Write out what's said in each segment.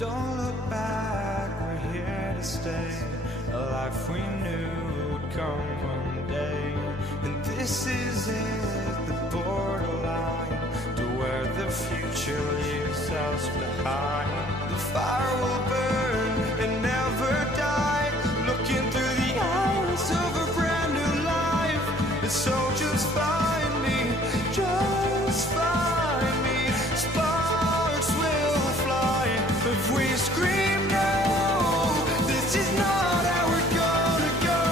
Don't look back, we're here to stay. A life we knew would come one day. And this is it, the borderline to where the future leaves us behind. The fire will burn and never die, looking through the eyes of a brand new life. And so just find me, just find me. Sparks will fly if we scream no. This is not how we're gonna go.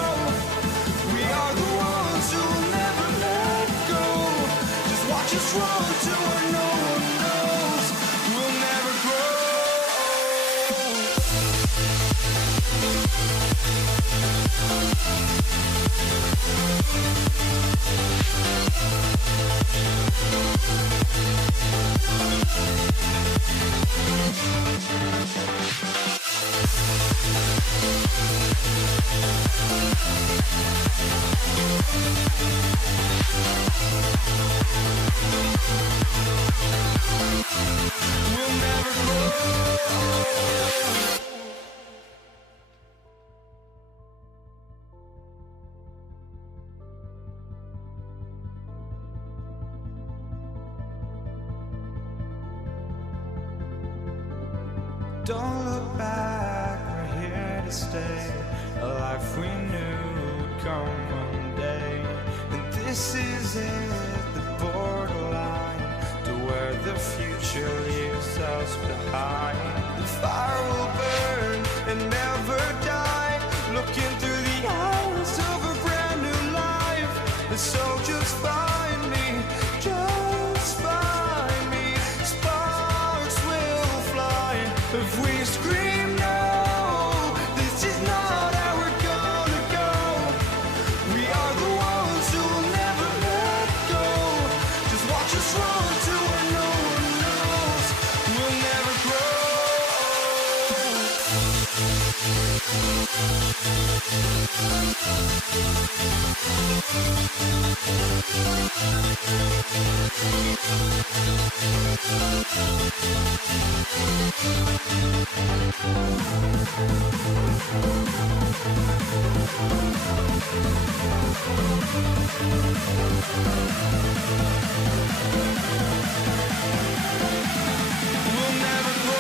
We are the ones who will never let go. Just watch us run to where no one knows. We'll never grow. We'll never grow. Don't look back, we're here to stay. A life we knew would come one day. And this is it, the borderline to where the future leaves us behind. The fire will burn and never die, looking through the eyes of a brand new life. And so just find me, just find me. Sparks will fly if we scream no. This is not how we're gonna go. We are the ones who will never let go. Just watch us run to where no one knows. We'll never grow. We'll never grow.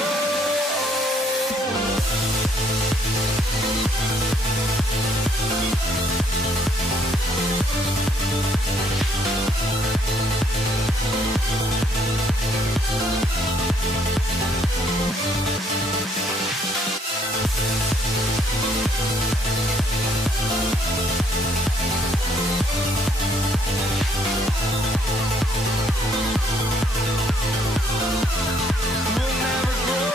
We'll never grow.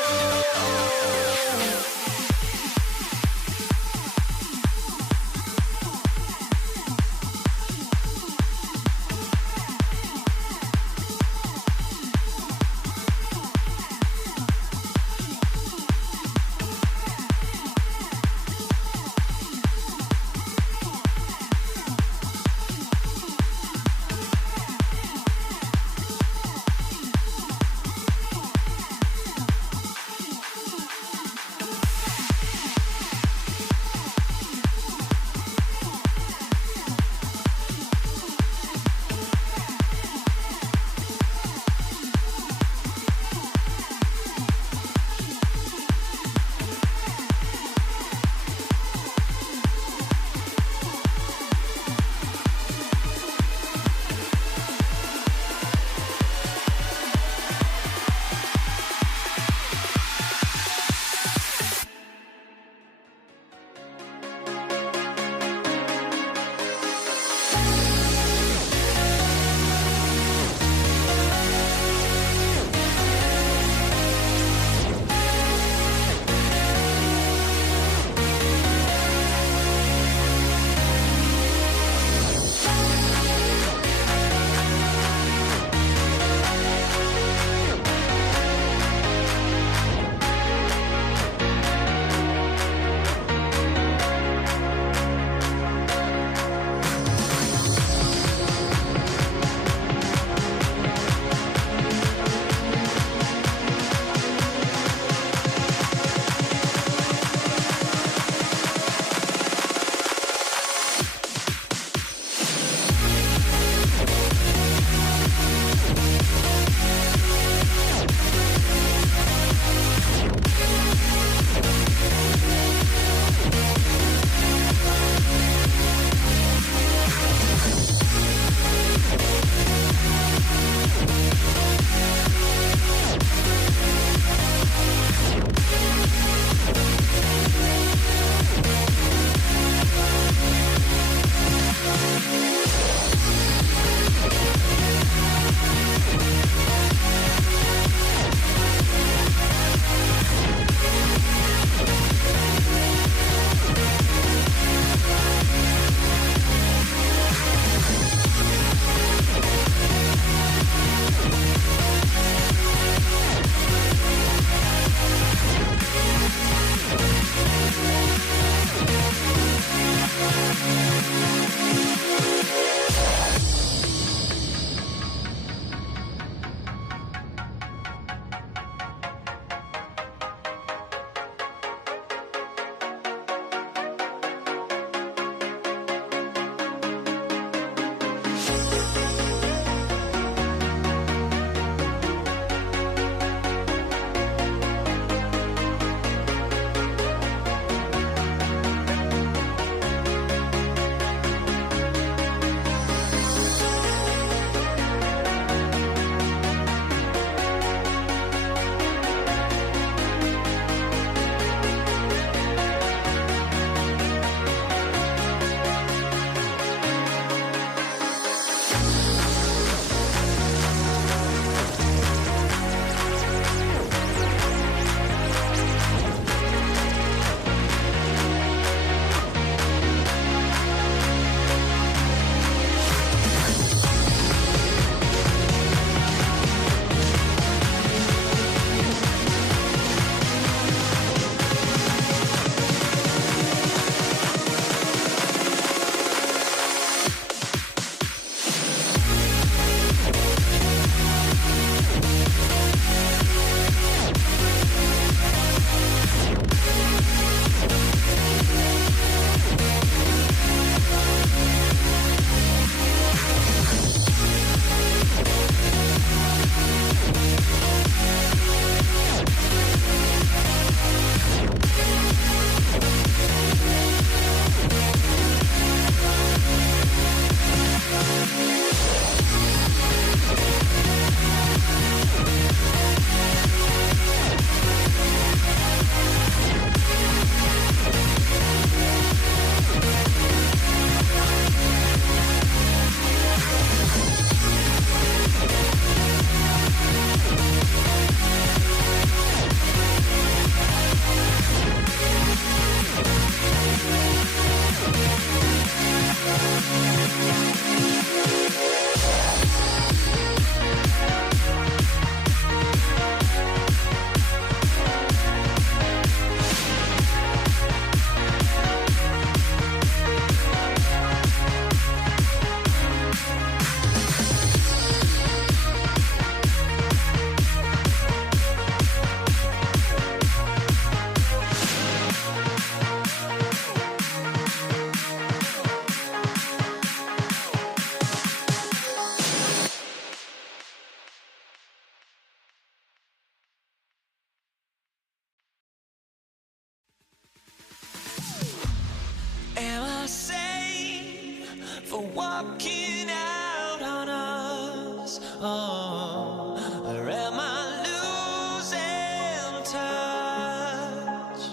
for walking out on us? Oh, or am I losing touch?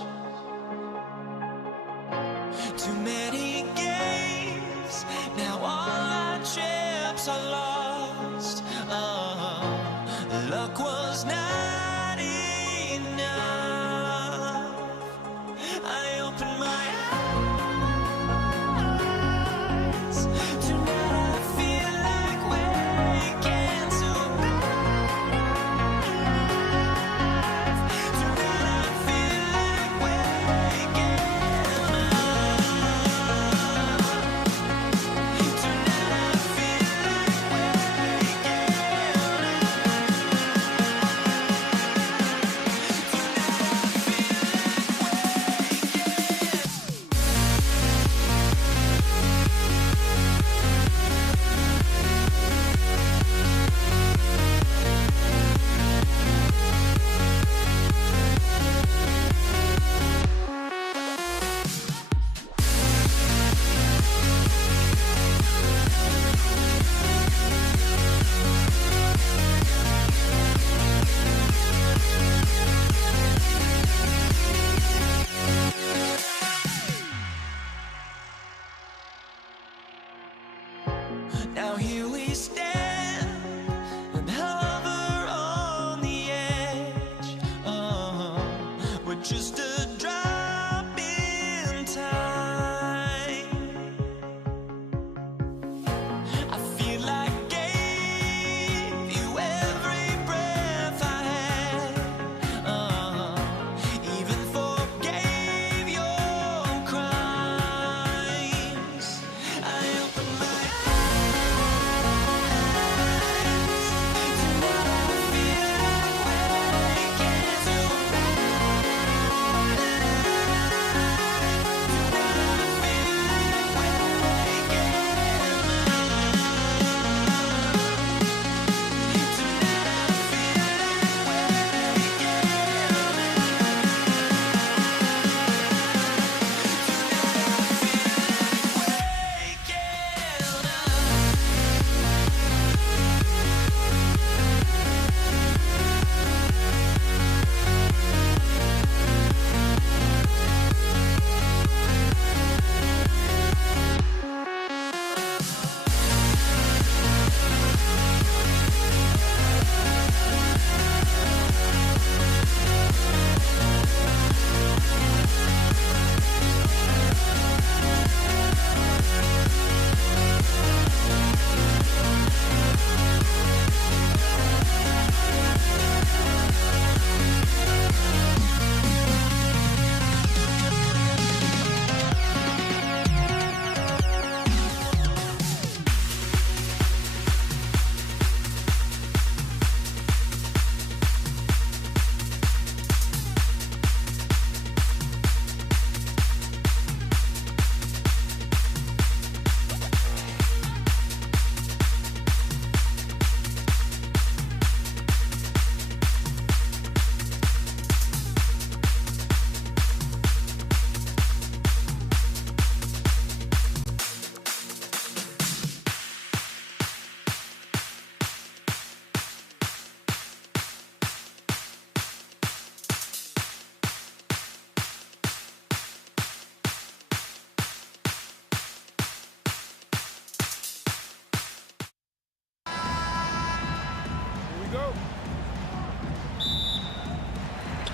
Too many games, now all our chips are lost. Oh, luck was not enough. I opened my eyes. Tonight I feel like waking to life. Tonight I feel like waking up. Tonight I feel like waking Now here we stand and hover on the edge. Oh, we're just a drop in time. I feel like I gave you every breath I had. Oh, even forgave your crimes. I opened my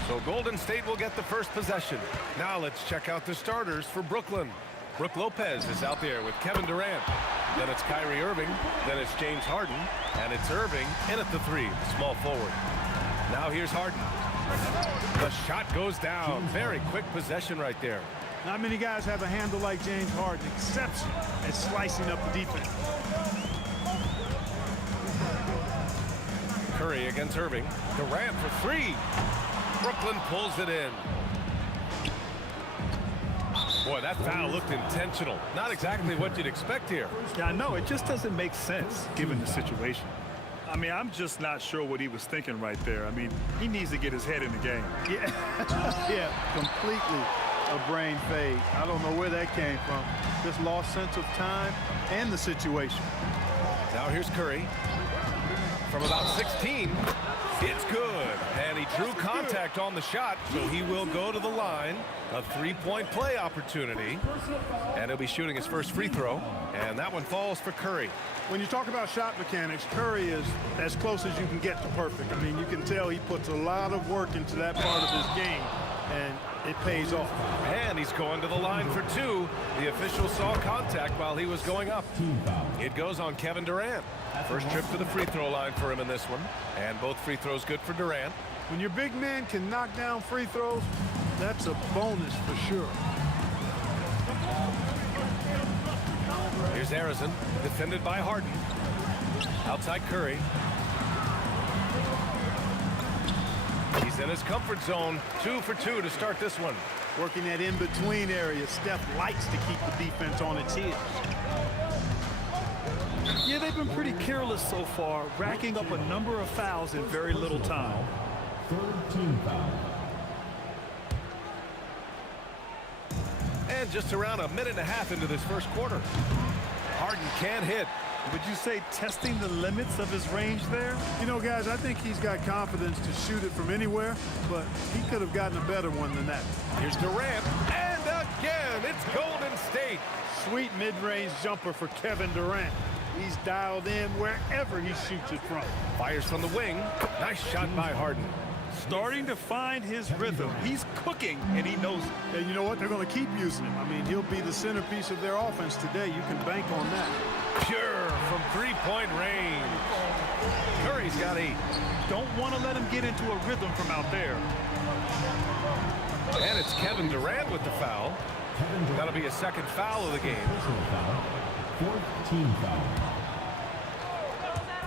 So Golden State will get the first possession. Now let's check out the starters for Brooklyn. Brook Lopez is out there with Kevin Durant. Then it's Kyrie Irving. Then it's James Harden. And it's Irving in at the three, small forward. Now here's Harden. The shot goes down. Very quick possession right there. Not many guys have a handle like James Harden, exception at slicing up the defense. Curry against Irving. Durant for three. Brooklyn pulls it in. Boy, that foul looked intentional. Not exactly what you'd expect here. Yeah, I know. It just doesn't make sense given the situation. I mean, I'm just not sure what he was thinking right there. I mean, he needs to get his head in the game. Yeah, yeah, completely. a brain fade. I don't know where that came from. Just lost sense of time and the situation. Now here's Curry. From about 16, it's good. And he drew contact on the shot, so he will go to the line. A three-point play opportunity. And he'll be shooting his first free throw. And that one falls for Curry. When you talk about shot mechanics, Curry is as close as you can get to perfect. I mean, you can tell he puts a lot of work into that part of his game, and it pays off. And he's going to the line for two. The official saw contact while he was going up. It goes on Kevin Durant. First trip to the free throw line for him in this one. And both free throws good for Durant. When your big man can knock down free throws, that's a bonus for sure. Here's Arizin, defended by Harden. Outside Curry. He's in his comfort zone. 2 for 2 to start this one. Working that in-between area, Steph likes to keep the defense on its heels. Yeah, they've been pretty careless so far, racking up a number of fouls in very little time. Third team foul. And just around a minute and a half into this first quarter. Harden can't hit. Would you say testing the limits of his range there? You know, guys, I think he's got confidence to shoot it from anywhere, but he could have gotten a better one than that. Here's Durant, and again, it's Golden State. Sweet mid-range jumper for Kevin Durant. He's dialed in wherever he shoots it from. Fires from the wing. Nice shot by Harden. Starting to find his rhythm. He's cooking, and he knows it. And you know what? They're going to keep using him. I mean, he'll be the centerpiece of their offense today. You can bank on that. Pure from three-point range. Curry's got 8. Don't want to let him get into a rhythm from out there. And it's Kevin Durant with the foul. That'll be a second foul of the game. Personal foul. Fourth team foul.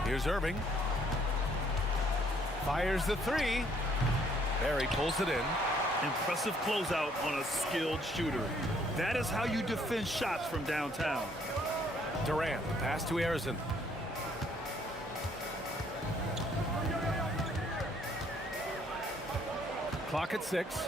Here's Irving. Fires the 3. Barry pulls it in. Impressive closeout on a skilled shooter. That is how you defend shots from downtown. Durant, pass to Arizin. Clock at 6.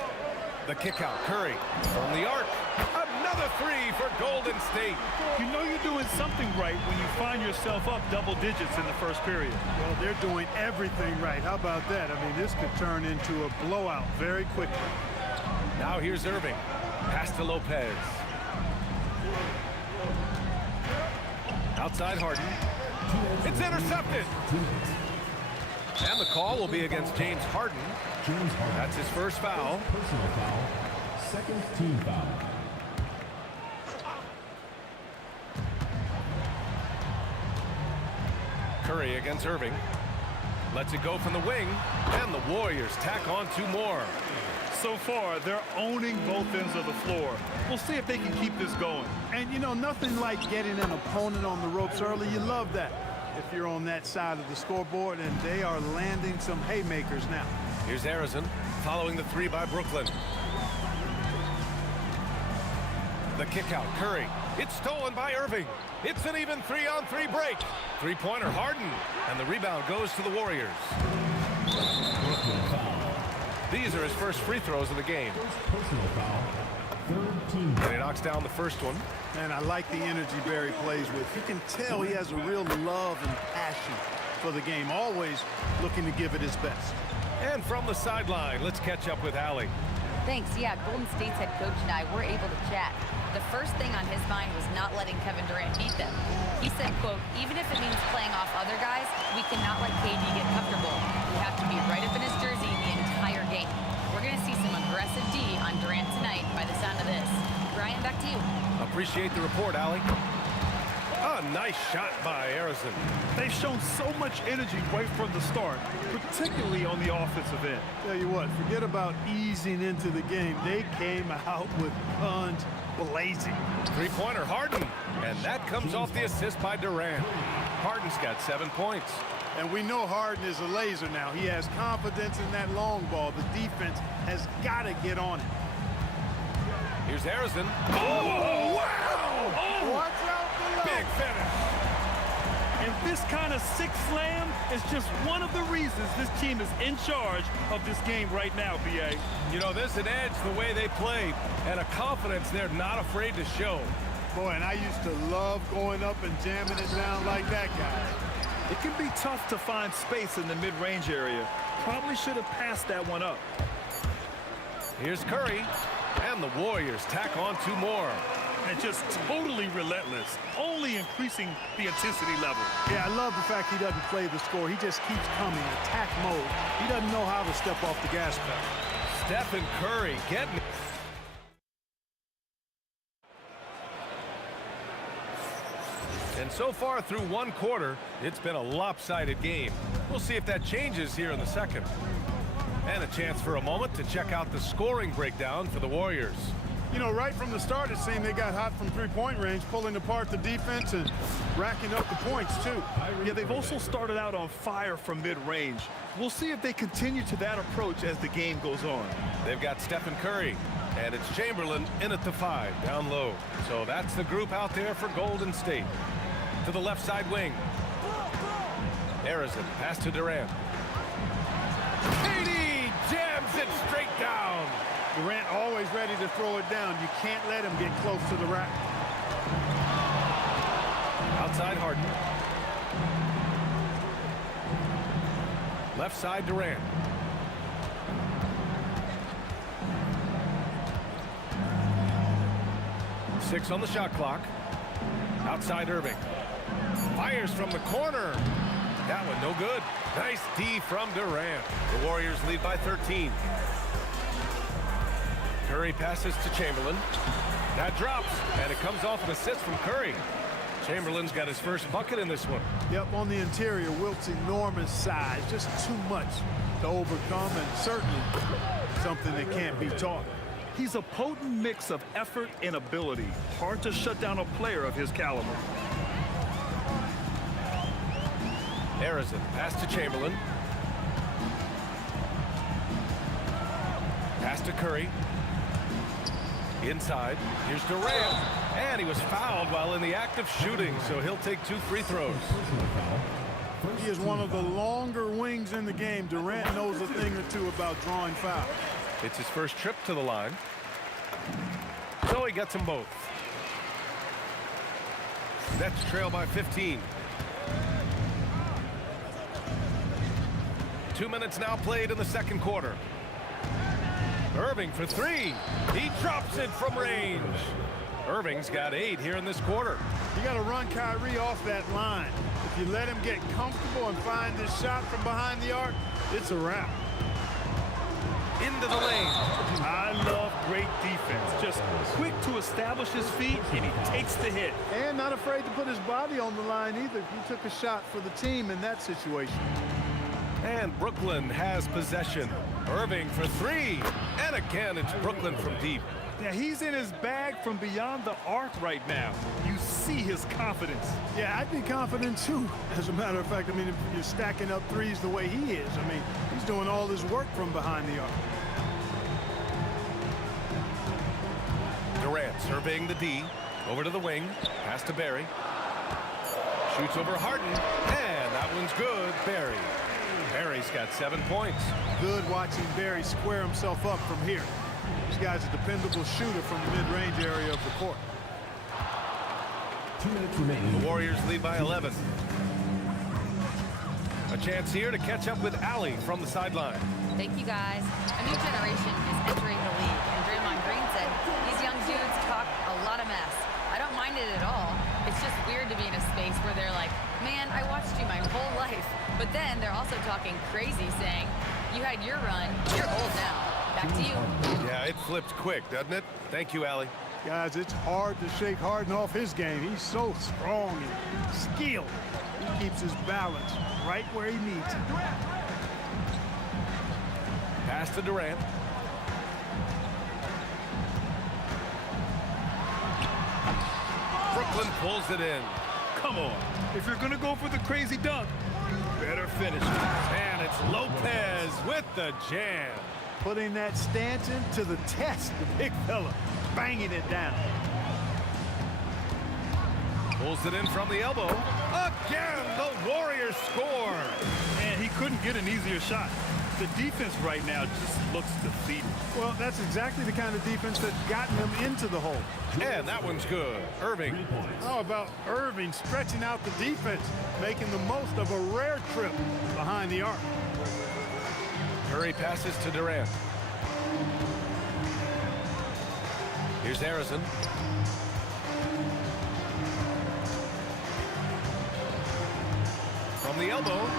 The kick out, Curry from the arc. Another 3 for Golden State. You know you're doing something right when you find yourself up double digits in the first period. Well, they're doing everything right. How about that? I mean, this could turn into a blowout very quickly. Now here's Irving. Pass to Lopez. Outside Harden. It's intercepted. And the call will be against James Harden. That's his first foul. Personal foul. Second team foul. Curry against Irving. Lets it go from the wing. And the Warriors tack on 2 more. So far, they're owning both ends of the floor. We'll see if they can keep this going. And, you know, nothing like getting an opponent on the ropes early. You love that if you're on that side of the scoreboard, and they are landing some haymakers now. Here's Arizin following the 3 by Brooklyn. The kick out, Curry. It's stolen by Irving. It's an even 3-on-3 break. Three-pointer Harden, and the rebound goes to the Warriors. These are his first free throws of the game. Personal foul. Third team foul. And he knocks down the first one. And I like the energy Barry plays with. You can tell he has a real love and passion for the game, always looking to give it his best. And from the sideline, let's catch up with Allie. Thanks. Yeah, Golden State's head coach and I were able to chat. The first thing on his mind was not letting Kevin Durant beat them. He said, quote, even if it means playing off other guys, we cannot let KD get comfortable. We have to be right up in his jersey the entire game. We're going to see some aggressive D on Durant tonight by the sound of this. Brian, back to you. Appreciate the report, Allie. A nice shot by Arizin. They've shown so much energy right from the start, particularly on the offensive end. Tell you what, forget about easing into the game. They came out with guns blazing. Three-pointer Harden, and that comes off the assist by Durant. Harden's got 7 points. And we know Harden is a laser now. He has confidence in that long ball. The defense has got to get on it. Here's Arizin. Oh, wow! Watch out below. Big finish. This kind of six slam is just one of the reasons this team is in charge of this game right now, B.A. You know, there's an edge the way they play and a confidence they're not afraid to show. Boy, and I used to love going up and jamming it down like that guy. It can be tough to find space in the mid-range area. Probably should have passed that one up. Here's Curry, and the Warriors tack on 2 more. And just totally relentless, only increasing the intensity level. Yeah, I love the fact he doesn't play the score. He just keeps coming, attack mode. He doesn't know how to step off the gas pedal. Stephen Curry getting it. And so far through 1 quarter, it's been a lopsided game. We'll see if that changes here in the second. And a chance for a moment to check out the scoring breakdown for the Warriors. You know, right from the start, it seemed they got hot from three-point range, pulling apart the defense and racking up the points, too. Yeah, they've also started out on fire from mid-range. We'll see if they continue to that approach as the game goes on. They've got Stephen Curry, and it's Chamberlain in at the 5, down low. So that's the group out there for Golden State. To the left side wing. Harrison, pass to Durant. KD jams it straight down. Durant always ready to throw it down. You can't let him get close to the rack. Outside Harden. Left side Durant. Six on the shot clock. Outside Irving. Fires from the corner. That one no good. Nice D from Durant. The Warriors lead by 13. Curry passes to Chamberlain. That drops, and it comes off an assist from Curry. Chamberlain's got his first bucket in this one. Yep, on the interior, Wilt's enormous size. Just too much to overcome, and certainly something that can't be taught. He's a potent mix of effort and ability. Hard to shut down a player of his caliber. Harrison, pass to Chamberlain. Pass to Curry. Inside, here's Durant, and he was fouled while in the act of shooting, so he'll take 2 free throws. He is one of the longer wings in the game. Durant knows a thing or two about drawing fouls. It's his first trip to the line, so he gets them both. Nets trail by 15. 2 minutes now played in the second quarter. Irving for 3. He drops it from range. Irving's got 8 here in this quarter. You got to run Kyrie off that line. If you let him get comfortable and find this shot from behind the arc, it's a wrap. Into the lane. I love great defense. Just quick to establish his feet, and he takes the hit. And not afraid to put his body on the line either. He took a shot for the team in that situation. And Brooklyn has possession. Irving for 3. And again, it's Brooklyn from deep. Yeah, he's in his bag from beyond the arc right now. You see his confidence. Yeah, I'd be confident too. As a matter of fact, I mean, if you're stacking up threes the way he is, I mean, he's doing all his work from behind the arc. Durant surveying the D. Over to the wing. Pass to Barry. Shoots over Harden. And that one's good. Barry. Barry's got 7 points. Good watching Barry square himself up from here. This guy's a dependable shooter from the mid-range area of the court. 2 minutes remaining. The Warriors lead by 11. A chance here to catch up with Allie from the sideline. Thank you, guys. A new generation is entering the league, and Draymond Green said these young dudes talk a lot of mess. I don't mind it at all. It's just weird to be in a space where they're like, man, I watched you my whole life. But then they're also talking crazy, saying, you had your run, you're old now. Back to you. Yeah, it flipped quick, doesn't it? Thank you, Allie. Guys, it's hard to shake Harden off his game. He's so strong and skilled. He keeps his balance right where he needs it. Pass to Durant. Brooklyn pulls it in. Come on. If you're going to go for the crazy dunk, you better finish it. And it's Lopez with the jam. Putting that Stanton to the test, the big fella, banging it down. Pulls it in from the elbow. Again, the an easier shot. The defense right now just looks defeated. Well, that's exactly the kind of defense that's gotten them into the hole. And that one's good. Irving. How about Irving stretching out the defense, making the most of a rare trip behind the arc? Curry passes to Durant. Here's Harrison. From the elbow.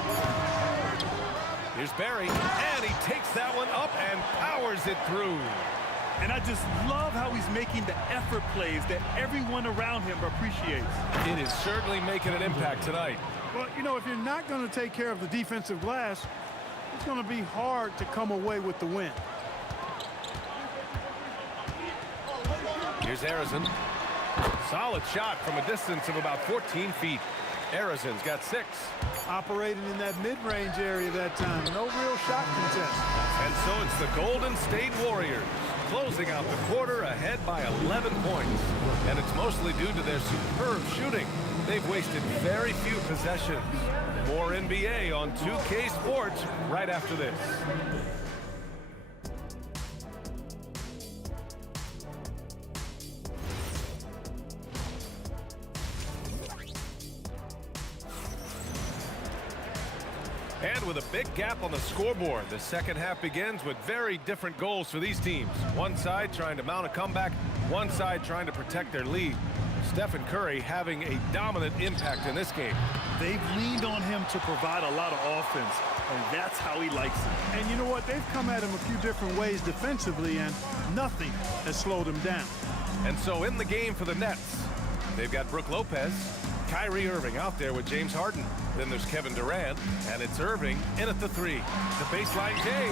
Here's Barry, and he takes that one up and powers it through. And I just love how he's making the effort plays that everyone around him appreciates. It is certainly making an impact tonight. Well, you know, if you're not going to take care of the defensive glass, it's going to be hard to come away with the win. Here's Harrison. Solid shot from a distance of about 14 feet. Harrison's got 6. Operating in that mid-range area that time. No real shot contest. And so it's the Golden State Warriors closing out the quarter ahead by 11 points. And it's mostly due to their superb shooting. They've wasted very few possessions. More NBA on 2K Sports right after this. And with a big gap on the scoreboard, the second half begins with very different goals for these teams. One side trying to mount a comeback, one side trying to protect their lead. Stephen Curry having a dominant impact in this game. They've leaned on him to provide a lot of offense, and that's how he likes it. And you know what? They've come at him a few different ways defensively, and nothing has slowed him down. And so in the game for the Nets, they've got Brook Lopez, Kyrie Irving out there with James Harden. Then there's Kevin Durant, and it's Irving in at the 3. The baseline J.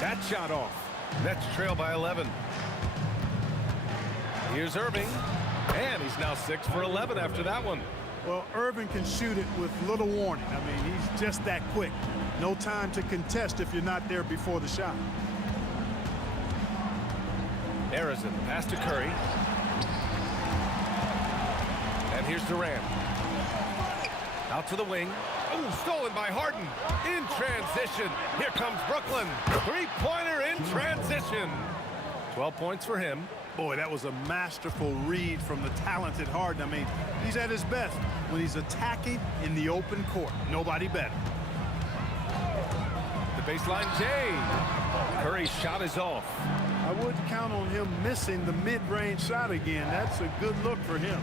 That shot off. Nets trail by 11. Here's Irving, and he's now 6 for 11 after that one. Well, Irving can shoot it with little warning. I mean, he's just that quick. No time to contest if you're not there before the shot. Harrison, pass to Curry. And here's Durant. Out to the wing. Oh, stolen by Harden. In transition. Here comes Brooklyn. 3-pointer in transition. 12 points for him. Boy, that was a masterful read from the talented Harden. I mean, he's at his best when he's attacking in the open court. Nobody better. The baseline J. Curry's shot is off. I wouldn't count on him missing the mid-range shot again. That's a good look for him.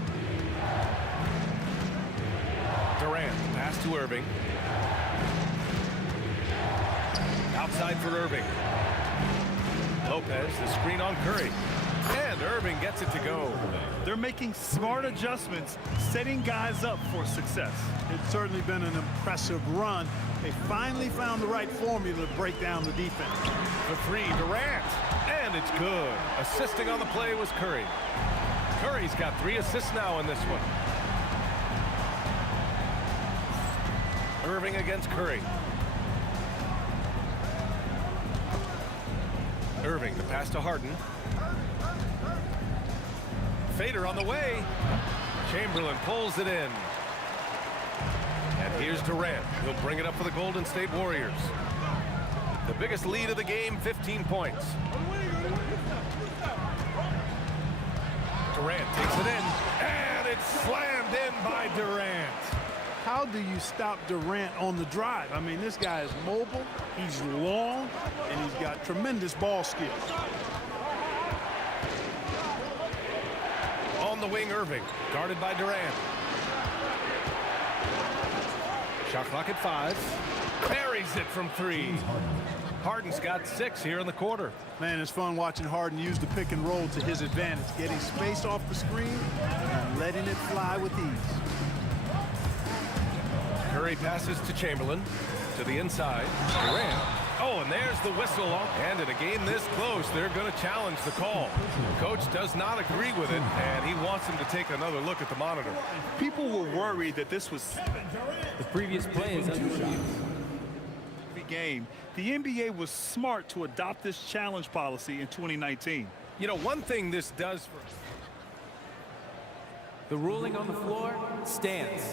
Durant, pass to Irving. Outside for Irving. Lopez, the screen on Curry. And Irving gets it to go. They're making smart adjustments, setting guys up for success. It's certainly been an impressive run. They finally found the right formula to break down the defense. The 3, Durant. And it's good. Assisting on the play was Curry. Curry's got 3 assists now in this one. Irving against Curry. Irving, the pass to Harden. Fader on the way. Chamberlain pulls it in. And here's Durant. He'll bring it up for the Golden State Warriors. The biggest lead of the game, 15 points. Durant takes it in. And it's slammed in by Durant. How do you stop Durant on the drive? I mean, this guy is mobile, he's long, and he's got tremendous ball skills. On the wing, Irving, guarded by Durant. Shot clock at 5. Buries it from 3. Harden's got 6 here in the quarter. Man, it's fun watching Harden use the pick and roll to his advantage, getting space off the screen and letting it fly with ease. Curry passes to Chamberlain, to the inside. Durant. Oh, and there's the whistle. And in a game this close, they're going to challenge the call. Coach does not agree with it, and he wants him to take another look at the monitor. People were worried that this was The previous play is under review. the game. The NBA was smart to adopt this challenge policy in 2019. You know, one thing this does for... The ruling on the floor stands.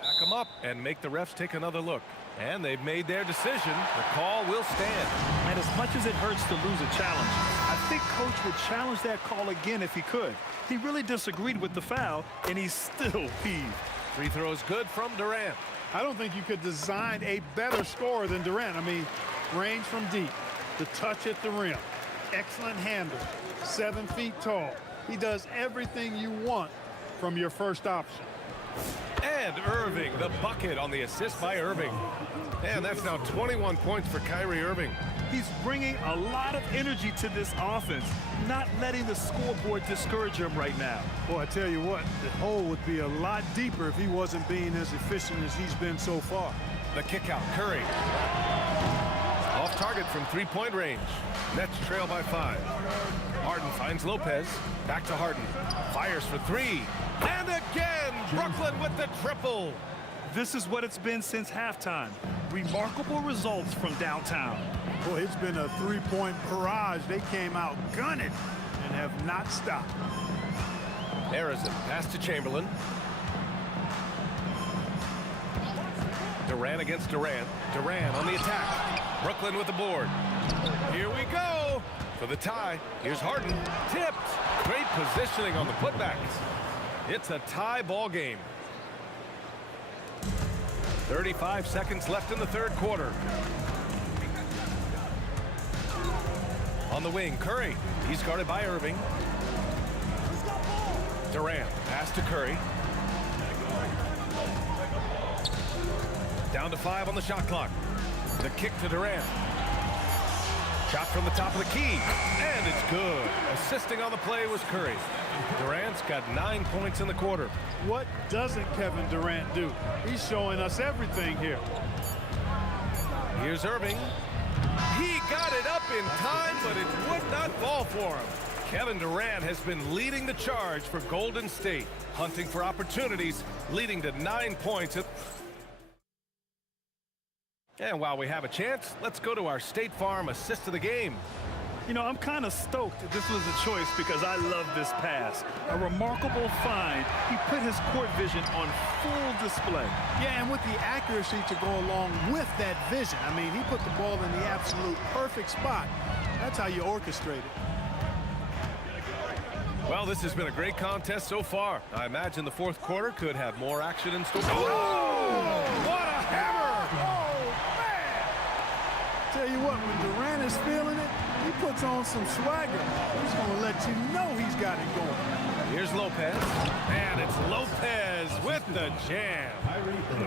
Back 'em come up and make the refs take another look. And they've made their decision. The call will stand. And as much as it hurts to lose a challenge, I think Coach would challenge that call again if he could. He really disagreed with the foul, and he's still peeved. Free throw is good from Durant. I don't think you could design a better scorer than Durant. I mean, range from deep, the touch at the rim, excellent handle, 7 feet tall. He does everything you want from your first option. And Irving, the bucket on the assist by Irving. And that's now 21 points for Kyrie Irving. He's bringing a lot of energy to this offense, not letting the scoreboard discourage him right now. Boy, I tell you what, the hole would be a lot deeper if he wasn't being as efficient as he's been so far. The kick out, Curry. Off target from three-point range. Nets trail by 5. Harden finds Lopez. Back to Harden. Fires for 3. And again, Brooklyn with the triple. This is what it's been since halftime. Remarkable results from downtown. Boy, it's been a three-point barrage. They came out gunning and have not stopped. Harrison, pass to Chamberlain. Durant against Durant. Durant on the attack. Brooklyn with the board. Here we go for the tie. Here's Harden. Tipped. Great positioning on the putbacks. It's a tie ball game. 35 seconds left in the third quarter. On the wing, Curry. He's guarded by Irving. Durant, pass to Curry. Down to 5 on the shot clock. The kick to Durant. Shot from the top of the key. And it's good. Assisting on the play was Curry. Durant's got 9 points in the quarter. What doesn't Kevin Durant do? He's showing us everything here. Here's Irving. He got it up in time, but it would not fall for him. Kevin Durant has been leading the charge for Golden State, hunting for opportunities, leading to 9 points. And while we have a chance, let's go to our State Farm assist of the game. You know, I'm kind of stoked that this was a choice because I love this pass. A remarkable find. He put his court vision on full display. Yeah, and with the accuracy to go along with that vision. I mean, he put the ball in the absolute perfect spot. That's how you orchestrate it. Well, this has been a great contest so far. I imagine the fourth quarter could have more action in store. Oh, what a hammer! Oh, man! Tell you what, when Durant is feeling it, he puts on some swagger. He's going to let you know he's got it going. Here's Lopez. And it's Lopez with the jam.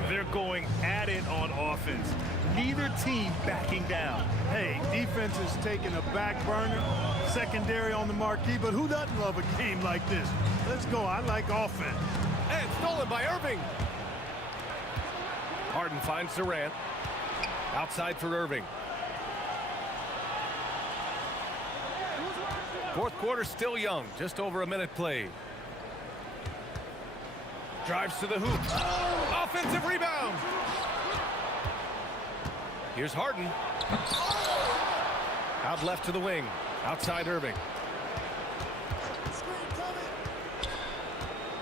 They're going at it on offense. Neither team backing down. Hey, defense is taking a back burner, secondary on the marquee, but who doesn't love a game like this? Let's go. I like offense. And stolen by Irving. Harden finds Durant. Outside for Irving. Fourth quarter still young, just over a minute played. Drives to the hoop. Offensive rebound. Here's Harden. Out left to the wing. Outside Irving.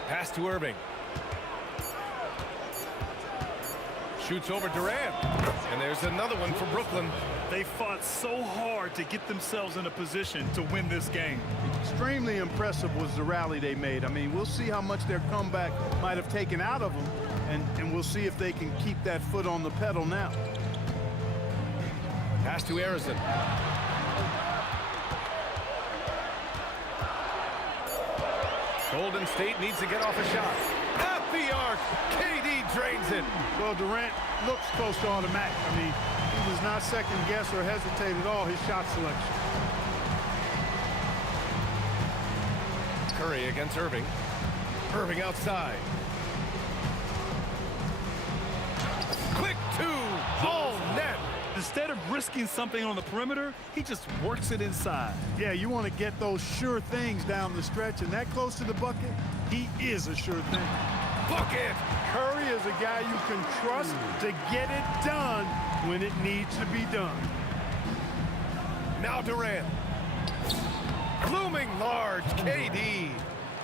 Pass to Irving. Shoots over Durant. And there's another one for Brooklyn. They fought so hard to get themselves in a position to win this game. Extremely impressive was the rally they made. I mean, we'll see how much their comeback might have taken out of them, and we'll see if they can keep that foot on the pedal now. Pass to Harrison. Golden State needs to get off a shot. At the arc, KD drains it. Well, Durant looks close to automatic. I mean, he was not second guess or hesitate at all his shot selection. Curry against Irving. Irving outside. Quick two, all net. Instead of risking something on the perimeter, he just works it inside. Yeah, you want to get those sure things down the stretch, and that close to the bucket, he is a sure thing. Bucket! Curry is a guy you can trust to get it done when it needs to be done. Now Durant. Looming large, KD.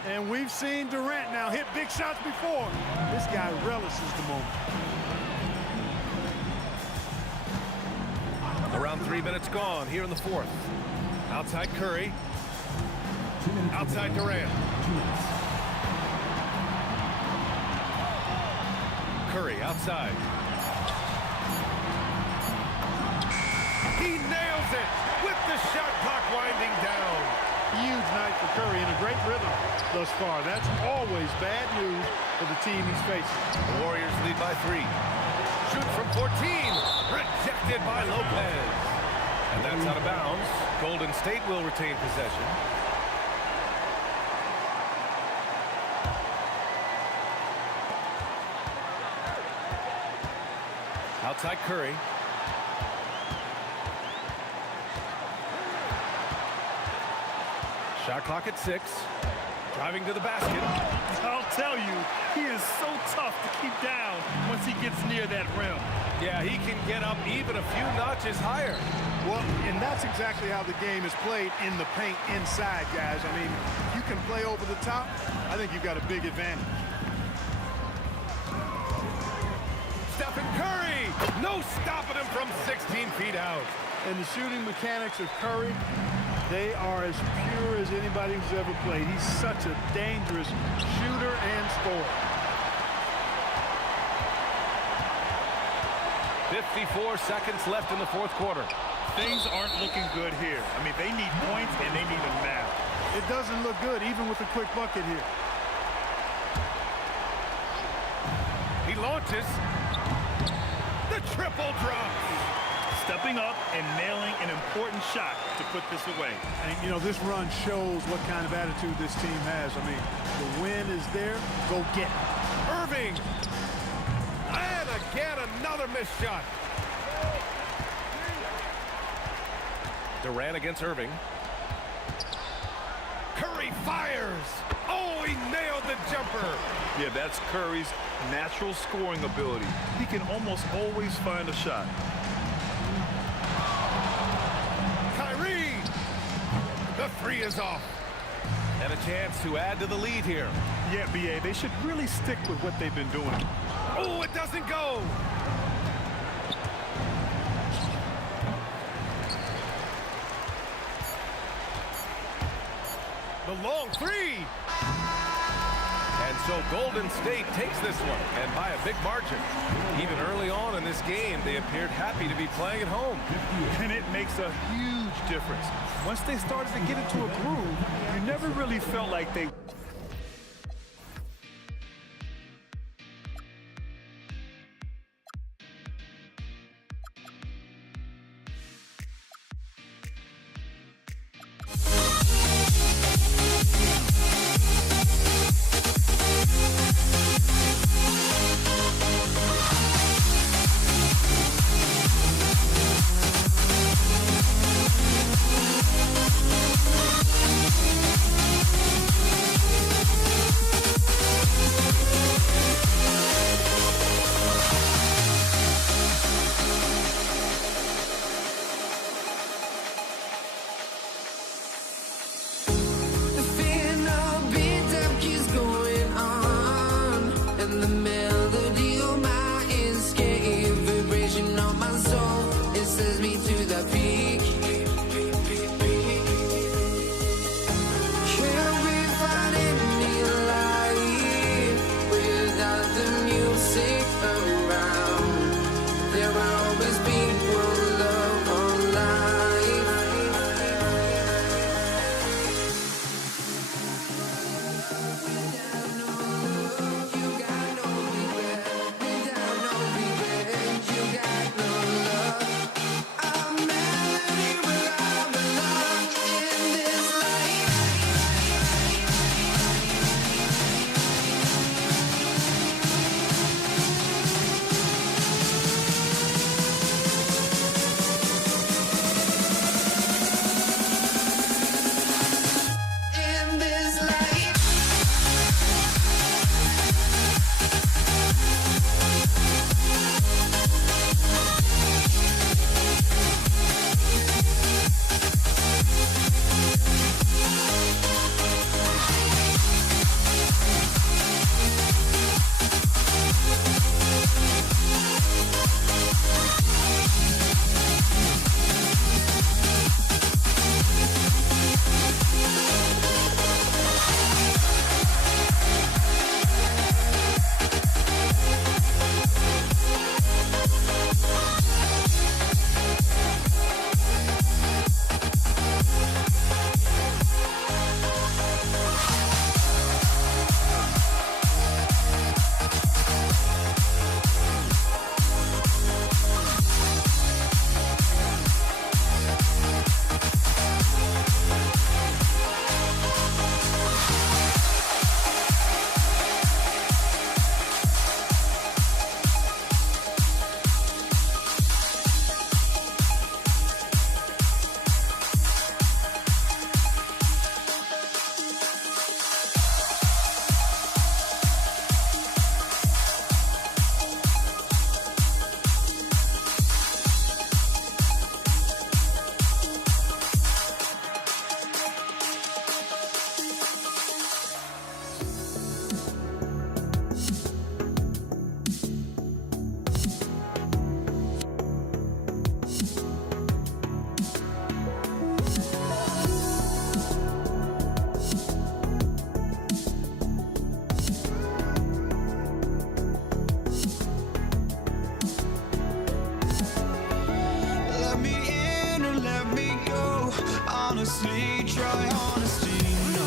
And we've seen Durant now hit big shots before. This guy relishes the moment. Around 3 minutes gone here in the fourth. Outside Curry. 2 minutes. Outside Durant. 2 minutes. Curry outside. He nails it with the shot clock winding down. Huge night for Curry and a great rhythm thus far. That's always bad news for the team he's facing. The Warriors lead by 3. Shoot from 14. Rejected by Lopez. And that's out of bounds. Golden State will retain possession. Outside Curry. Shot clock at 6. Driving to the basket. I'll tell you, he is so tough to keep down once he gets near that rim. Yeah, he can get up even a few notches higher. Well, and that's exactly how the game is played in the paint inside, guys. I mean, you can play over the top. I think you've got a big advantage. Stephen Curry, no stopping him from 16 feet out. And the shooting mechanics of Curry, they are as pure as anybody who's ever played. He's such a dangerous shooter and scorer. 54 seconds left in the fourth quarter. Things aren't looking good here. I mean, they need points and they need them now. It doesn't look good, even with a quick bucket here. He launches. The triple drop. Stepping up and nailing an important shot to put this away. And, you know, this run shows what kind of attitude this team has. I mean, the win is there. Go get it. Irving. And again, another missed shot. Durant against Irving. Curry fires. Oh, he nailed the jumper. Yeah, that's Curry's natural scoring ability. He can almost always find a shot. Kyrie. The 3 is off. And a chance to add to the lead here. Yeah, B.A., they should really stick with what they've been doing. Oh, it doesn't go. The long 3. And so Golden State takes this one, and by a big margin. Even early on in this game, they appeared happy to be playing at home. And it makes a huge difference. Once they started to get into a groove, you never really felt like they honestly, try honesty. No,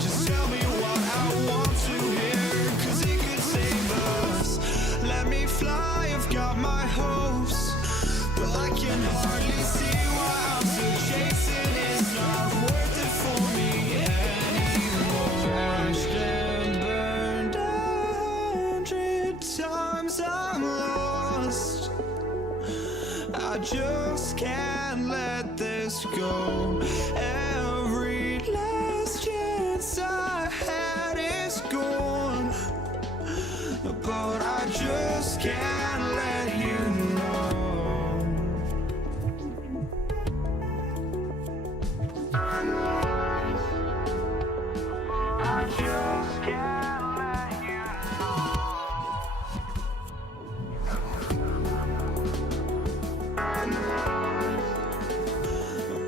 just tell me what I want to hear, 'cause it could save us. Let me fly, I've got my hopes, but I can hardly see why I'm still chasing. It's not worth it for me anymore. Crashed and burned 100 times, I'm lost. I just can't let this go. Every last chance I had is gone, but I just can't let you know. I just can't let you know.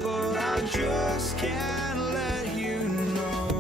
But I just can't let you know.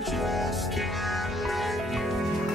Just can't let you know.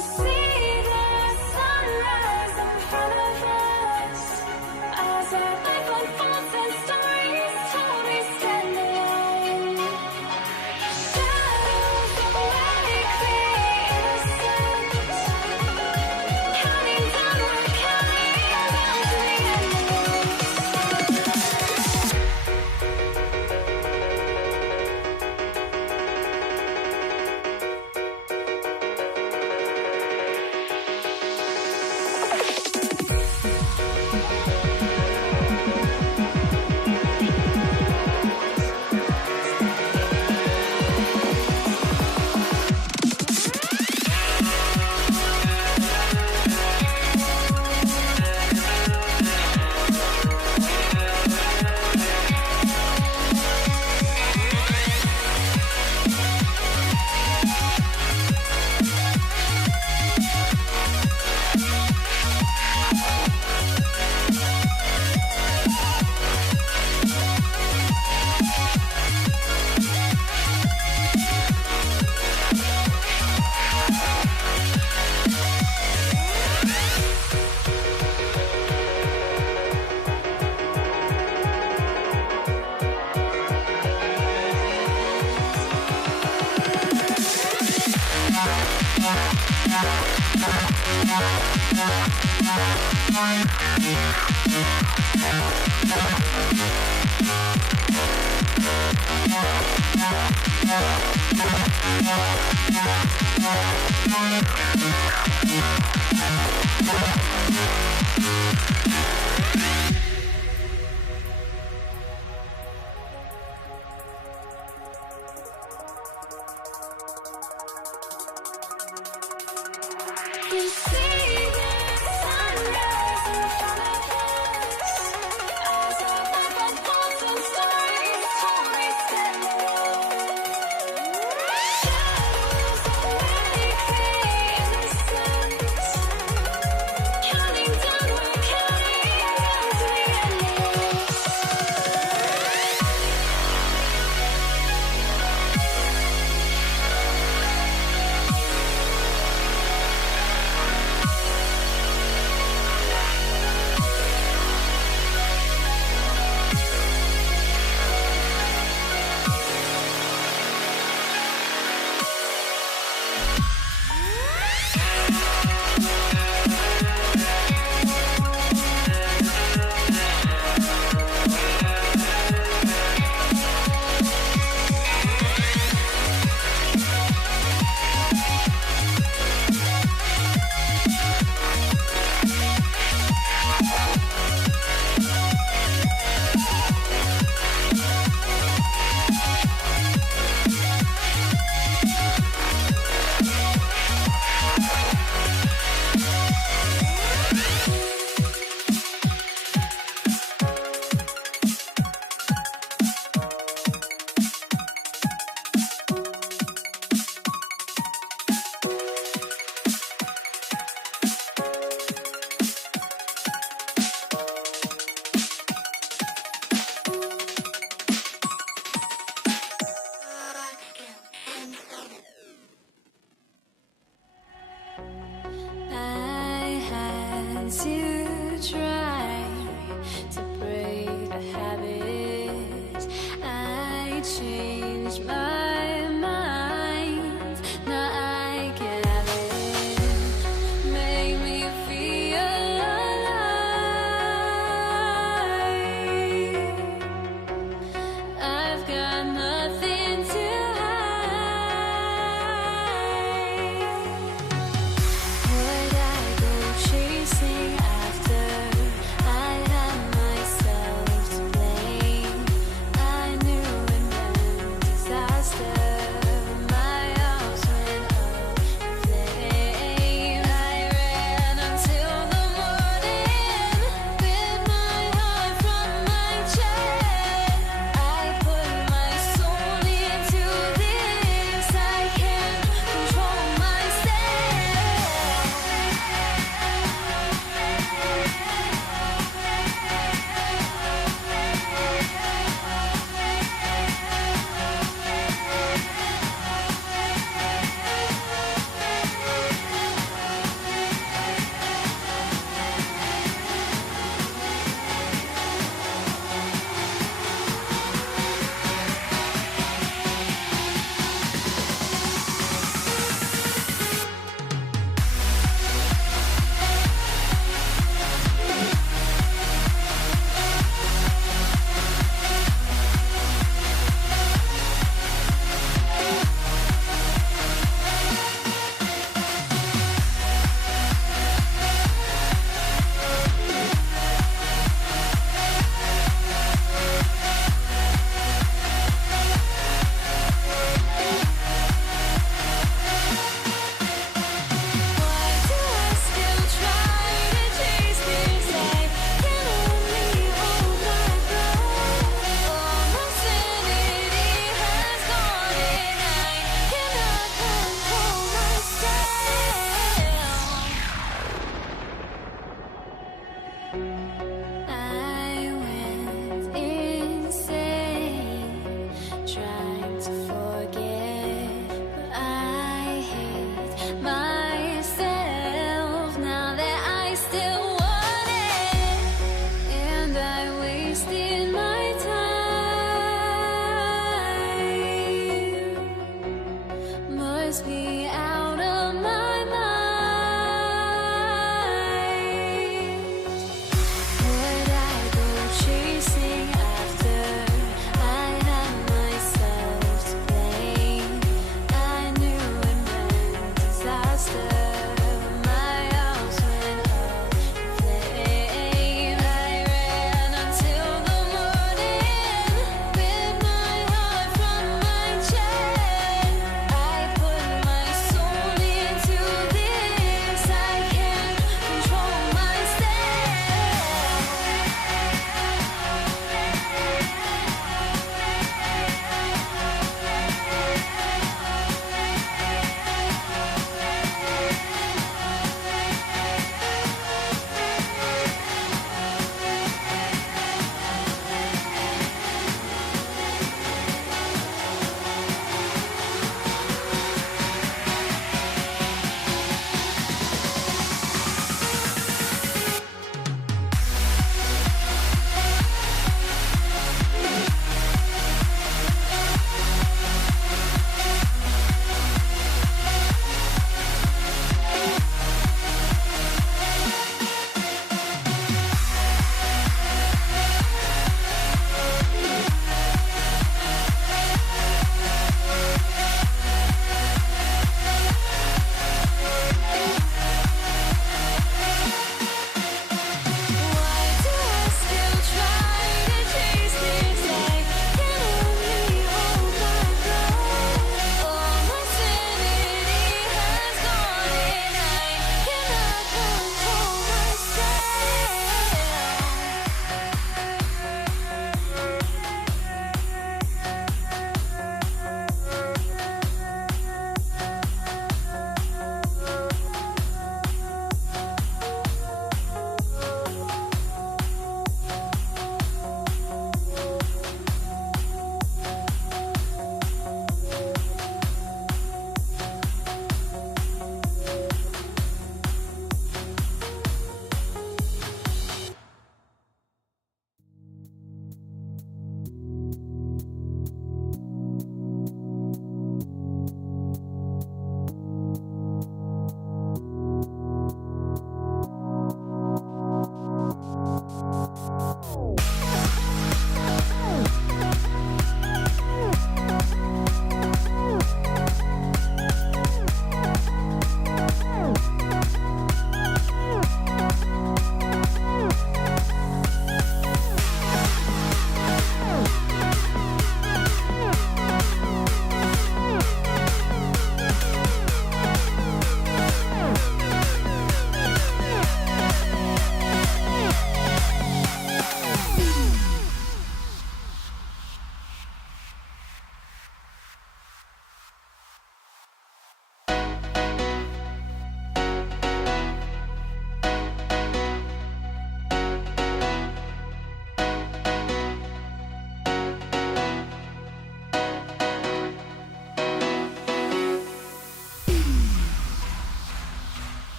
see the sunrise in front of us as our life unfolds and stories told we stand alone. Shadows awake the innocent, counting down, we're counting down to the end. We see the sunrise in front of us as our life unfolds and stories told we stand alone. Shadows awake the innocent, counting down, we're counting down to the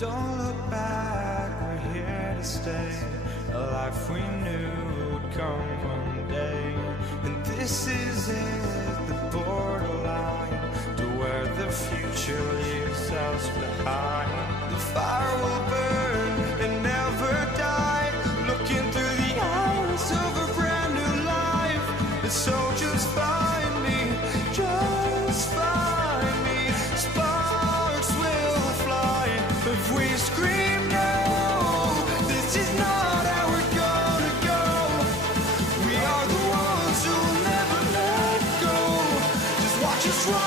Don't look back, we're here to stay. A life we knew would come one day. And this is it, the borderline to where the future leaves us behind. The fire will burn and never die, looking through the eyes of a brand new life. And so just find me, just find me. Sparks will fly if we scream no. This is not our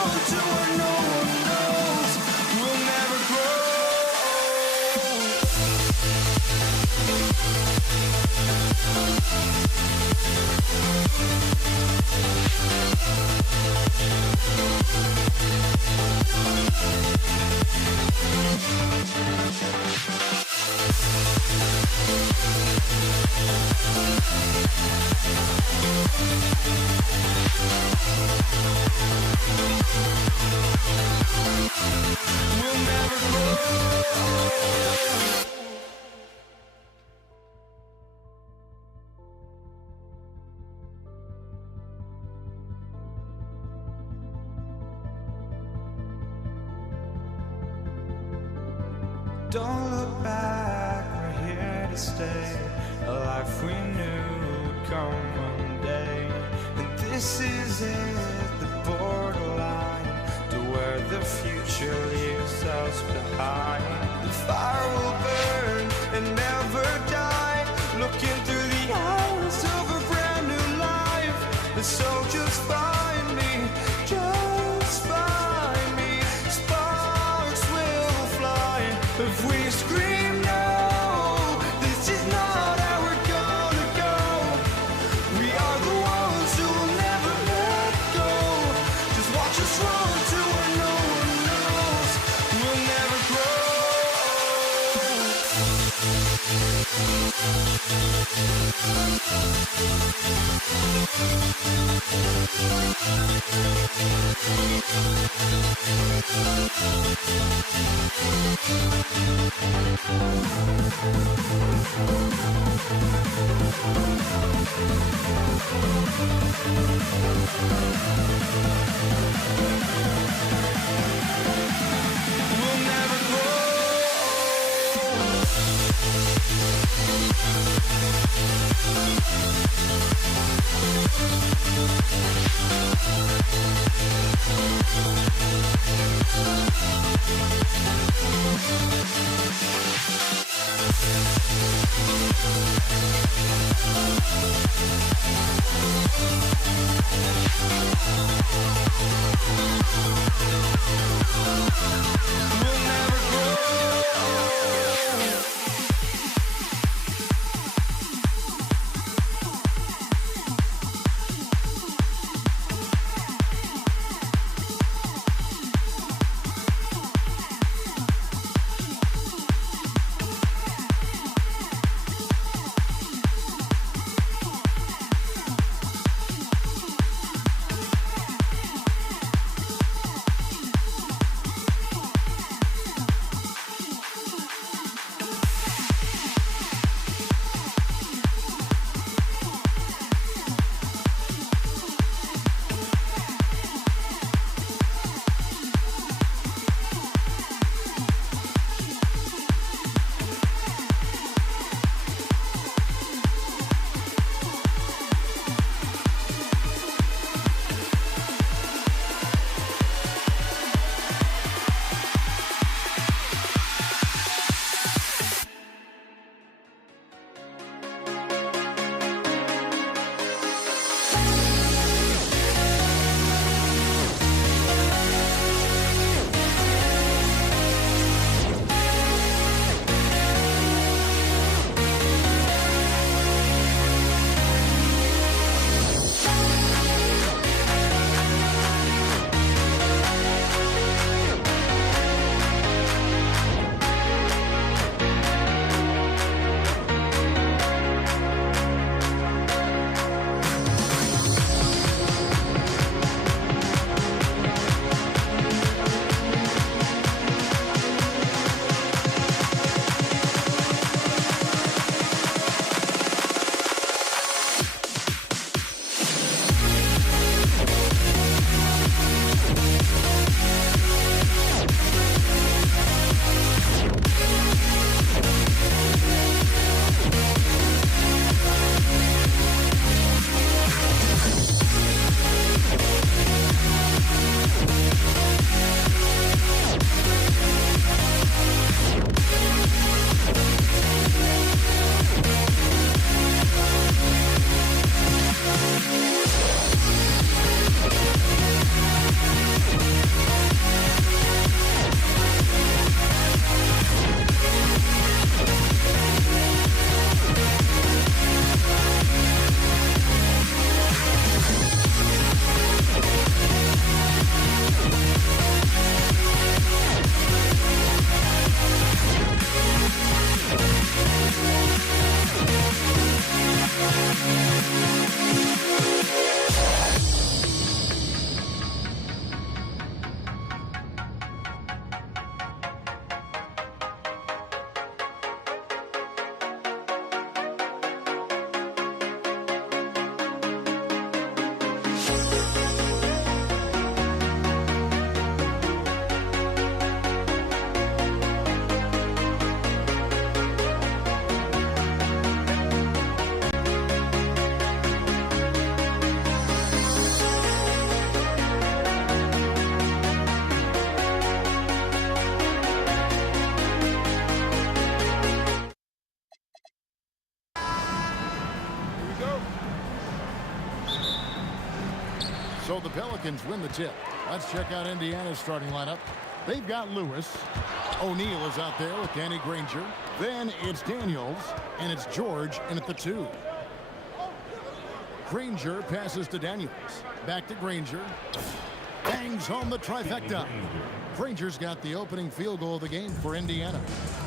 run to where no one knows. We'll never grow. We'll never grow. Don't look back, we're here to stay. A life we knew would come one day. And this is it, the borderline to where the future leaves us behind. The fire will burn and never die, looking through the eyes of a brand new life. And so just find me, just find me. Sparks will fly if we scream no. This is not how we're gonna go. We are the ones who will never let go. Just watch us run to where no one knows. We'll never grow. We'll never grow. We'll never grow. So the Pelicans win the tip. Let's check out Indiana's starting lineup. They've got Lewis. O'Neal is out there with Danny Granger. Then it's Daniels, and it's George in at the 2. Granger passes to Daniels. Back to Granger. Bangs home the trifecta. Granger's got the opening field goal of the game for Indiana.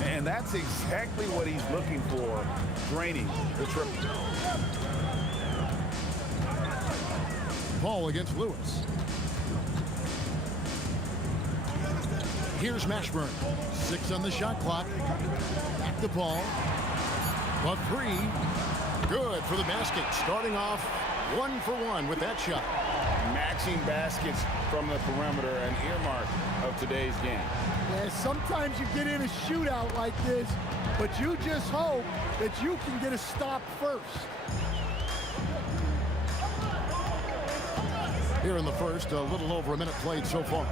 And that's exactly what he's looking for, draining the triple. Paul against Lewis. Here's Mashburn. 6 on the shot clock. Back to Paul. A 3. Good for the basket. Starting off 1 for 1 with that shot. Matching baskets from the perimeter, an earmark of today's game. Yeah, sometimes you get in a shootout like this, but you just hope that you can get a stop first. Here in the first, a little over a minute played so far.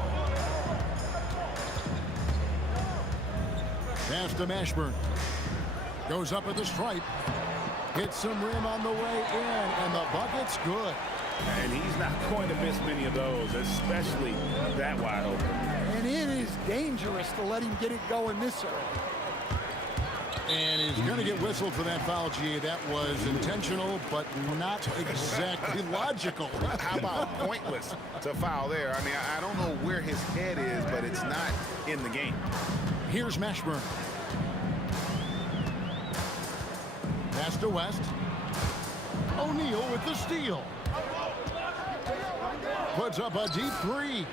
Pass to Mashburn. Goes up at the stripe. Hits some rim on the way in, and the bucket's good. And he's not going to miss many of those, especially that wide open. And it is dangerous to let him get it going this early. And he's going to get whistled for that foul, G. That was intentional, but not exactly logical. How about pointless to foul there? I mean, I don't know where his head is, but it's not in the game. Here's Mashburn. Pass to West. O'Neal with the steal. Puts up a deep 3.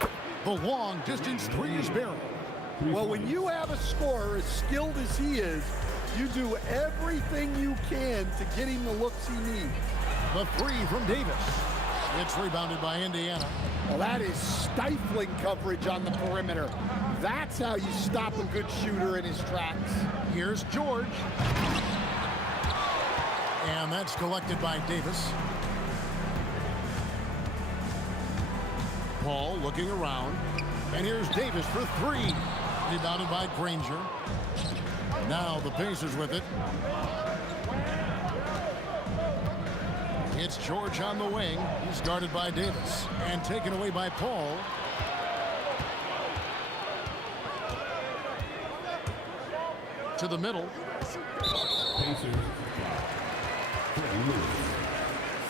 The long distance 3 is buried. Well, when you have a scorer as skilled as he is, you do everything you can to get him the looks he needs. The 3 from Davis. It's rebounded by Indiana. Well, that is stifling coverage on the perimeter. That's how you stop a good shooter in his tracks. Here's George. And that's collected by Davis. Paul looking around. And here's Davis for 3. Rebounded by Granger. Now the Pacers with it. It's George on the wing. He's guarded by Davis. And taken away by Paul. To the middle. Pacers.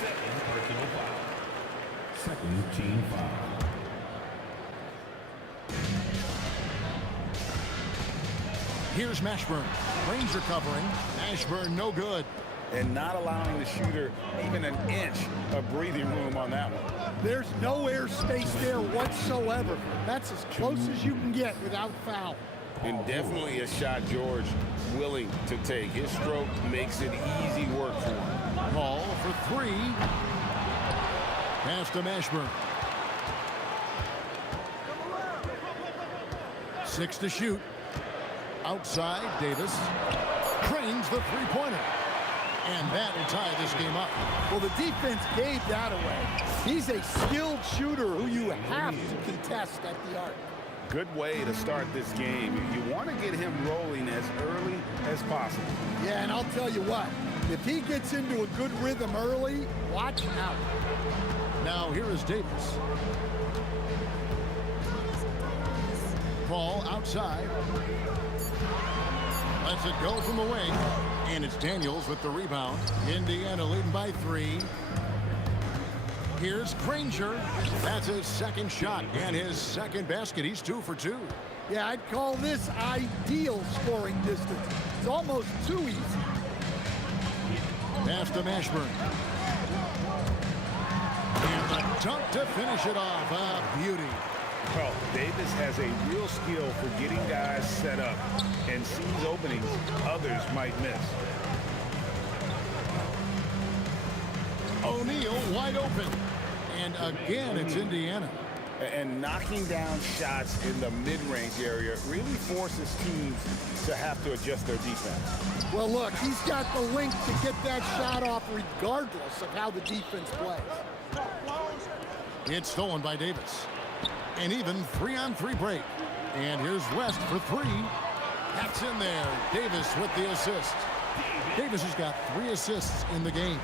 Second personal foul. Second team foul. Here's Mashburn. Ranger covering. Mashburn no good. And not allowing the shooter even an inch of breathing room on that one. There's no airspace there whatsoever. That's as close as you can get without foul. And definitely a shot George willing to take. His stroke makes it easy work for him. Paul for 3. Pass to Mashburn. 6 to shoot. Outside, Davis trains the 3-pointer. And that will tie this game up. Well, the defense gave that away. He's a skilled shooter who you have to contest at the arc. Good way to start this game. You want to get him rolling as early as possible. Yeah, and I'll tell you what, if he gets into a good rhythm early, watch out. Now here is Davis. Paul outside. Lets it go from the wing. And it's Daniels with the rebound. Indiana leading by 3. Here's Granger. That's his second shot and his second basket. He's 2 for 2. Yeah, I'd call this ideal scoring distance. It's almost too easy. Pass to Mashburn. And the dunk to finish it off. A beauty. Well, Davis has a real skill for getting guys set up and sees openings others might miss. O'Neal wide open. And again, it's Indiana. And knocking down shots in the mid-range area really forces teams to have to adjust their defense. Well, look, he's got the length to get that shot off regardless of how the defense plays. It's stolen by Davis. An even 3-on-3 break. And here's West for 3. That's in there. Davis with the assist. Davis has got 3 assists in the game.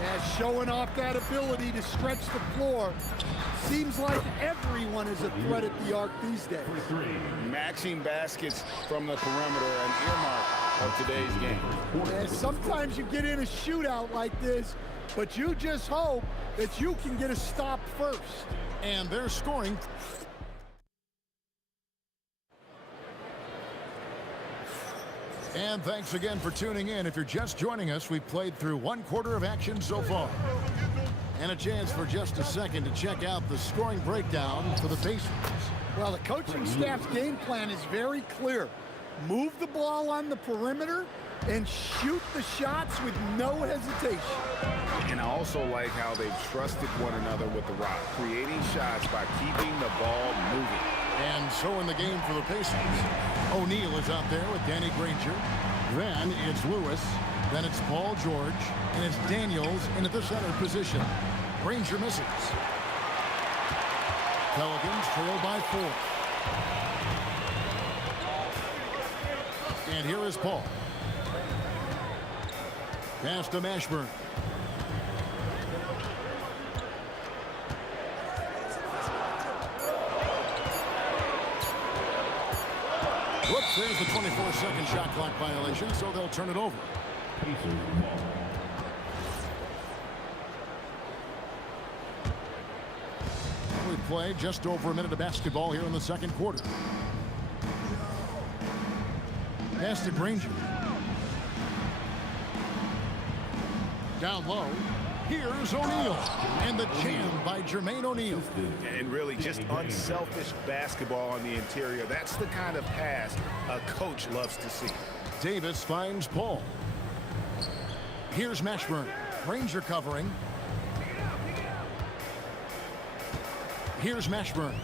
Yeah, showing off that ability to stretch the floor. Seems like everyone is a threat at the arc these days. Maxing baskets from the perimeter, an earmark of today's game. Yeah, sometimes you get in a shootout like this, but you just hope that you can get a stop first. And they're scoring. And thanks again for tuning in. If you're just joining us, we've played through 1/4 of action so far. And a chance for just a second to check out the scoring breakdown for the Pacers. Well, the coaching staff's game plan is very clear. Move the ball on the perimeter and shoot the shots with no hesitation. And I also like how they've trusted one another with the rock, creating shots by keeping the ball moving. And so in the game for the Pacers, O'Neal is out there with Danny Granger. Then it's Lewis. Then it's Paul George. And it's Daniels in at the center position. Granger misses. Pelicans trail by 4. And here is Paul. Pass to Mashburn. Whoops, there's the 24-second shot clock violation, so they'll turn it over. We played just over a minute of basketball here in the second quarter. Pass to Granger. Down low. Here's O'Neal. And the jam by Jermaine O'Neal. And really just unselfish basketball on the interior. That's the kind of pass a coach loves to see. Davis finds Paul. Here's Mashburn. Granger covering. Here's Mashburn.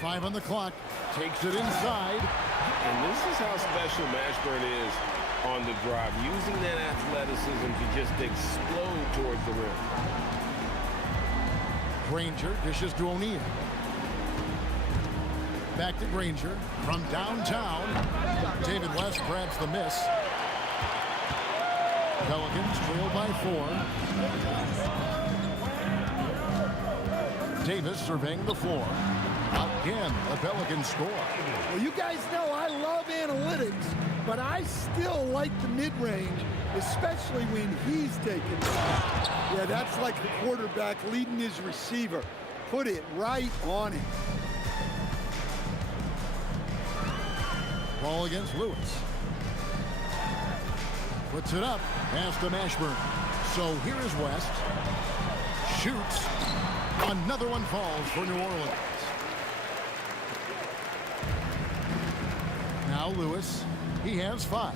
5 on the clock. Takes it inside. And this is how special Mashburn is on the drive, using that athleticism to just explode towards the rim. Granger dishes to O'Neal. Back to Granger from downtown. David West grabs the miss. Pelicans trail by 4. Davis surveying the floor. Again, the Pelicans score. Well, you guys know I love analytics, but I still like the mid-range, especially when he's taking it. Yeah, that's like the quarterback leading his receiver. Put it right on him. Ball against Lewis. Puts it up. Pass to Mashburn. So here is West. Shoots. Another one falls for New Orleans. Now Lewis. He has 5.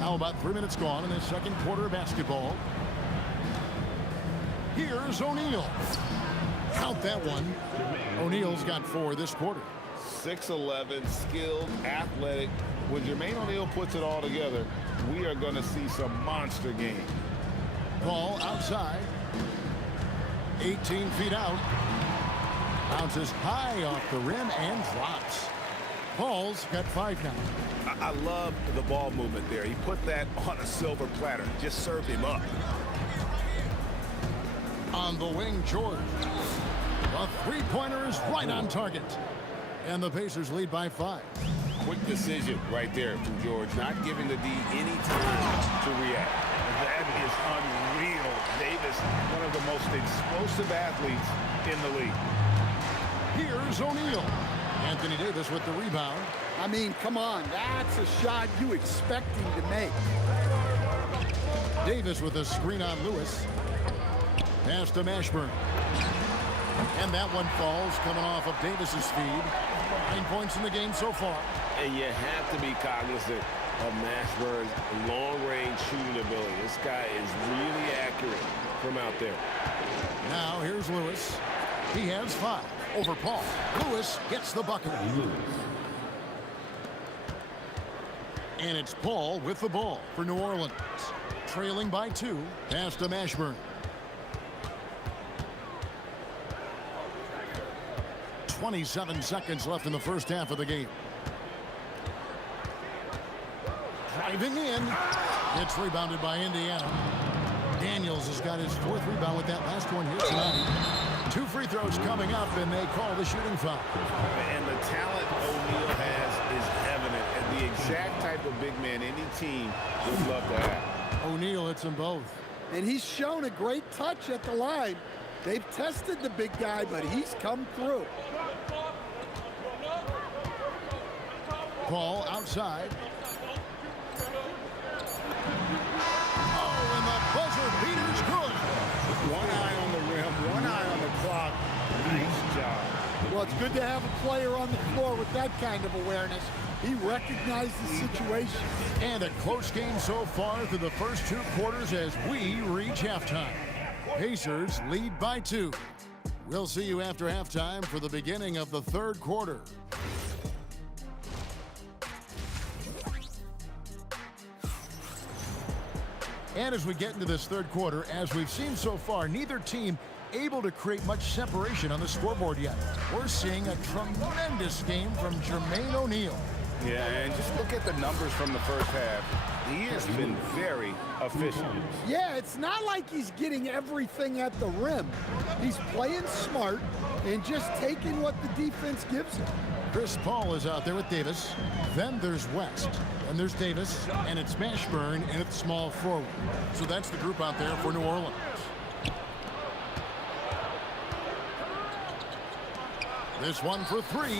How about 3 minutes gone in this second quarter of basketball? Here's O'Neal. Count that one. O'Neal's got 4 this quarter. 6'11", skilled, athletic. When Jermaine O'Neal puts it all together, we are going to see some monster game. Ball outside. 18 feet out. Bounces high off the rim and drops. Paul's got 5 now. I love the ball movement there. He put that on a silver platter. Just served him up. On the wing, George. The three-pointer is right on target. And the Pacers lead by 5. Quick decision right there from George, not giving the D any time to react. That is unreal. Davis, one of the most explosive athletes in the league. Here's O'Neal. Anthony Davis with the rebound. I mean, come on. That's a shot you expect him to make. Davis with a screen on Lewis. Pass to Mashburn. And that one falls coming off of Davis's feed. 9 points in the game so far. And you have to be cognizant of Mashburn's long-range shooting ability. This guy is really accurate from out there. Now here's Lewis. He has 5 over Paul. Lewis gets the bucket. And it's Paul with the ball for New Orleans. Trailing by 2. Pass to Mashburn. 27 seconds left in the first half of the game. Driving in. It's rebounded by Indiana. Daniels has got his 4th rebound with that last one here tonight. 2 free throws coming up, and they call the shooting foul. And the talent O'Neal has is evident, and the exact type of big man any team would love to have. O'Neal hits them both. And he's shown a great touch at the line. They've tested the big guy, but he's come through. Paul outside. Oh, and the buzzer beater's good. One eye on the rim, one eye on the clock. Nice job. Well, it's good to have a player on the floor with that kind of awareness. He recognized the situation. And a close game so far through the first 2 quarters as we reach halftime. Pacers lead by 2. We'll see you after halftime for the beginning of the 3rd quarter. And as we get into this 3rd quarter, as we've seen so far, neither team able to create much separation on the scoreboard yet. We're seeing a tremendous game from Jermaine O'Neal. Yeah, and just look at the numbers from the first half. He has been very efficient. Yeah, it's not like he's getting everything at the rim. He's playing smart and just taking what the defense gives him. Chris Paul is out there with Davis. Then there's West. And there's Davis. And it's Mashburn and it's small forward. So that's the group out there for New Orleans. This one for 3.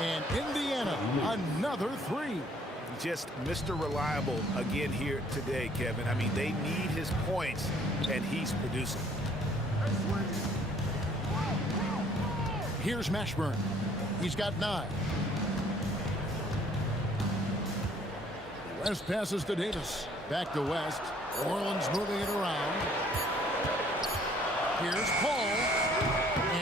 And Indiana, another 3. Just Mr. Reliable again here today, Kevin. I mean, they need his points, and he's producing. Here's Mashburn. He's got 9. West passes to Davis. Back to West. Orleans moving it around. Here's Paul.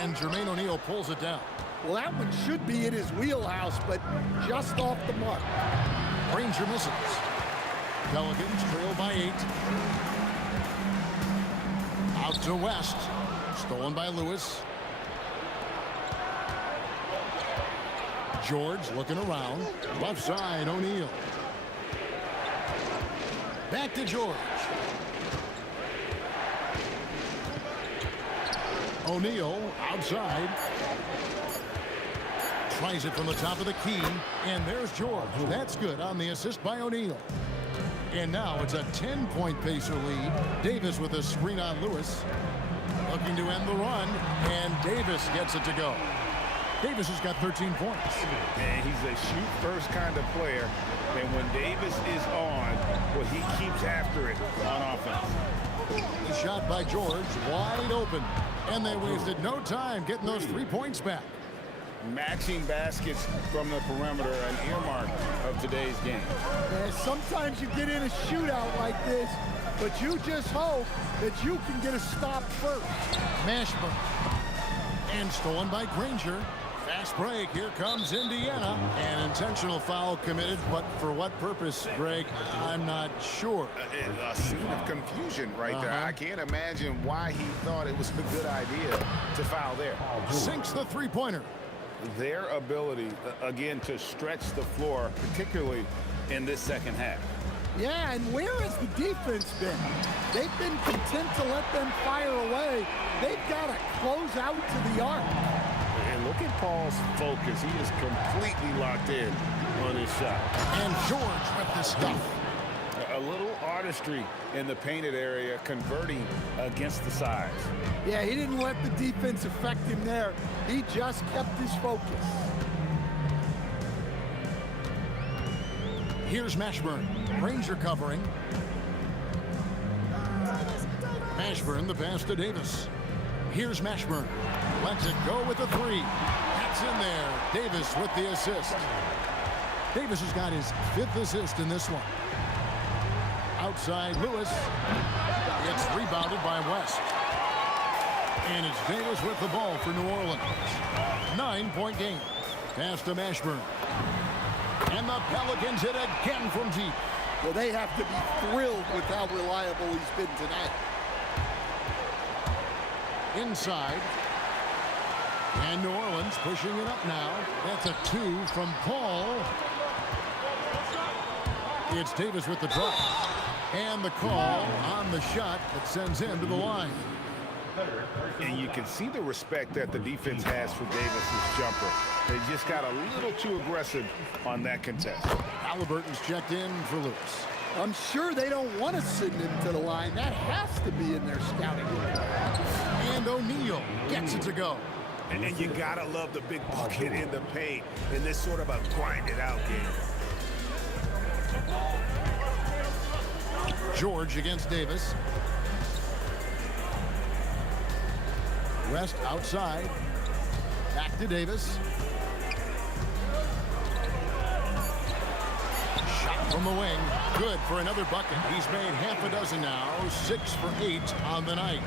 And Jermaine O'Neal pulls it down. Well, that one should be in his wheelhouse, but just off the mark. Ranger misses. Pelicans trail by 8. Out to West. Stolen by Lewis. George looking around. Left side, O'Neal. Back to George. O'Neal outside. Tries it from the top of the key. And there's George. That's good on the assist by O'Neal. And now it's a 10-point Pacer lead. Davis with a screen on Lewis. Looking to end the run. And Davis gets it to go. Davis has got 13 points. And he's a shoot-first kind of player. And when Davis is on, well, he keeps after it on offense. Shot by George, wide open. And they wasted no time getting those 3 points back. Matching baskets from the perimeter, an earmark of today's game. And sometimes you get in a shootout like this, but you just hope that you can get a stop first. Mashburn. And stolen by Granger. Fast break. Here comes Indiana. An intentional foul committed, but for what purpose, Greg? I'm not sure. A scene of confusion right there. I can't imagine why he thought it was a good idea to foul there. Sinks the three-pointer. Their ability, again, to stretch the floor, particularly in this second half. Yeah, and where has the defense been? They've been content to let them fire away. They've got to close out to the arc. And look at Paul's focus. He is completely locked in on his shot. And George with the stuff. A little artistry in the painted area, converting against the size. Yeah, he didn't let the defense affect him there. He just kept his focus. Here's Mashburn. Ranger covering. Mashburn, the pass to Davis. Here's Mashburn. Lets it go with the 3. That's in there. Davis with the assist. Davis has got his 5th assist in this one. Outside Lewis. It's rebounded by West. And it's Davis with the ball for New Orleans. 9-point game. Pass to Mashburn. And the Pelicans hit again from deep. Well, they have to be thrilled with how reliable he's been tonight. Inside. And New Orleans pushing it up now. That's a 2 from Paul. It's Davis with the drop. And the call on the shot that sends him to the line. And you can see the respect that the defense has for Davis's jumper. They just got a little too aggressive on that contest. Halliburton's checked in for Lewis. I'm sure they don't want to send him to the line. That has to be in their scouting. And O'Neal gets it to go. And you gotta love the big bucket in the paint in this sort of a grind-it-out game. George against Davis. West outside. Back to Davis. Shot from the wing. Good for another bucket. He's made half a dozen now. 6 for 8 on the night.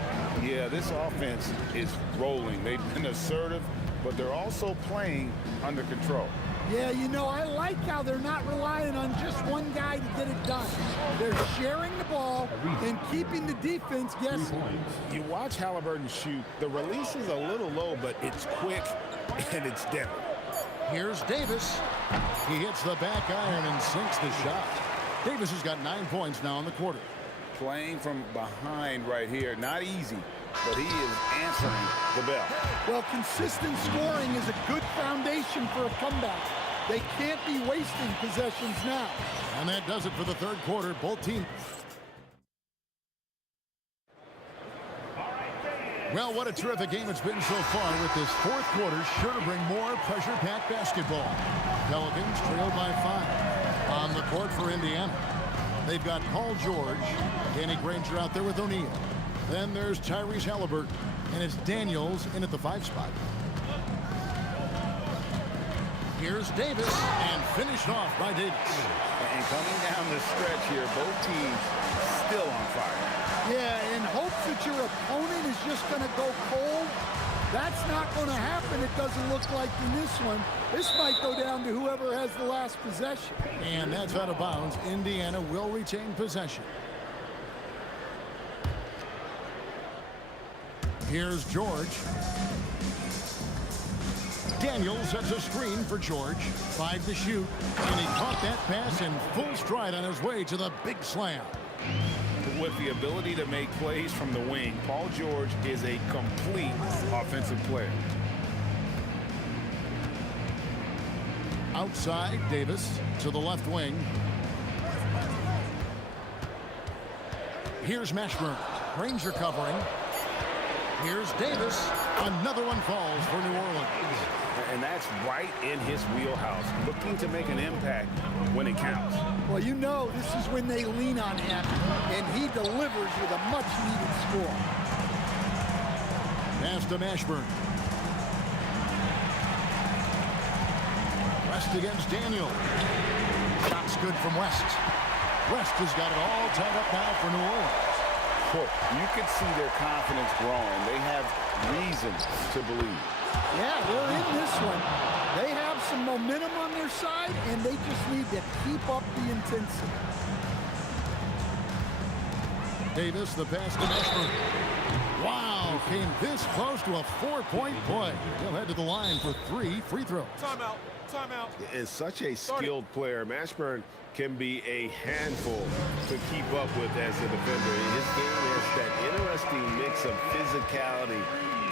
Yeah, this offense is rolling. They've been assertive, but they're also playing under control. Yeah, you know, I like how they're not relying on just one guy to get it done. They're sharing the ball and keeping the defense guessing. You watch Halliburton shoot. The release is a little low, but it's quick and it's deadly. Here's Davis. He hits the back iron and sinks the shot. Davis has got 9 points now in the quarter. Playing from behind right here, not easy, but he is answering the bell. Well, consistent scoring is a good foundation for a comeback. They can't be wasting possessions now. And that does it for the third quarter. Both teams. Well, what a terrific game it's been so far, with this fourth quarter sure to bring more pressure-packed basketball. Pelicans trailed by 5. On the court for Indiana, they've got Paul George, Danny Granger out there with O'Neal. Then there's Tyrese Halliburton, and it's Daniels in at the 5 spot. Here's Davis, and finished off by Davis. And coming down the stretch here, both teams still on fire. Yeah, in hopes that your opponent is just going to go cold. That's not going to happen, it doesn't look like in this one. This might go down to whoever has the last possession. And that's out of bounds. Indiana will retain possession. Here's George. Daniels sets a screen for George. 5 to shoot. And he caught that pass in full stride on his way to the big slam. With the ability to make plays from the wing, Paul George is a complete offensive player. Outside, Davis to the left wing. Here's Mashburn. Granger covering. Here's Davis. Another one falls for New Orleans. And that's right in his wheelhouse, looking to make an impact when it counts. Well, you know, this is when they lean on him, and he delivers with a much-needed score. Pass to Mashburn. West against Daniel. Shots good from West. West has got it all tied up now for New Orleans. Well, you can see their confidence growing. They have reason to believe. Yeah, they're in this one. They have some momentum on their side, and they just need to keep up the intensity. Davis, the pass to Mashburn. Wow, came this close to a 4-point play. He'll head to the line for 3 free throws. Timeout. Timeout. Is such a skilled player. Mashburn can be a handful to keep up with as a defender. His game has that interesting mix of physicality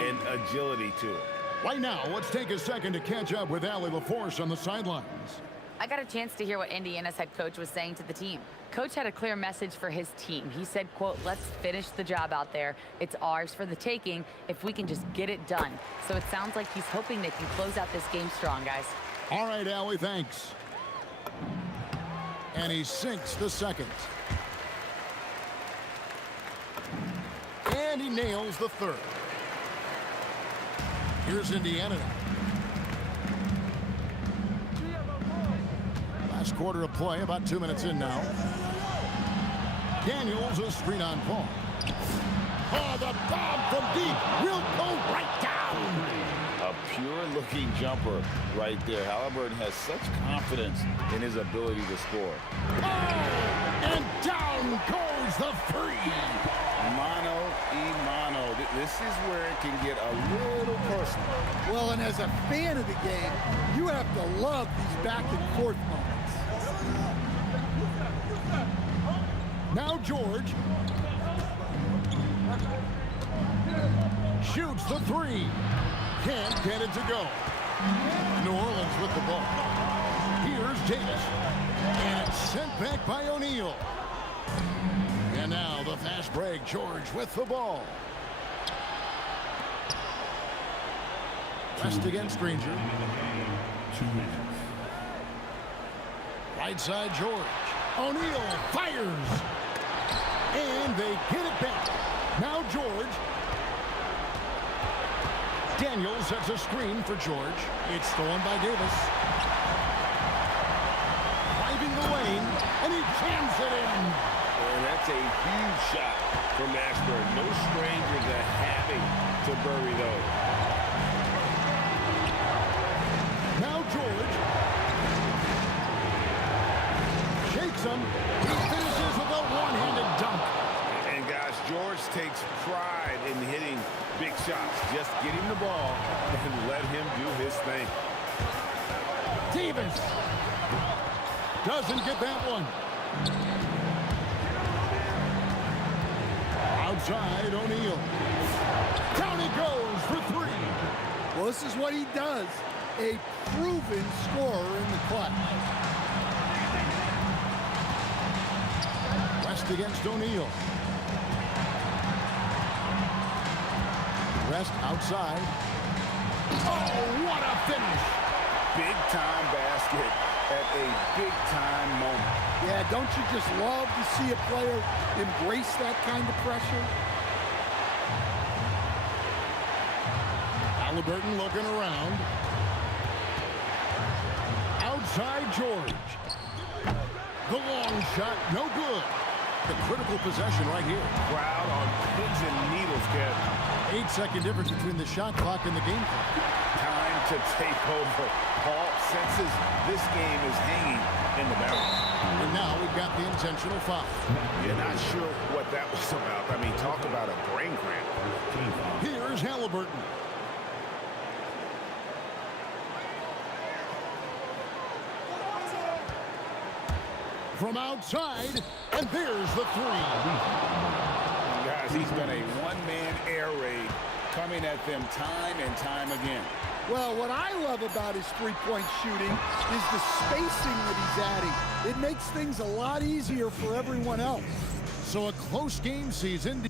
and agility to it. Right now, let's take a second to catch up with Allie LaForce on the sidelines. I got a chance to hear what Indiana's head coach was saying to the team. Coach had a clear message for his team. He said, quote, let's finish the job out there. It's ours for the taking if we can just get it done. So it sounds like he's hoping they can close out this game strong, guys. All right, Allie, thanks. And he sinks the second. And he nails the third. Here's Indiana. Last quarter of play, about 2 minutes in now. Daniels, a screen on Paul. Oh, the bomb from deep will go right down. A pure-looking jumper right there. Halliburton has such confidence in his ability to score. Oh, and down goes the free. Mano y mano. This is where it can get a little personal. Well, and as a fan of the game, you have to love these back-and-forth moments. Now George shoots the three. Can't get it to go. New Orleans with the ball. Here's Davis. And it's sent back by O'Neal. And now the fast break. George with the ball. West against Granger. 2 minutes. Right side George. O'Neal fires. And they get it back. Now George. Daniels sets a screen for George. It's stolen by Davis. Driving the lane, and he jams it in. And that's a huge shot from Mashburn. No stranger to having to bury those. Now George shakes him. He finishes with a one-handed dunk. And guys, George takes pride in hitting big shots. Just get him the ball and let him do his thing. Davis doesn't get that one. Outside O'Neal. Down he goes for three. Well, this is what he does. A proven scorer in the clutch. West against O'Neal. West outside. Oh, what a finish. Big-time basket at a big-time moment. Yeah, don't you just love to see a player embrace that kind of pressure? Halliburton looking around. Outside George. The long shot, no good. The critical possession right here. Crowd on pins and needles, Kev. 8-second difference between the shot clock and the game clock. Time to take over. Paul senses this game is hanging in the balance. And now we've got the intentional foul. You're not sure what that was about. I mean, talk about a brain cramp. Here's Halliburton. From outside, and there's the three. Guys, he's been a one-man air raid coming at them time and time again. Well, what I love about his three-point shooting is the spacing that he's adding. It makes things a lot easier for everyone else. So a close game season.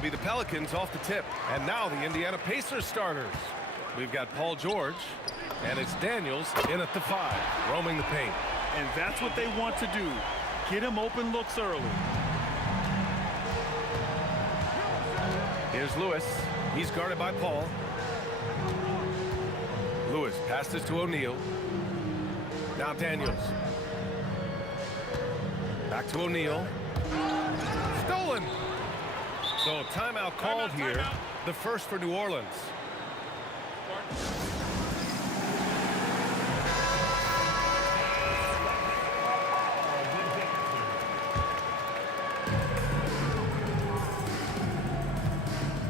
It'll be the Pelicans off the tip. And now the Indiana Pacers starters. We've got Paul George, And it's Daniels in at the 5, roaming the paint. And that's what they want to do. Get him open looks early. Here's Lewis. He's guarded by Paul. Lewis passes to O'Neal. Now Daniels. Back to O'Neal. Stolen. So timeout called here. The first for New Orleans.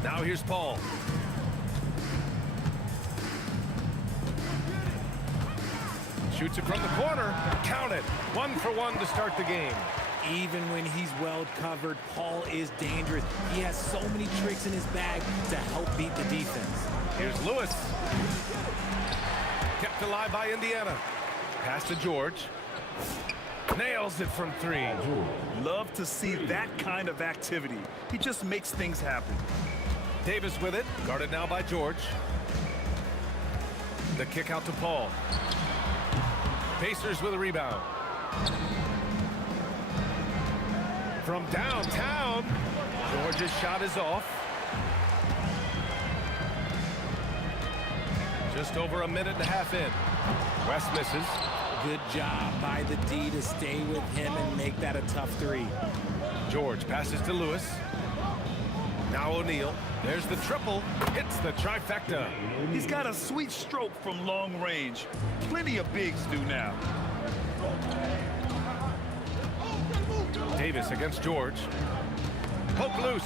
Now here's Paul. Shoots it from the corner. Count it. 1 for 1 to start the game. Even when he's well covered, Paul is dangerous. He has so many tricks in his bag to help beat the defense. Here's Lewis. Kept alive by Indiana. Pass to George. Nails it from 3. Love to see that kind of activity. He just makes things happen. Davis with it. Guarded now by George. The kick out to Paul. Pacers with a rebound. From downtown, George's shot is off. Just over a minute and a half in. West misses. Good job by the D to stay with him and make that a tough 3. George passes to Lewis. Now O'Neal. There's the triple. Hits the trifecta. He's got a sweet stroke from long range. Plenty of bigs do now. Davis against George. Poke loose.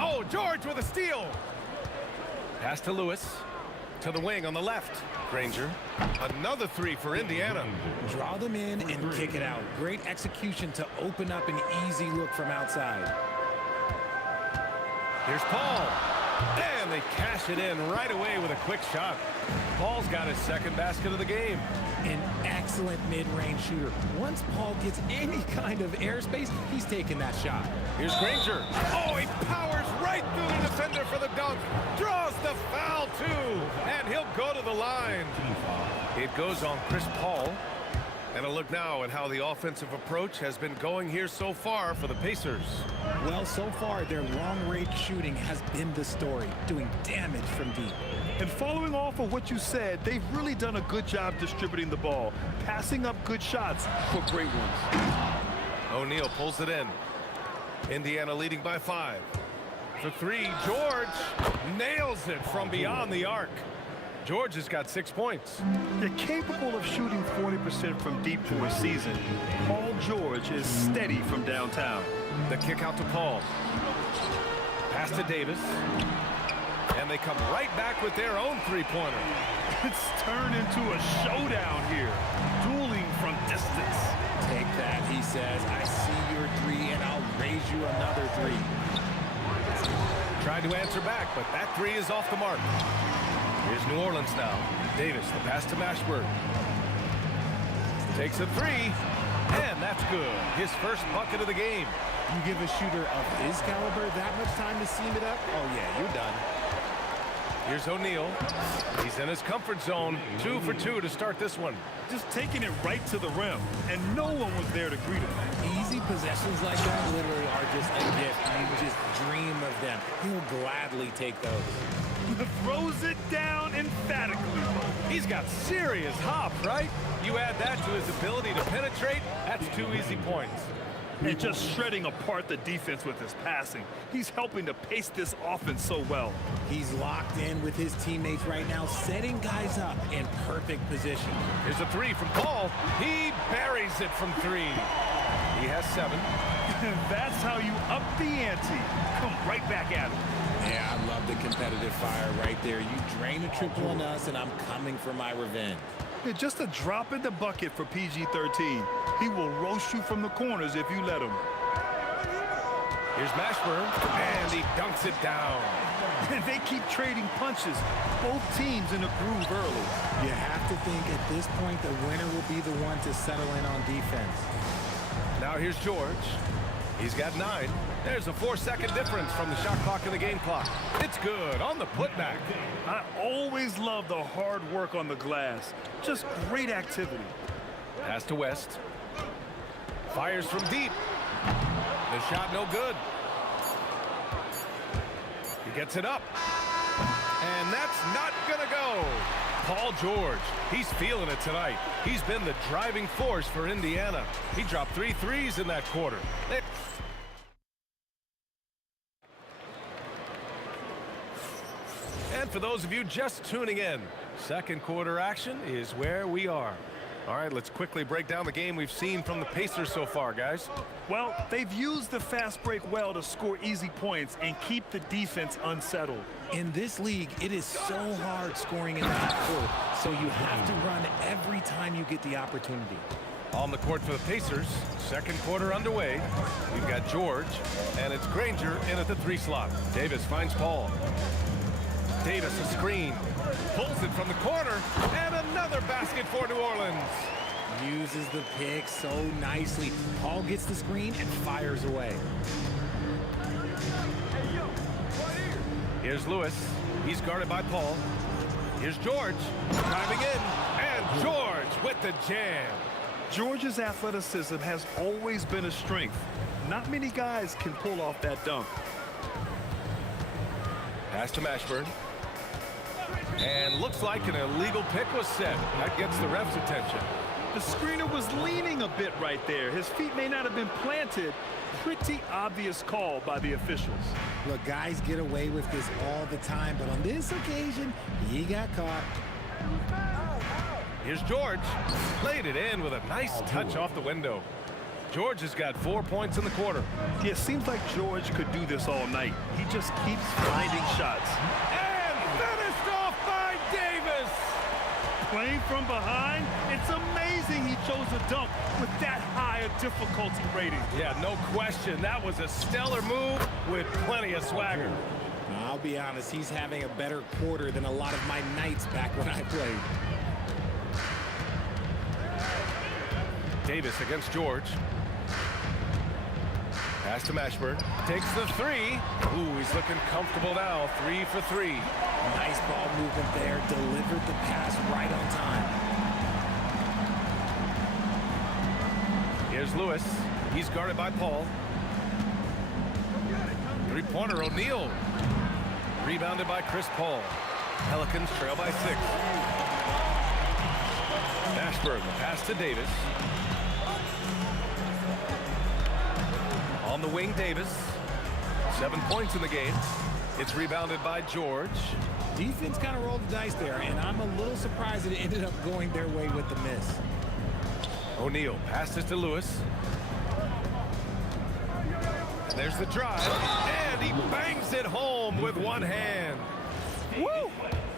Oh, George with a steal. Pass to Lewis. To the wing on the left. Granger. Another 3 for Indiana. Draw them in and kick it out. Great execution to open up an easy look from outside. Here's Paul. And they cash it in right away with a quick shot. Paul's got his second basket of the game. An excellent mid-range shooter. Once Paul gets any kind of airspace, he's taking that shot. Here's Granger. Oh, he powers right through the defender for the dunk. Draws the foul, too. And he'll go to the line. It goes on Chris Paul. And a look now at how the offensive approach has been going here so far for the Pacers. Well, so far, their long-range shooting has been the story, doing damage from deep. And following off of what you said, they've really done a good job distributing the ball, passing up good shots for great ones. O'Neal pulls it in. Indiana leading by 5. For 3, George nails it from beyond the arc. George has got 6 points. They're capable of shooting 40% from deep for a season. Paul George is steady from downtown. The kick out to Paul. Pass to Davis. And they come right back with their own 3-pointer. It's turned into a showdown here. Dueling from distance. Take that, he says. I see your 3, and I'll raise you another 3. Tried to answer back, but that 3 is off the mark. Here's New Orleans now. Davis, the pass to Mashburn. Takes a 3, and that's good. His first bucket of the game. You give a shooter of his caliber that much time to seam it up? Oh, yeah, you're done. Here's O'Neal. He's in his comfort zone. 2 for 2 to start this one. Just taking it right to the rim, and no one was there to greet him. Easy possessions like that literally are just a gift. You just dream of them. He'll gladly take those. Throws it down emphatically. He's got serious hop, right? You add that to his ability to penetrate, that's 2 easy points. And just shredding apart the defense with his passing. He's helping to pace this offense so well. He's locked in with his teammates right now, setting guys up in perfect position. Here's a 3 from Paul. He buries it from 3. He has 7. And that's how you up the ante. Come right back at him. Yeah, I love the competitive fire right there. You drain a triple on us, and I'm coming for my revenge. Yeah, just a drop in the bucket for PG-13. He will roast you from the corners if you let him. Here's Mashburn, and he dunks it down. And they keep trading punches. Both teams in a groove early. You have to think at this point the winner will be the one to settle in on defense. Now here's George. He's got 9. There's a 4-second difference from the shot clock and the game clock. It's good on the putback. I always love the hard work on the glass. Just great activity. Pass to West. Fires from deep. The shot no good. He gets it up. And that's not going to go. Paul George, he's feeling it tonight. He's been the driving force for Indiana. He dropped 3 threes in that quarter. And for those of you just tuning in, second quarter action is where we are. All right, let's quickly break down the game we've seen from the Pacers so far, guys. Well, they've used the fast break well to score easy points and keep the defense unsettled. In this league, it is so hard scoring in the half court, so you have to run every time you get the opportunity. On the court for the Pacers, second quarter underway. We've got George, and it's Granger in at the 3 slot. Davis finds Paul. Davis a screen, pulls it from the corner, and another basket for New Orleans. Uses the pick so nicely. Paul gets the screen and fires away. Here's Lewis. He's guarded by Paul. Here's George driving in, and George with the jam. George's athleticism has always been a strength. Not many guys can pull off that dunk. Pass to Mashburn. And looks like an illegal pick was set. That gets the ref's attention. The screener was leaning a bit right there. His feet may not have been planted. Pretty obvious call by the officials. Look, guys get away with this all the time, but on this occasion, he got caught. Here's George. Laid it in with a nice touch off the window. George has got 4 points in the quarter. Yeah, it seems like George could do this all night. He just keeps finding shots. And finished off by Davis. Playing from behind, it's amazing he chose a dunk with that high a difficulty rating. Yeah, no question. That was a stellar move with plenty of swagger. I'll be honest, he's having a better quarter than a lot of my nights back when I played. Davis against George. Pass to Mashburn. Takes the 3. Ooh, he's looking comfortable now. 3 for 3. Nice ball movement there. Delivered the pass right on time. Here's Lewis. He's guarded by Paul. Three-pointer, O'Neal. Rebounded by Chris Paul. Pelicans trail by 6. Mashburn, the pass to Davis. On the wing, Davis. 7 points in the game. It's rebounded by George. Defense kind of rolled the dice there, and I'm a little surprised that it ended up going their way with the miss. O'Neal passes to Lewis. There's the drive, and he bangs it home with one hand. Woo!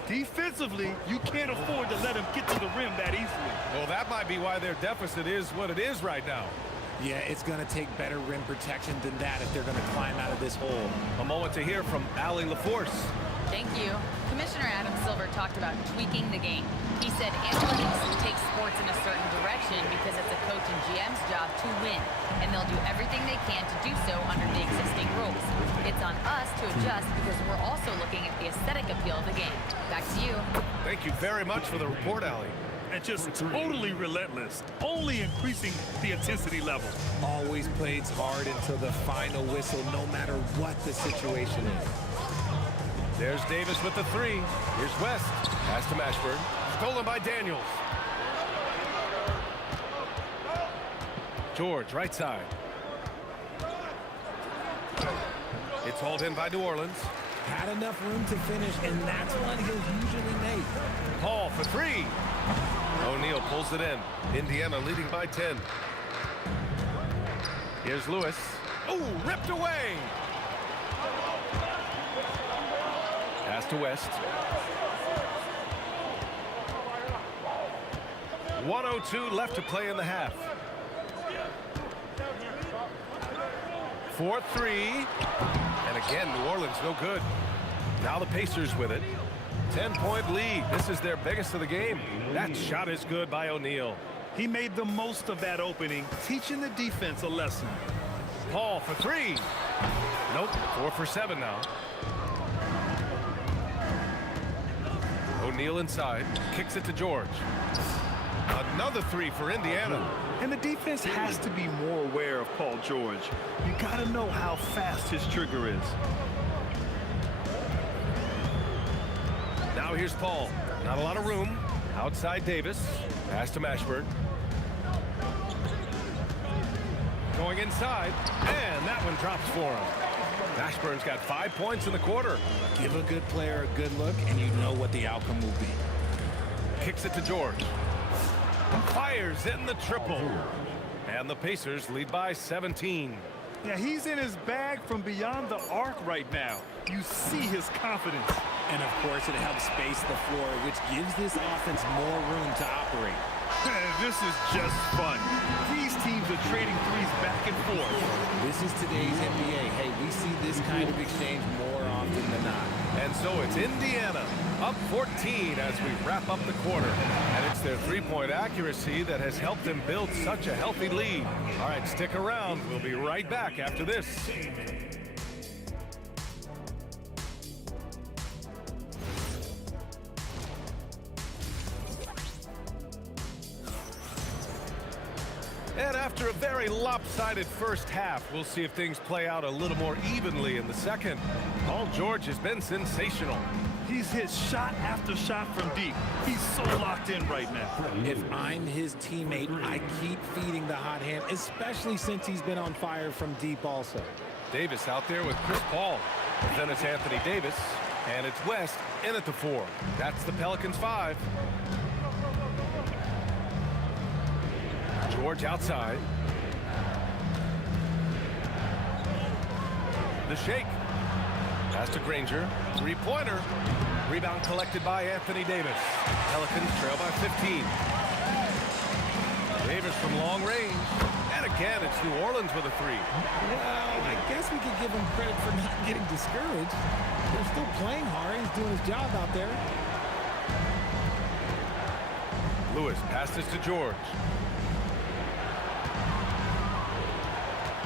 Defensively, you can't afford to let him get to the rim that easily. Well, that might be why their deficit is what it is right now. Yeah, it's going to take better rim protection than that if they're going to climb out of this hole. A moment to hear from Allie LaForce. Thank you. Commissioner Adam Silver talked about tweaking the game. He said analytics take sports in a certain direction because it's a coach and GM's job to win, and they'll do everything they can to do so under the existing rules. It's on us to adjust because we're also looking at the aesthetic appeal of the game. Back to you. Thank you very much for the report, Allie. And just totally relentless, only increasing the intensity level. Always plays hard until the final whistle, no matter what the situation is. There's Davis with the 3. Here's West. Pass to Mashburn. Stolen by Daniels. George, right side. It's hauled in by New Orleans. Had enough room to finish, and that's one he'll usually make. Paul for 3. O'Neal pulls it in. Indiana leading by 10. Here's Lewis. Oh, ripped away. Pass to West. 1:02 left to play in the half. 4-3. And again, New Orleans no good. Now the Pacers with it. 10-point lead. This is their biggest of the game. That shot is good by O'Neal. He made the most of that opening, teaching the defense a lesson. Paul for three. Nope, 4 for 7 now. O'Neal inside, kicks it to George. Another three for Indiana. And the defense has to be more aware of Paul George. You got to know how fast his trigger is. Now here's Paul. Not a lot of room. Outside Davis. Pass to Mashburn. Going inside. And that one drops for him. Mashburn's got 5 points in the quarter. Give a good player a good look, and you know what the outcome will be. Kicks it to George. Fires in the triple. And the Pacers lead by 17. Yeah, he's in his bag from beyond the arc right now. You see his confidence. And, of course, it helps space the floor, which gives this offense more room to operate. This is just fun. These teams are trading threes back and forth. This is today's NBA. Hey, we see this kind of exchange more often than not. And so it's Indiana up 14 as we wrap up the quarter. And it's their three-point accuracy that has helped them build such a healthy lead. All right, stick around. We'll be right back after this. And after a very lopsided first half, we'll see if things play out a little more evenly in the second. Paul George has been sensational. He's hit shot after shot from deep. He's so locked in right now. If I'm his teammate, I keep feeding the hot hand, especially since he's been on fire from deep also. Davis out there with Chris Paul. Then it's Anthony Davis, and it's West in at the 4. That's the Pelicans 5. George outside. The shake. Pass to Granger. Three-pointer. Rebound collected by Anthony Davis. Pelicans trail by 15. Davis from long range. And again, it's New Orleans with a 3. Well, I guess we could give him credit for not getting discouraged. They're still playing hard. He's doing his job out there. Lewis passes to George.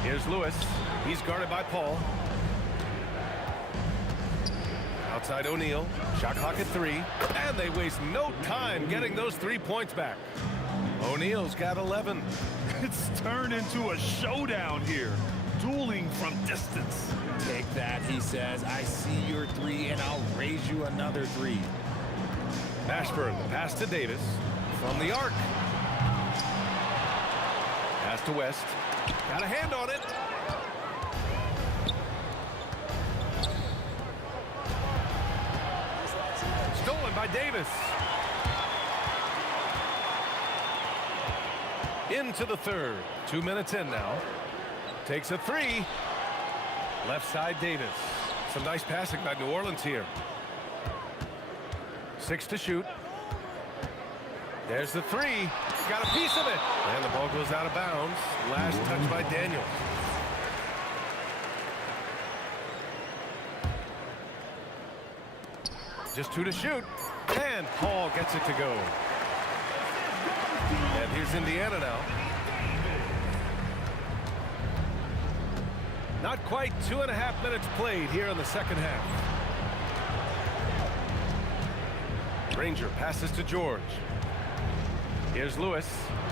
Here's Lewis. He's guarded by Paul. Outside O'Neal. Shot clock at 3. And they waste no time getting those 3 points back. O'Neal's got 11. It's turned into a showdown here. Dueling from distance. Take that, he says. I see your 3, and I'll raise you another 3. Mashburn, the pass to Davis. From the arc. Pass to West. Got a hand on it. Stolen by Davis. Into the third. 2 minutes in now. Takes a 3. Left side Davis. Some nice passing by New Orleans here. 6 to shoot. There's the 3. Got a piece of it. And the ball goes out of bounds. Last touch by Daniels. Just 2 to shoot. And Paul gets it to go. And here's Indiana now. Not quite 2.5 minutes played here in the second half. Granger passes to George. Here's Lewis.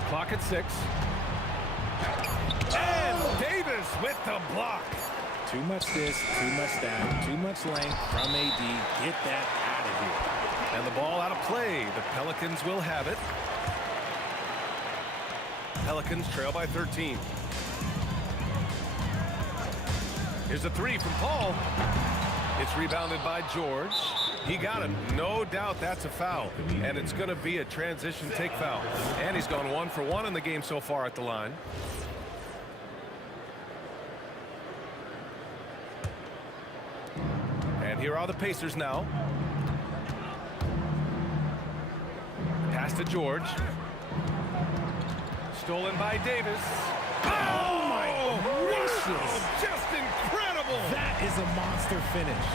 Clock at 6. And Davis with the block. Too much this, too much that, too much length from AD. Get that out of here. And the ball out of play. The Pelicans will have it. Pelicans trail by 13. Here's a 3 from Paul. It's rebounded by George. He got him. No doubt that's a foul. And it's going to be a transition take foul. And he's gone 1 for 1 in the game so far at the line. And here are the Pacers now. Pass to George. Stolen by Davis. Oh my gracious. Just incredible. That is a monster finish.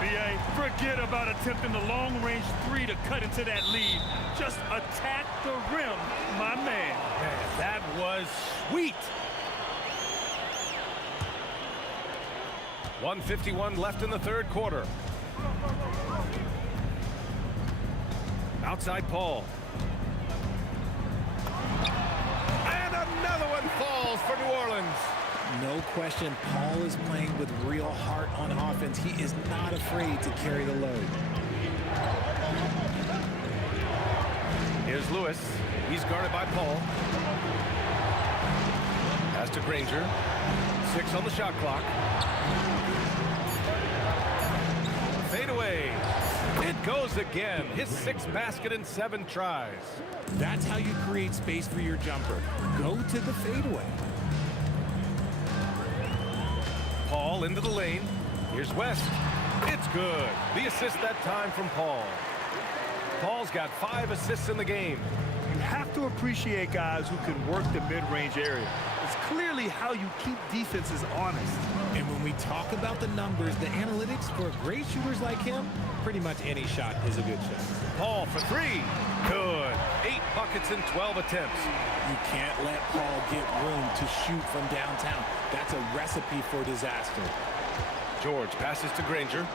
BA, forget about attempting the long-range 3 to cut into that lead. Just attack the rim, my man. Man, that was sweet. 1:51 left in the third quarter. Outside Paul. And another one falls for New Orleans. No question, Paul is playing with real heart on offense. He is not afraid to carry the load. Here's Lewis. He's guarded by Paul. Pass to Granger. 6 on the shot clock. Fade away. It goes again. His 6th basket in 7 tries. That's how you create space for your jumper. Go to the fadeaway. Paul into the lane. Here's West. It's good. The assist that time from Paul. Paul's got 5 assists in the game. You have to appreciate guys who can work the mid-range area. It's clearly how you keep defenses honest. And when we talk about the numbers, the analytics for great shooters like him, pretty much any shot is a good shot. Paul for 3. Good. 8 buckets in 12 attempts. You can't let Paul get room to shoot from downtown. That's a recipe for disaster. George passes to Granger.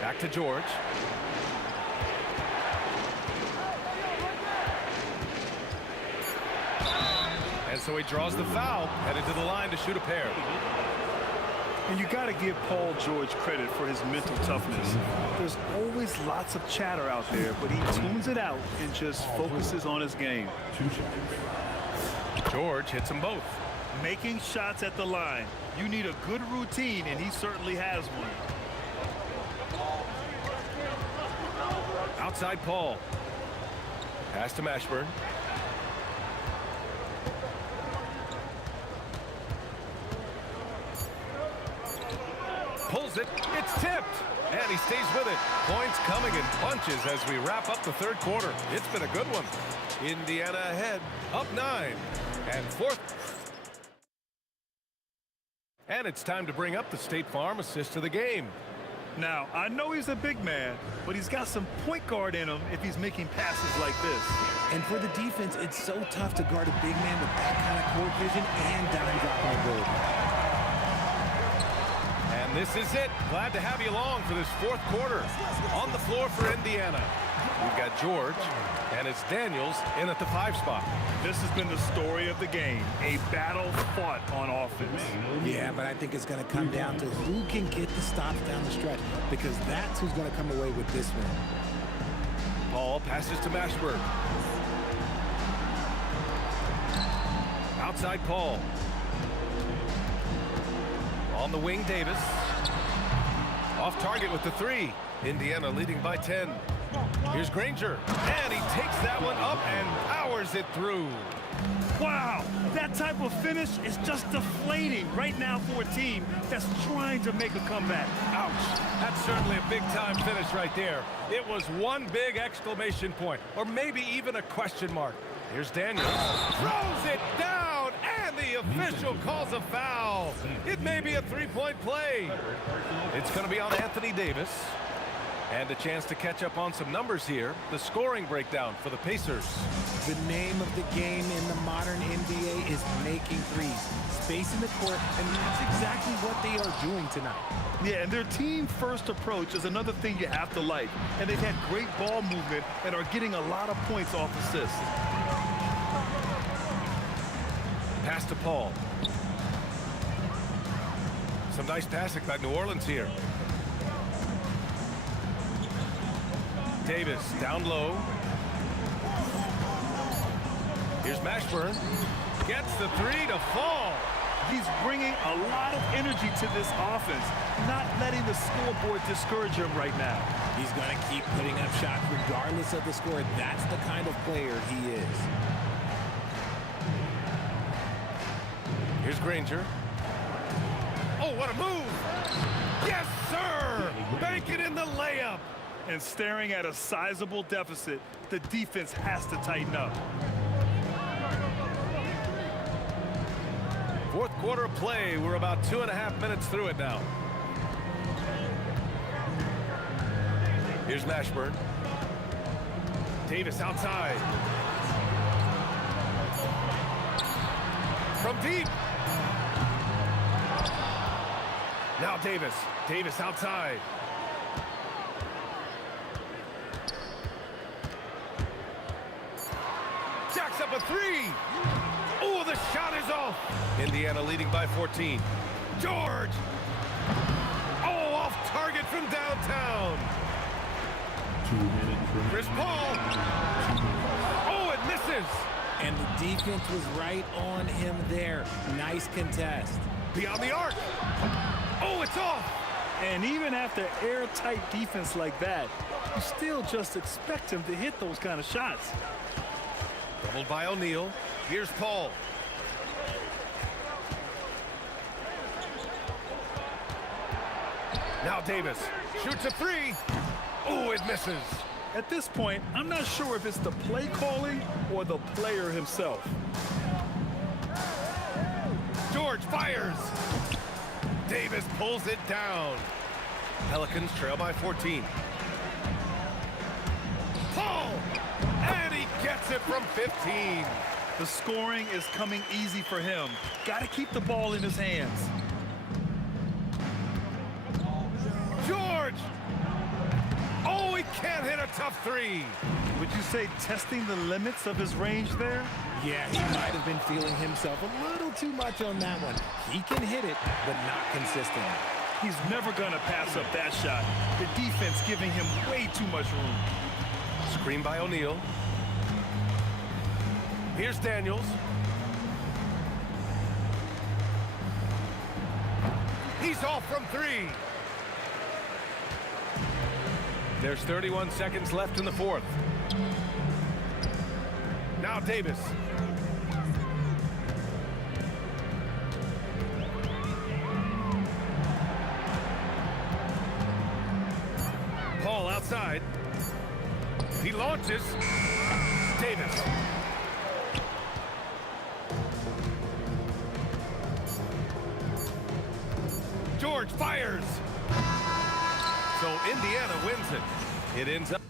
Back to George. And so he draws the foul, headed to the line to shoot a pair. And you got to give Paul George credit for his mental toughness. There's always lots of chatter out there, but he tunes it out and just focuses on his game. George hits them both. Making shots at the line. You need a good routine, and he certainly has one. Outside Paul. Pass to Mashburn. Pulls it. It's tipped. And he stays with it. Points coming in bunches as we wrap up the third quarter. It's been a good one. Indiana ahead, up 9. And fourth. And it's time to bring up the State Farm assist of the game. Now, I know he's a big man, but he's got some point guard in him if he's making passes like this. And for the defense, it's so tough to guard a big man with that kind of court vision and dime dropping ability. And this is it. Glad to have you along for this fourth quarter. On the floor for Indiana, we've got George, and it's Daniels in at the 5 spot. This has been the story of the game, a battle fought on offense. Yeah, but I think it's going to come down to who can get the stops down the stretch, because that's who's going to come away with this one. Paul passes to Mashburn. Outside Paul. On the wing, Davis. Off target with the 3. Indiana leading by 10. Here's Granger, and he takes that one up and powers it through. Wow, that type of finish is just deflating right now for a team that's trying to make a comeback. Ouch, that's certainly a big-time finish right there. It was one big exclamation point, or maybe even a question mark. Here's Daniels, throws it down, and the official calls a foul. It may be a 3-point play. It's going to be on Anthony Davis. And a chance to catch up on some numbers here. The scoring breakdown for the Pacers. The name of the game in the modern NBA is making threes. Space in the court, and that's exactly what they are doing tonight. Yeah, and their team-first approach is another thing you have to like. And they've had great ball movement and are getting a lot of points off assists. Pass to Paul. Some nice passing by New Orleans here. Davis down low. Here's Mashburn. Gets the 3 to fall. He's bringing a lot of energy to this offense, not letting the scoreboard discourage him right now. He's going to keep putting up shots regardless of the score. That's the kind of player he is. Here's Granger. Oh, what a move! Yes, sir! Bank it in the layup. And staring at a sizable deficit, the defense has to tighten up. Fourth quarter of play. We're about 2.5 minutes through it now. Here's Mashburn. Davis outside. from deep. Now Davis. Davis outside. Jacks up a three. Oh, the shot is off. Indiana leading by 14. George. Oh, off target from downtown. 2 minutes remaining. Chris Paul. Oh, it misses. And the defense was right on him there. Nice contest. Beyond the arc. Oh, it's off. And even after airtight defense like that, you still just expect him to hit those kind of shots. Doubled by O'Neal. Here's Paul. Now Davis shoots a three. Oh, it misses. At this point, I'm not sure if it's the play calling or the player himself. George fires. Davis pulls it down. Pelicans trail by 14. Paul! And he gets it from 15. The scoring is coming easy for him. Got to keep the ball in his hands. George! Oh, he can't hit a tough three. Would you say testing the limits of his range there? Yeah, he might have been feeling himself a little too much on that one. He can hit it, but not consistently. He's never going to pass up that shot. The defense giving him way too much room. Screen by O'Neal. Here's Daniels. He's off from three. There's 31 seconds left in the fourth. Now Davis. Paul outside. He launches. Davis. George fires. So Indiana wins it. It ends up.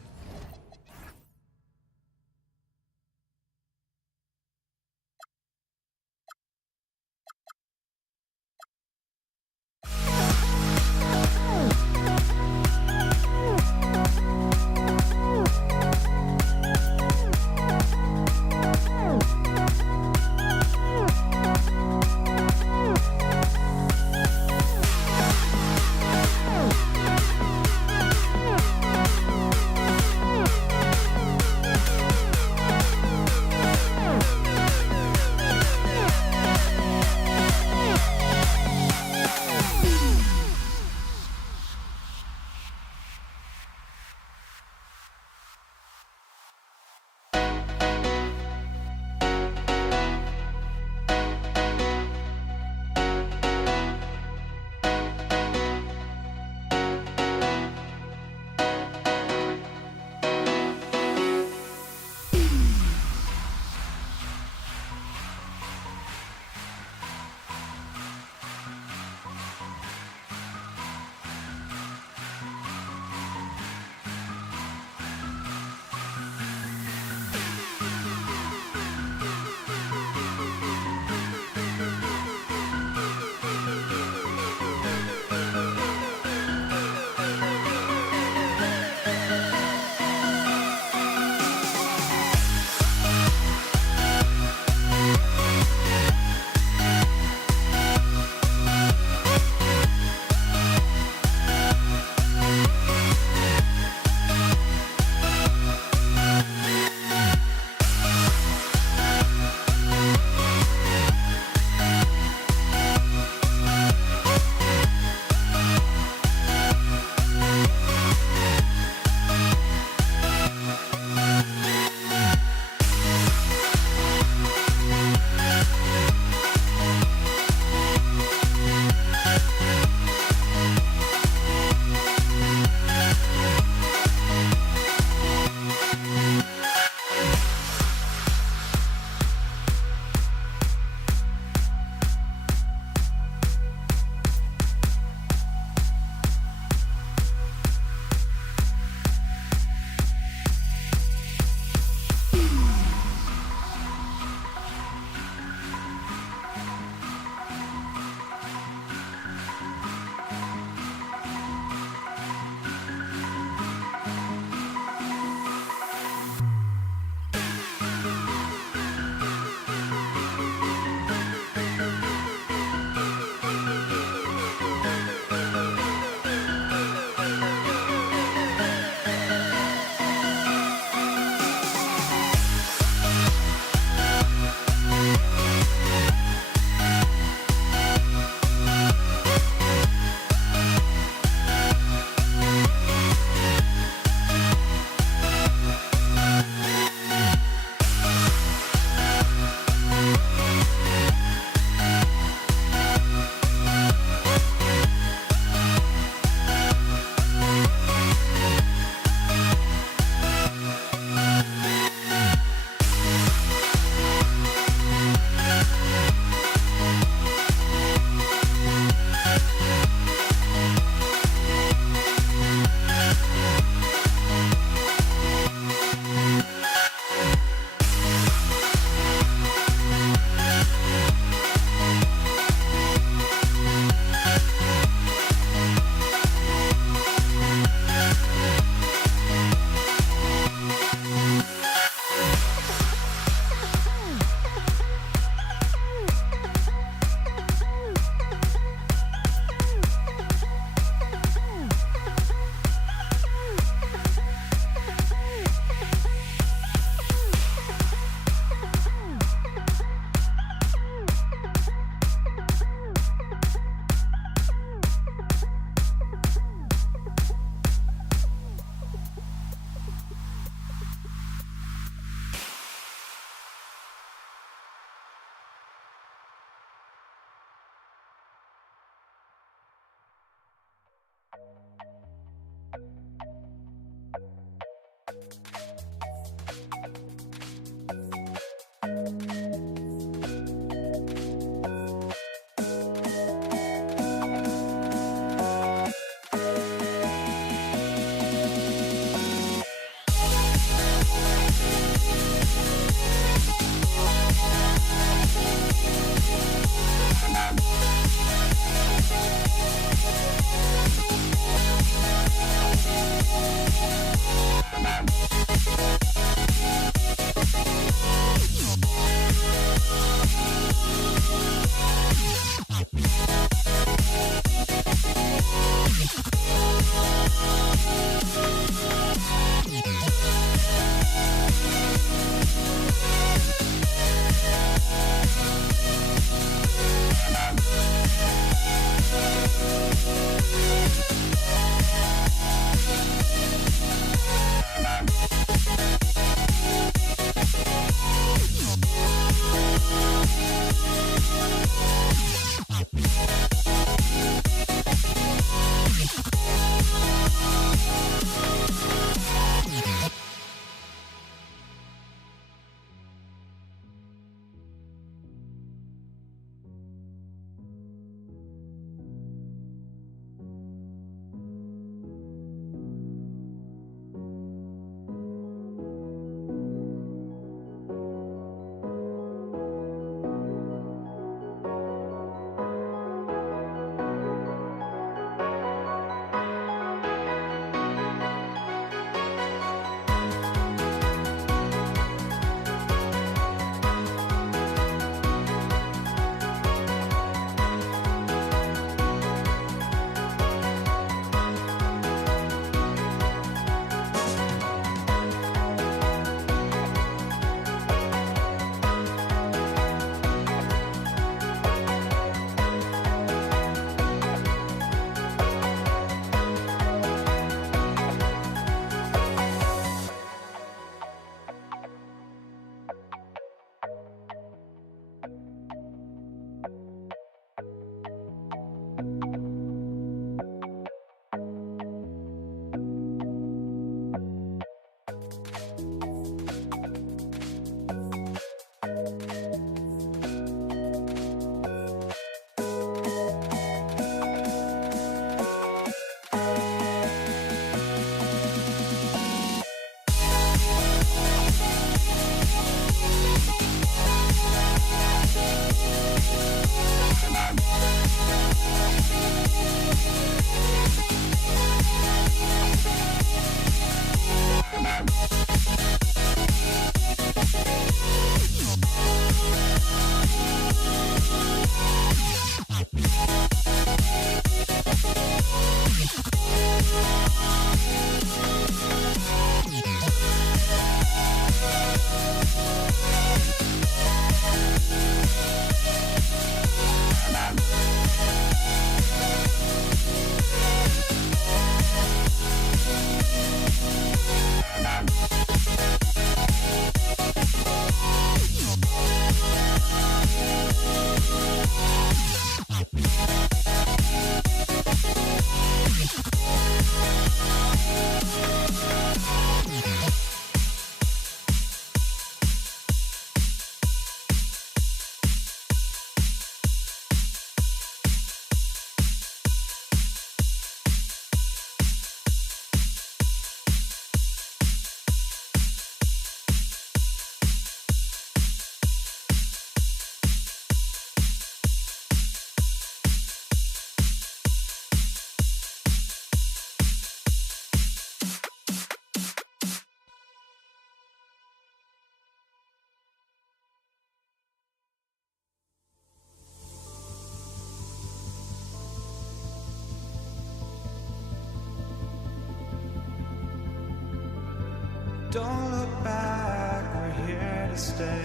Don't look back, we're here to stay.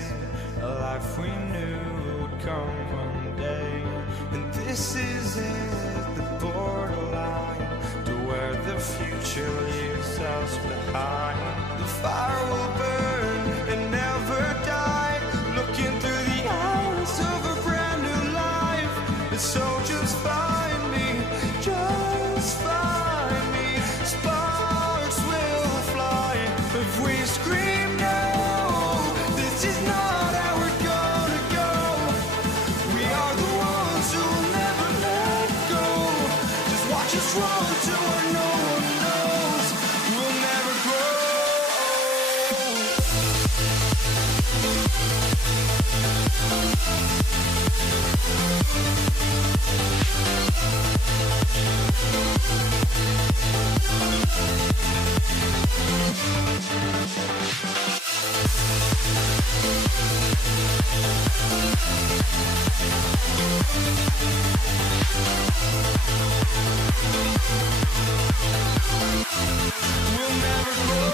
A life we knew would come one day. And this is it, the borderline to where the future leaves us behind. The fire will burn and never die, looking through the eyes of a brand new life. And so just find me, just find me. Sparks will fly if we scream no. This is not our We'll never grow.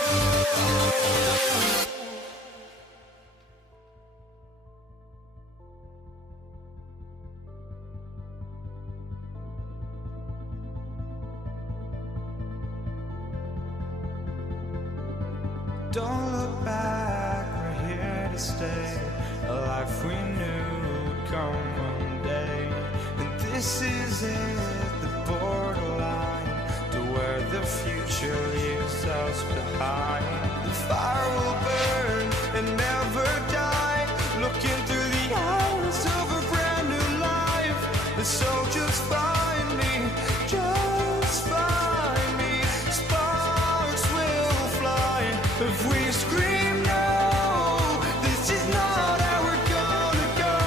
Don't look back, we're here to stay. A life we knew would come one day. And this is it, the borderline to where the future leaves us behind. The fire will burn and never die, looking through the eyes of a brand new life. And so just find me, just find me. Sparks will fly if we scream no. This is not how we're gonna go.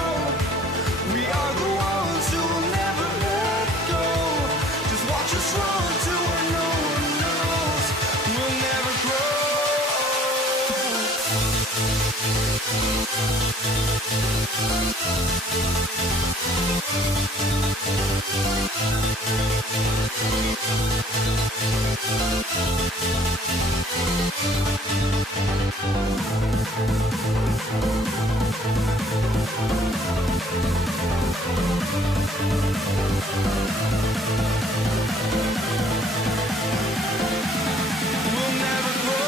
We are the ones who will never let go. Just watch us run to where no one knows. We'll never grow. We'll never grow.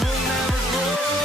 We'll never grow.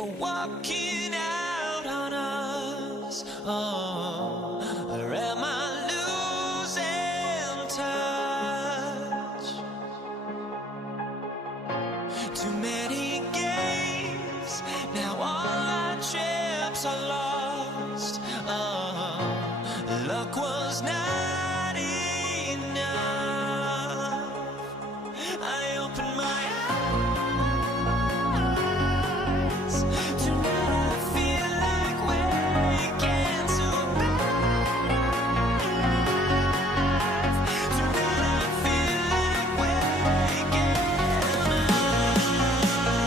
for walking out on us? Oh, or am I losing touch? Too many games, now all our chips are lost. Oh, luck was not enough. I opened my eyes. Tonight I feel like waking to a better life. Tonight I feel like waking up.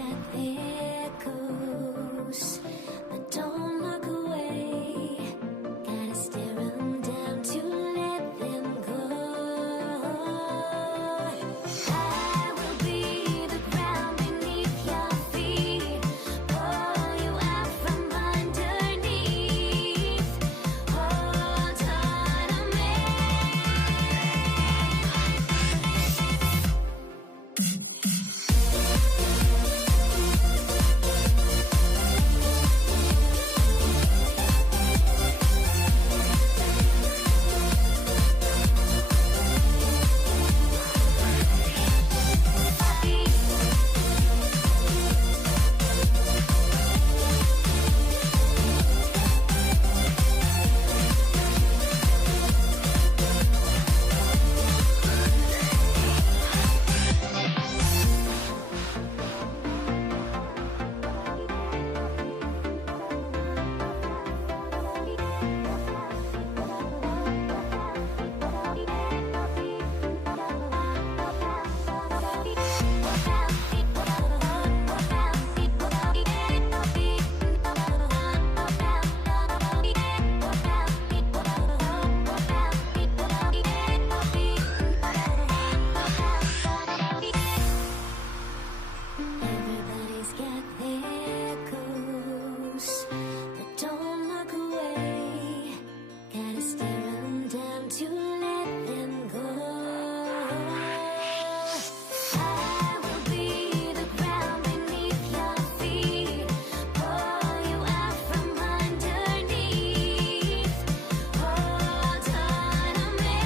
get there goes, but don't look away. Gotta stare 'em down to let them go. I will be the ground beneath your feet, pull you out from underneath. Hold on to me. Everybody's got their goals, but don't look away. Gotta stare 'em down to let them go. I will be the ground beneath your feet, pull you out from underneath. Hold on to me.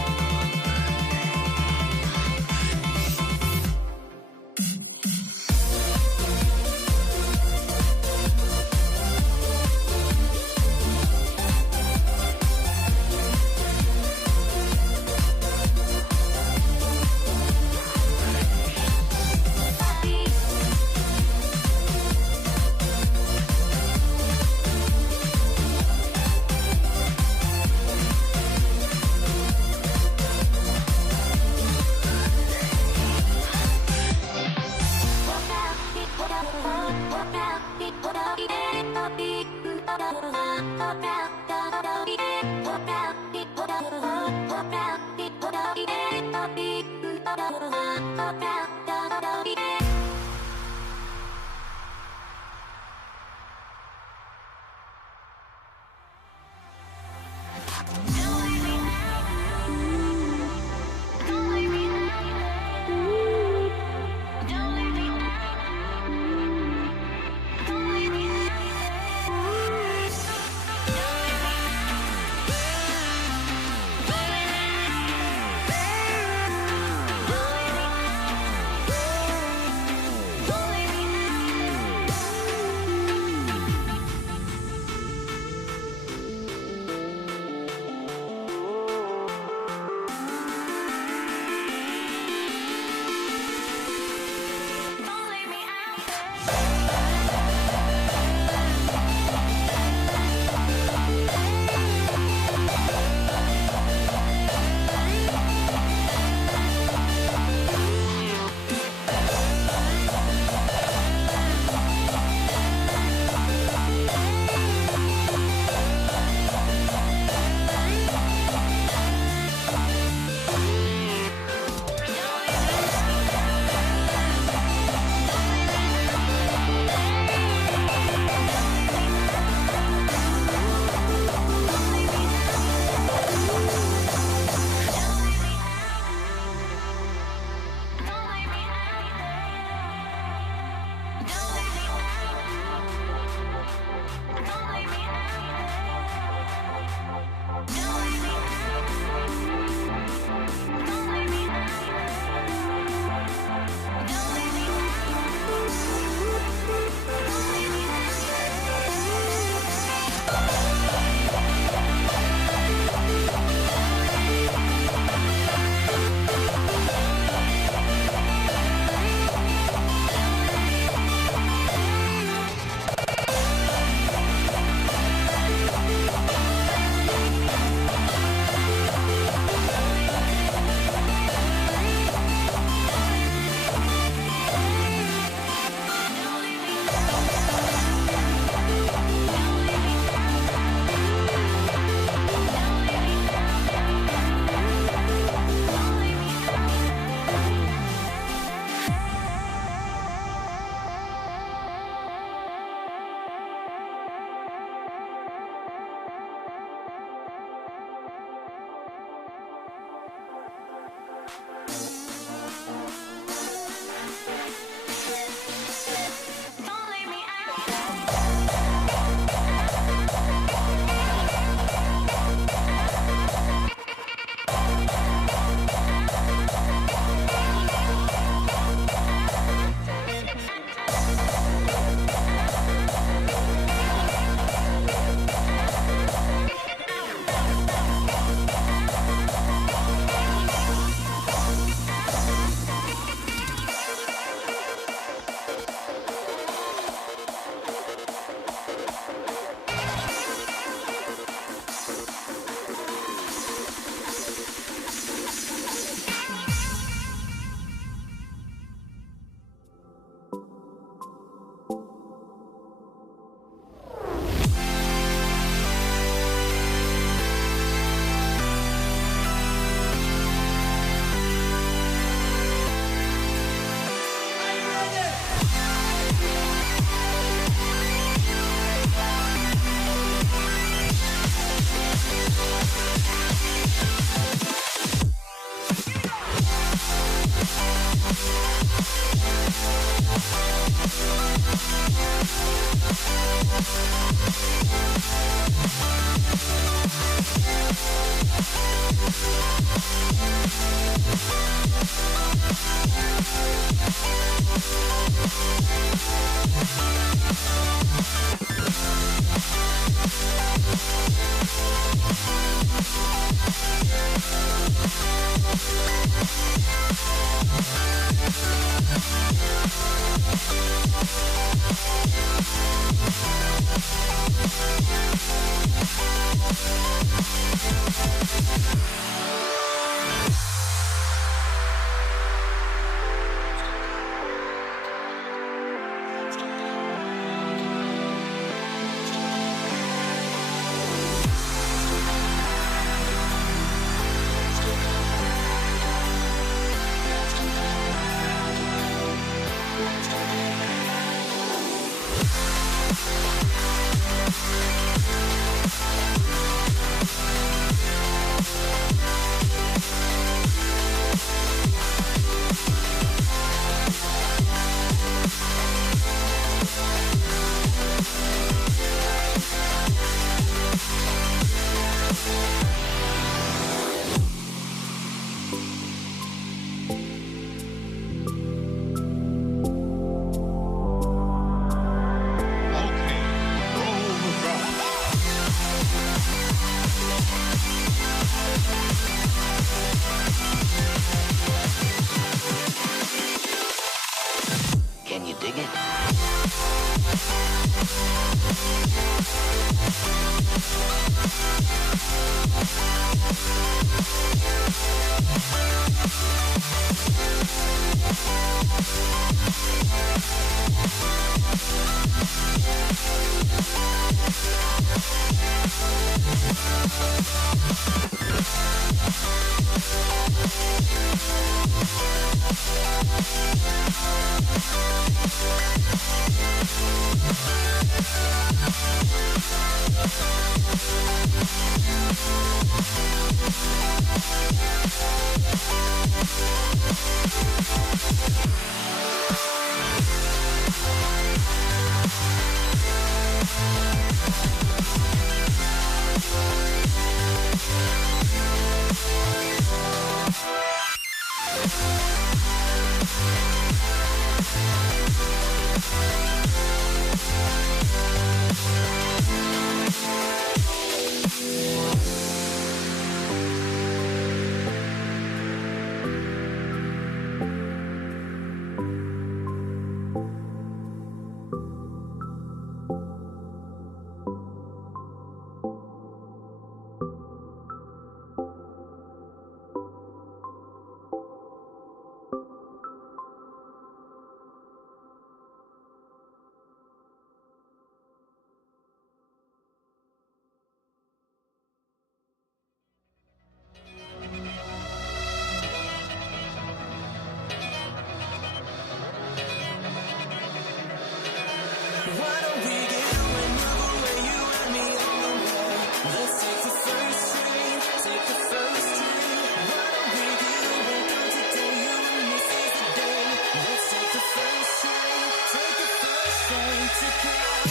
Take the first train to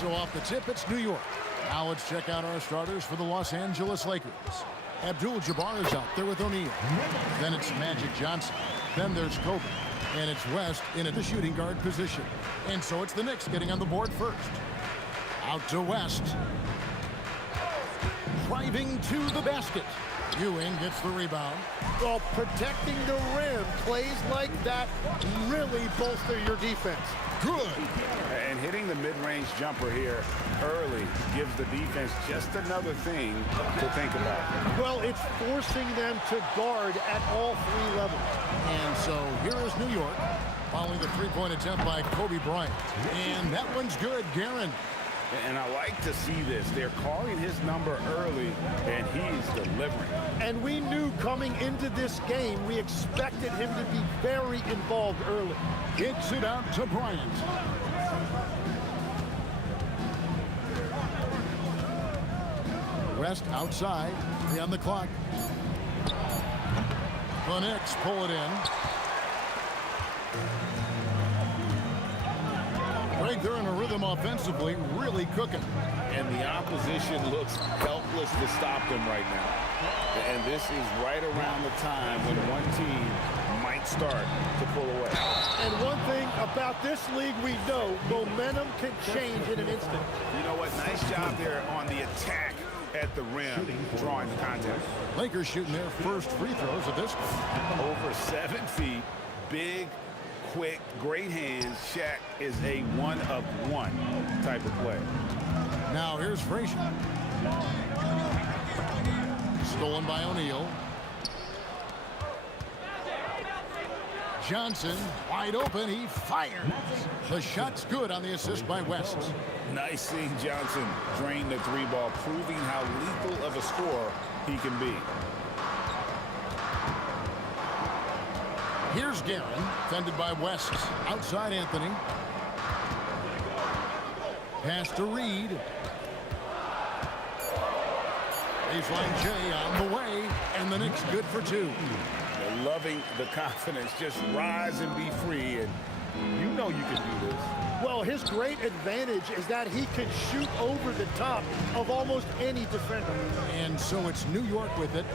So off the tip, it's New York. Now let's check out our starters for the Los Angeles Lakers. Abdul-Jabbar is out there with O'Neal. Then it's Magic Johnson. Then there's Kobe. And it's West in at the shooting guard position. And so it's the Knicks getting on the board first. Out to West. Driving to the basket. Ewing gets the rebound. Well, protecting the rim, plays like that really bolster your defense. Good. And hitting the mid-range jumper here early gives the defense just another thing to think about. Well, it's forcing them to guard at all three levels. And so here is New York following the three-point attempt by Kobe Bryant. And that one's good, Guerin. And I like to see this. They're calling his number early, and he's delivering. And we knew coming into this game, we expected him to be very involved early. Gets it out to Bryant. West outside, 3 on the clock. The Knicks pull it in. Greg, they're in a rhythm offensively, really cooking. And the opposition looks helpless to stop them right now. And this is right around the time when one team might start to pull away. And one thing about this league we know, momentum can change in an instant. You know what? Nice job there on the attack at the rim, drawing the contact. Lakers shooting their first free throws at this point. Over 7 feet, big, quick, great hands. Shaq is a one-of-one type of player. Now here's Frazier. Stolen by O'Neal. Johnson wide open. He fires. The shot's good on the assist by West. Nice seeing Johnson drain the 3-ball, proving how lethal of a scorer he can be. Here's Guerin, defended by West. Outside Anthony. Pass to Reed. Baseline J on the way, and the Knicks good for 2. They're loving the confidence. Just rise and be free, and you know you can do this. Well, his great advantage is that he can shoot over the top of almost any defender. And so it's New York with it,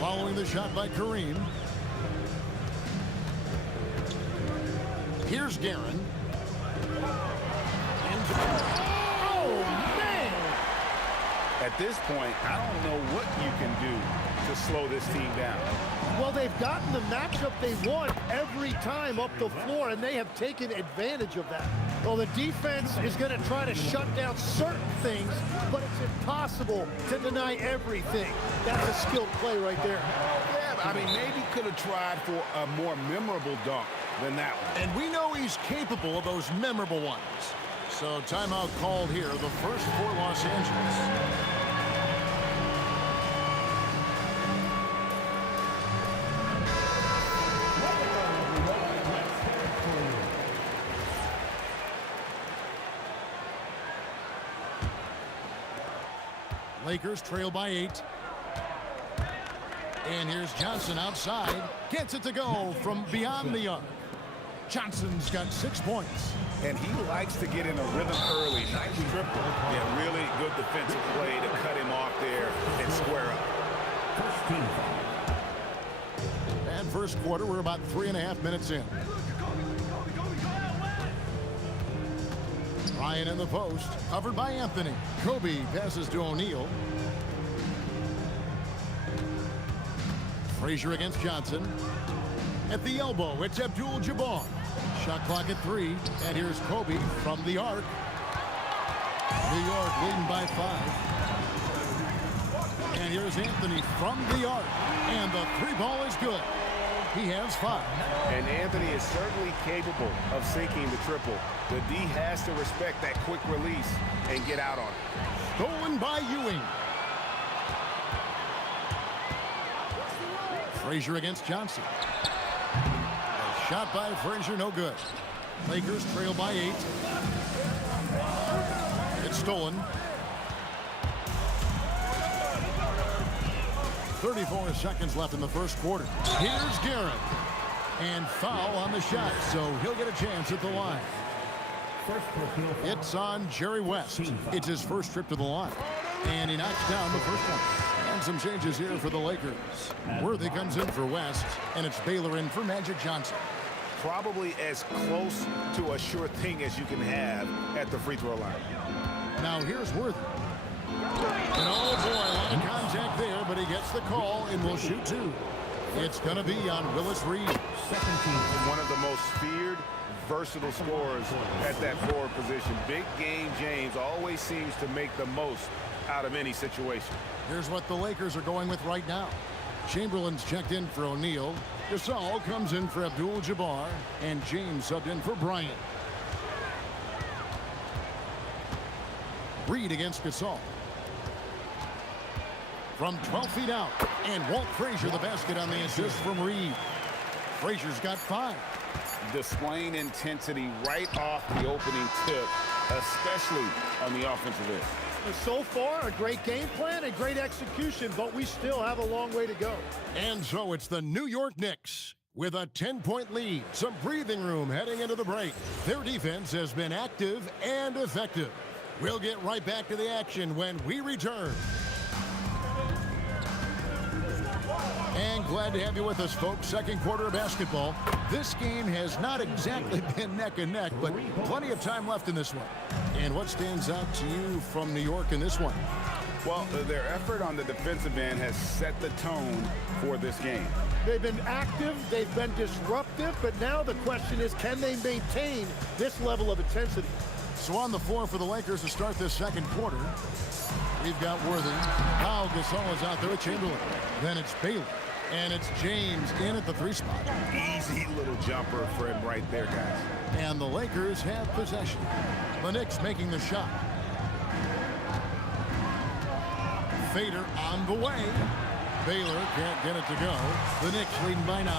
following the shot by Kareem. Here's Guerin. At this point, I don't know what you can do to slow this team down. Well, they've gotten the matchup they want every time up the floor, and they have taken advantage of that. Well, the defense is going to try to shut down certain things, but it's impossible to deny everything. That's a skilled play right there. Yeah, I mean, maybe could have tried for a more memorable dunk than that one. And we know he's capable of those memorable ones. So timeout called here, the first for Los Angeles. Lakers trail by 8. And here's Johnson outside. Gets it to go from beyond the arc. Johnson's got 6 points. And he likes to get in a rhythm early. Nice triple. Yeah, really good defensive play to cut him off there and square up. And first quarter, we're about 3.5 minutes in. Ryan in the post, covered by Anthony. Kobe passes to O'Neal. Frazier against Johnson. At the elbow, it's Abdul-Jabbar. Shot clock at 3, and here's Kobe from the arc. New York leading by 5. And here's Anthony from the arc, and the 3-ball is good. He has 5. And Anthony is certainly capable of sinking the triple. The D has to respect that quick release and get out on it. Stolen by Ewing. Frazier against Johnson. A shot by Frazier, no good. Lakers trail by 8. It's stolen. 34 seconds left in the first quarter. Here's Garrett. And foul on the shot, so he'll get a chance at the line. It's on Jerry West. It's his first trip to the line. And he knocks down the first one. And some changes here for the Lakers. Worthy comes in for West, and it's Baylor in for Magic Johnson. Probably as close to a sure thing as you can have at the free throw line. Now here's Worthy. And oh boy, a lot of contact there, but he gets the call and will shoot 2. It's going to be on Willis Reed. One of the most feared, versatile scorers at that forward position. Big game James always seems to make the most out of any situation. Here's what the Lakers are going with right now. Chamberlain's checked in for O'Neal. Gasol comes in for Abdul-Jabbar. And James subbed in for Bryant. Reed against Gasol. From 12 feet out. And Walt Frazier the basket on the assist from Reed. Frazier's got 5. Displaying intensity right off the opening tip, especially on the offensive end. So far, a great game plan and great execution, but we still have a long way to go. And so it's the New York Knicks with a 10-point lead. Some breathing room heading into the break. Their defense has been active and effective. We'll get right back to the action when we return. And glad to have you with us, folks. Second quarter of basketball. This game has not exactly been neck and neck, but plenty of time left in this one. And what stands out to you from New York in this one? Well, their effort on the defensive end has set the tone for this game. They've been active, they've been disruptive, but now the question is, can they maintain this level of intensity? So on the floor for the Lakers to start this second quarter, we've got Worthy. Now Gasol is out there with Chamberlain. Then it's Baylor. And it's James in at the 3 spot. Easy little jumper for him right there, guys. And the Lakers have possession. The Knicks making the shot. Fader on the way. Baylor can't get it to go. The Knicks leading by 9.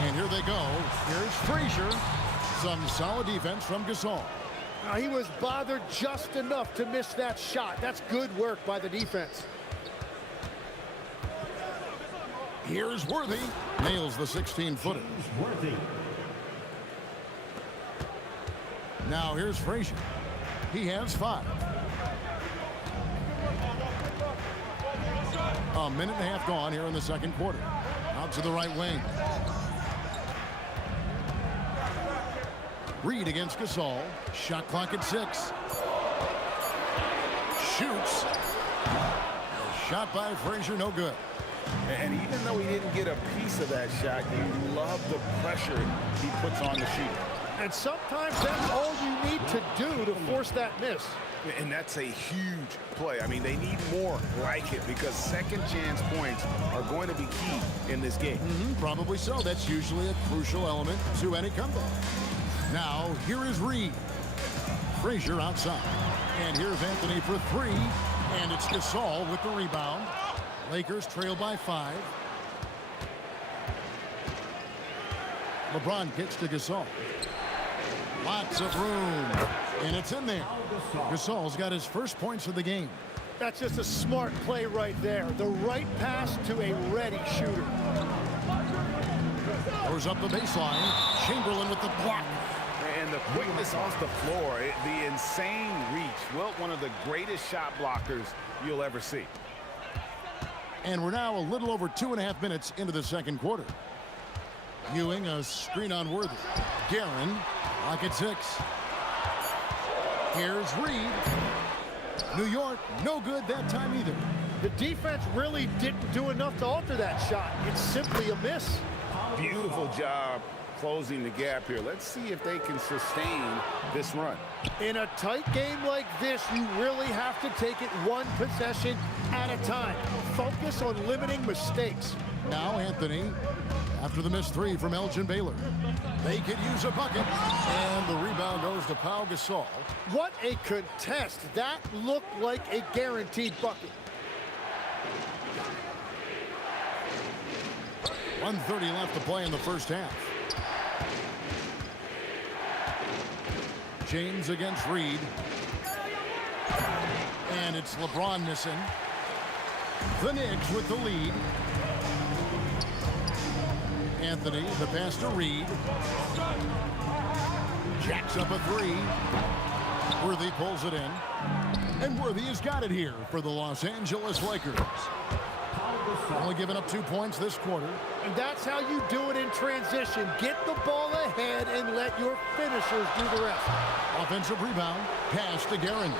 And here they go. Here's Frazier. Some solid defense from Gasol. Now, he was bothered just enough to miss that shot. That's good work by the defense. Here's Worthy. Nails the 16-footer. Now here's Frazier. He has 5. A minute and a half gone here in the second quarter. Out to the right wing. Reed against Gasol. Shot clock at 6. Shoots. Shot by Frazier, no good. And even though he didn't get a piece of that shot, you love the pressure he puts on the shooter. And sometimes that's all you need to do to force that miss. And that's a huge play. I mean, they need more like it because second chance points are going to be key in this game. Probably so. That's usually a crucial element to any comeback. Now, here is Reed. Frazier outside. And here's Anthony for three. And it's Gasol with the rebound. Lakers trail by 5. LeBron gets to Gasol. Lots of room. And it's in there. Gasol's got his first points of the game. That's just a smart play right there. The right pass to a ready shooter. Goes up the baseline. Chamberlain with the block. And the quickness off the floor, the insane reach. Wilt, one of the greatest shot blockers you'll ever see. And we're now a little over 2.5 minutes into the second quarter. Ewing, a screen on Worthy. Guerin, lock at 6. Here's Reed. New York, no good that time either. The defense really didn't do enough to alter that shot. It's simply a miss. Beautiful job closing the gap here. Let's see if they can sustain this run. In a tight game like this, you really have to take it one possession at a time. Focus on limiting mistakes. Now Anthony, after the missed 3 from Elgin Baylor. They could use a bucket. And the rebound goes to Pau Gasol. What a contest. That looked like a guaranteed bucket. 1:30 left to play in the first half. James against Reed. And it's LeBron missing. The Knicks with the lead. Anthony, the pass to Reed. Jacks up a 3. Worthy pulls it in. And Worthy has got it here for the Los Angeles Lakers. Only giving up 2 points this quarter. And that's how you do it in transition. Get the ball ahead and let your finishers do the rest. Offensive rebound. Pass to Guerin.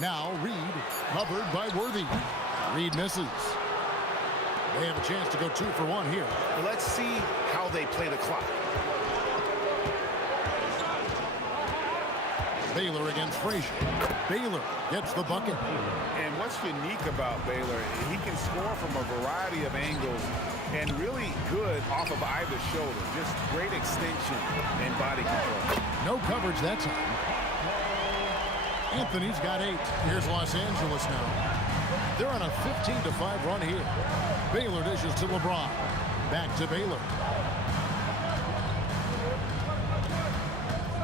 Now Reed, covered by Worthy. Reed misses. They have a chance to go 2 for 1 here. Let's see how they play the clock. Baylor against Frazier. Baylor gets the bucket. And what's unique about Baylor, he can score from a variety of angles and really good off of either shoulder. Just great extension and body control. No coverage that time. Anthony's got 8. Here's Los Angeles now. They're on a 15-5 run here. Baylor dishes to LeBron. Back to Baylor.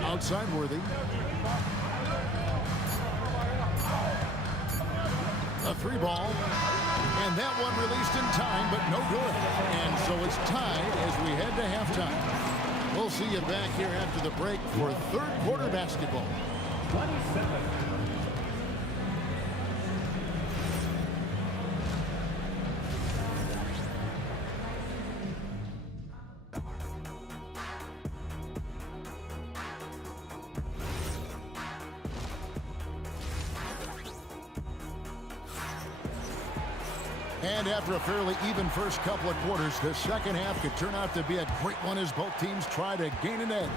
Outside Worthy. A 3 ball. And that one released in time, but no good. And so it's tied as we head to halftime. We'll see you back here after the break for third quarter basketball. 27. And after a fairly even first couple of quarters, the second half could turn out to be a great one as both teams try to gain an edge.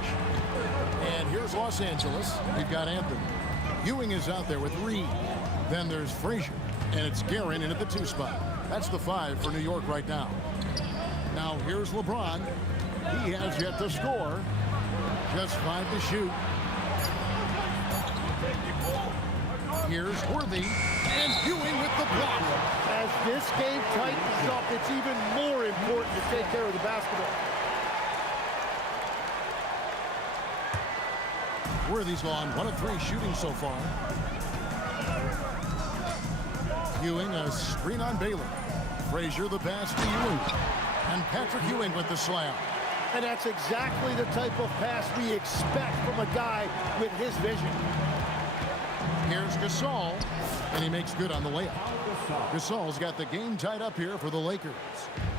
And here's Los Angeles. We've got Anthony. Ewing is out there with Reed. Then there's Frazier. And it's Guerin in at the 2 spot. That's the 5 for New York right now. Now here's LeBron. He has yet to score. Just 5 to shoot. Here's Worthy. And Ewing with the block. As this game tightens up, it's even more important to take care of the basketball. Worthy's gone 1 of 3 shooting so far. Ewing, a screen on Baylor. Frazier, the pass to Ewing. And Patrick Ewing with the slam. And that's exactly the type of pass we expect from a guy with his vision. Here's Gasol, and he makes good on the layup. Gasol's got the game tied up here for the Lakers.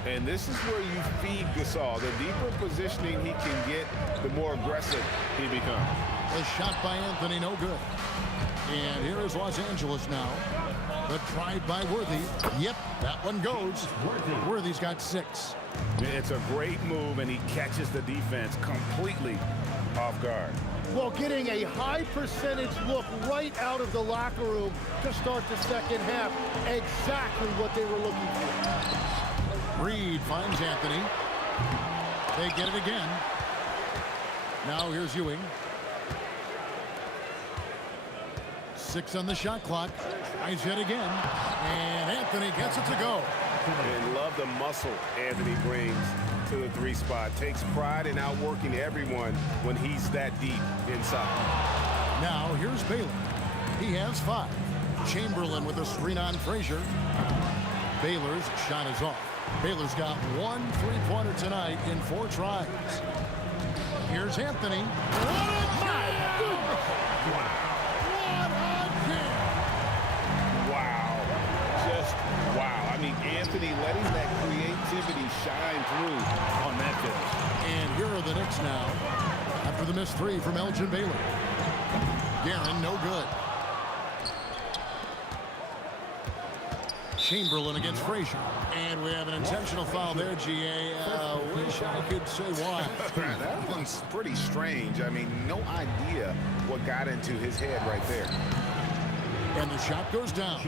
And this is where you feed Gasol. The deeper positioning he can get, the more aggressive he becomes. The shot by Anthony, no good. And here is Los Angeles now. The drive by Worthy. Yep, that one goes. Worthy's got 6. It's a great move, and he catches the defense completely off guard. Well, getting a high percentage look right out of the locker room to start the second half. Exactly what they were looking for. Reed finds Anthony. They get it again. Now here's Ewing. 6 on the shot clock. Tries it again. And Anthony gets it to go. And love the muscle Anthony brings to the 3 spot. Takes pride in outworking everyone when he's that deep inside. Now here's Baylor. He has 5. Chamberlain with a screen on Frazier. Baylor's shot is off. Baylor's got 1 3-pointer tonight in 4 tries. Here's Anthony. Anthony letting that creativity shine through on that finish. And here are the Knicks now. After the missed 3 from Elgin Baylor. Guerin, no good. Chamberlain against Frazier. And we have an intentional foul there, GA. Wish I could say why. That one's pretty strange. I mean, no idea what got into his head right there. And the shot goes down.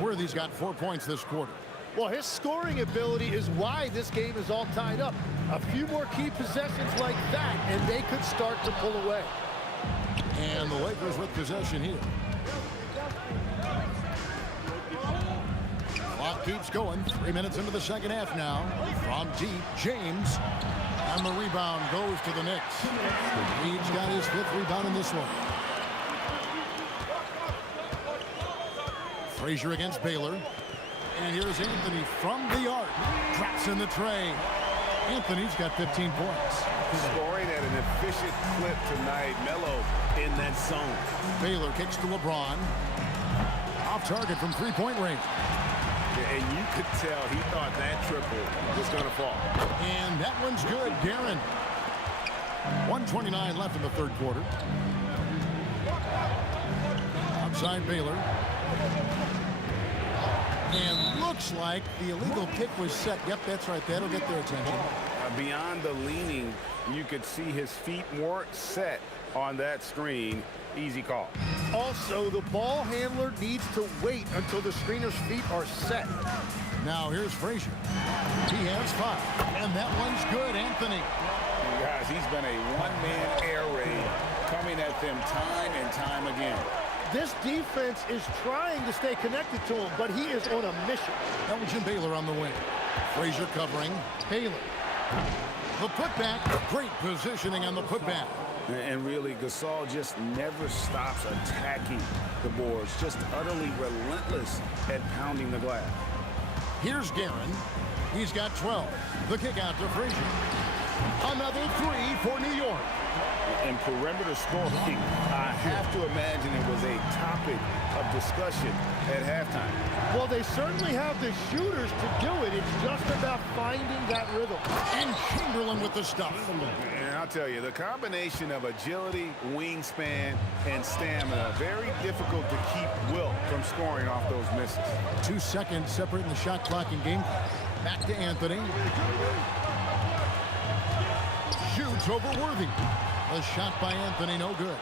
Worthy's got 4 points this quarter. Well, his scoring ability is why this game is all tied up. A few more key possessions like that, and they could start to pull away. And the Lakers with possession here. Clock keeps going. 3 minutes into the second half now. From deep, James. And the rebound goes to the Knicks. Reed's got his 5th rebound in this one. Frazier against Baylor. And here's Anthony from the arc. Drops in the tray. Anthony's got 15 points. Scoring at an efficient clip tonight. Melo in that zone. Baylor kicks to LeBron. Off target from 3-point range. And you could tell he thought that triple was going to fall. And that one's good. Guerin. 1:29 left in the third quarter. Outside Baylor. And looks like the illegal kick was set. Yep, that's right. That'll get their attention. Beyond the leaning, you could see his feet weren't set on that screen. Easy call. Also, the ball handler needs to wait until the screener's feet are set. Now here's Frazier. He has 5. And that one's good, Anthony. Guys, he's been a one-man air raid coming at them time and time again. This defense is trying to stay connected to him, but he is on a mission. Elgin Baylor on the wing. Frazier covering. Baylor. The putback. Great positioning on the putback. And really, Gasol just never stops attacking the boards. Just utterly relentless at pounding the glass. Here's Guerin. He's got 12. The kick out to Frazier. Another 3 for New York. And perimeter scoring, I have to imagine it was a topic of discussion at halftime. Well, they certainly have the shooters to do it. It's just about finding that rhythm. And Chamberlain with the stuff. And I'll tell you, the combination of agility, wingspan, and stamina, very difficult to keep Wilt from scoring off those misses. 2 seconds separating the shot clock and game. Back to Anthony. Shoots over Worthy. A shot by Anthony, no good.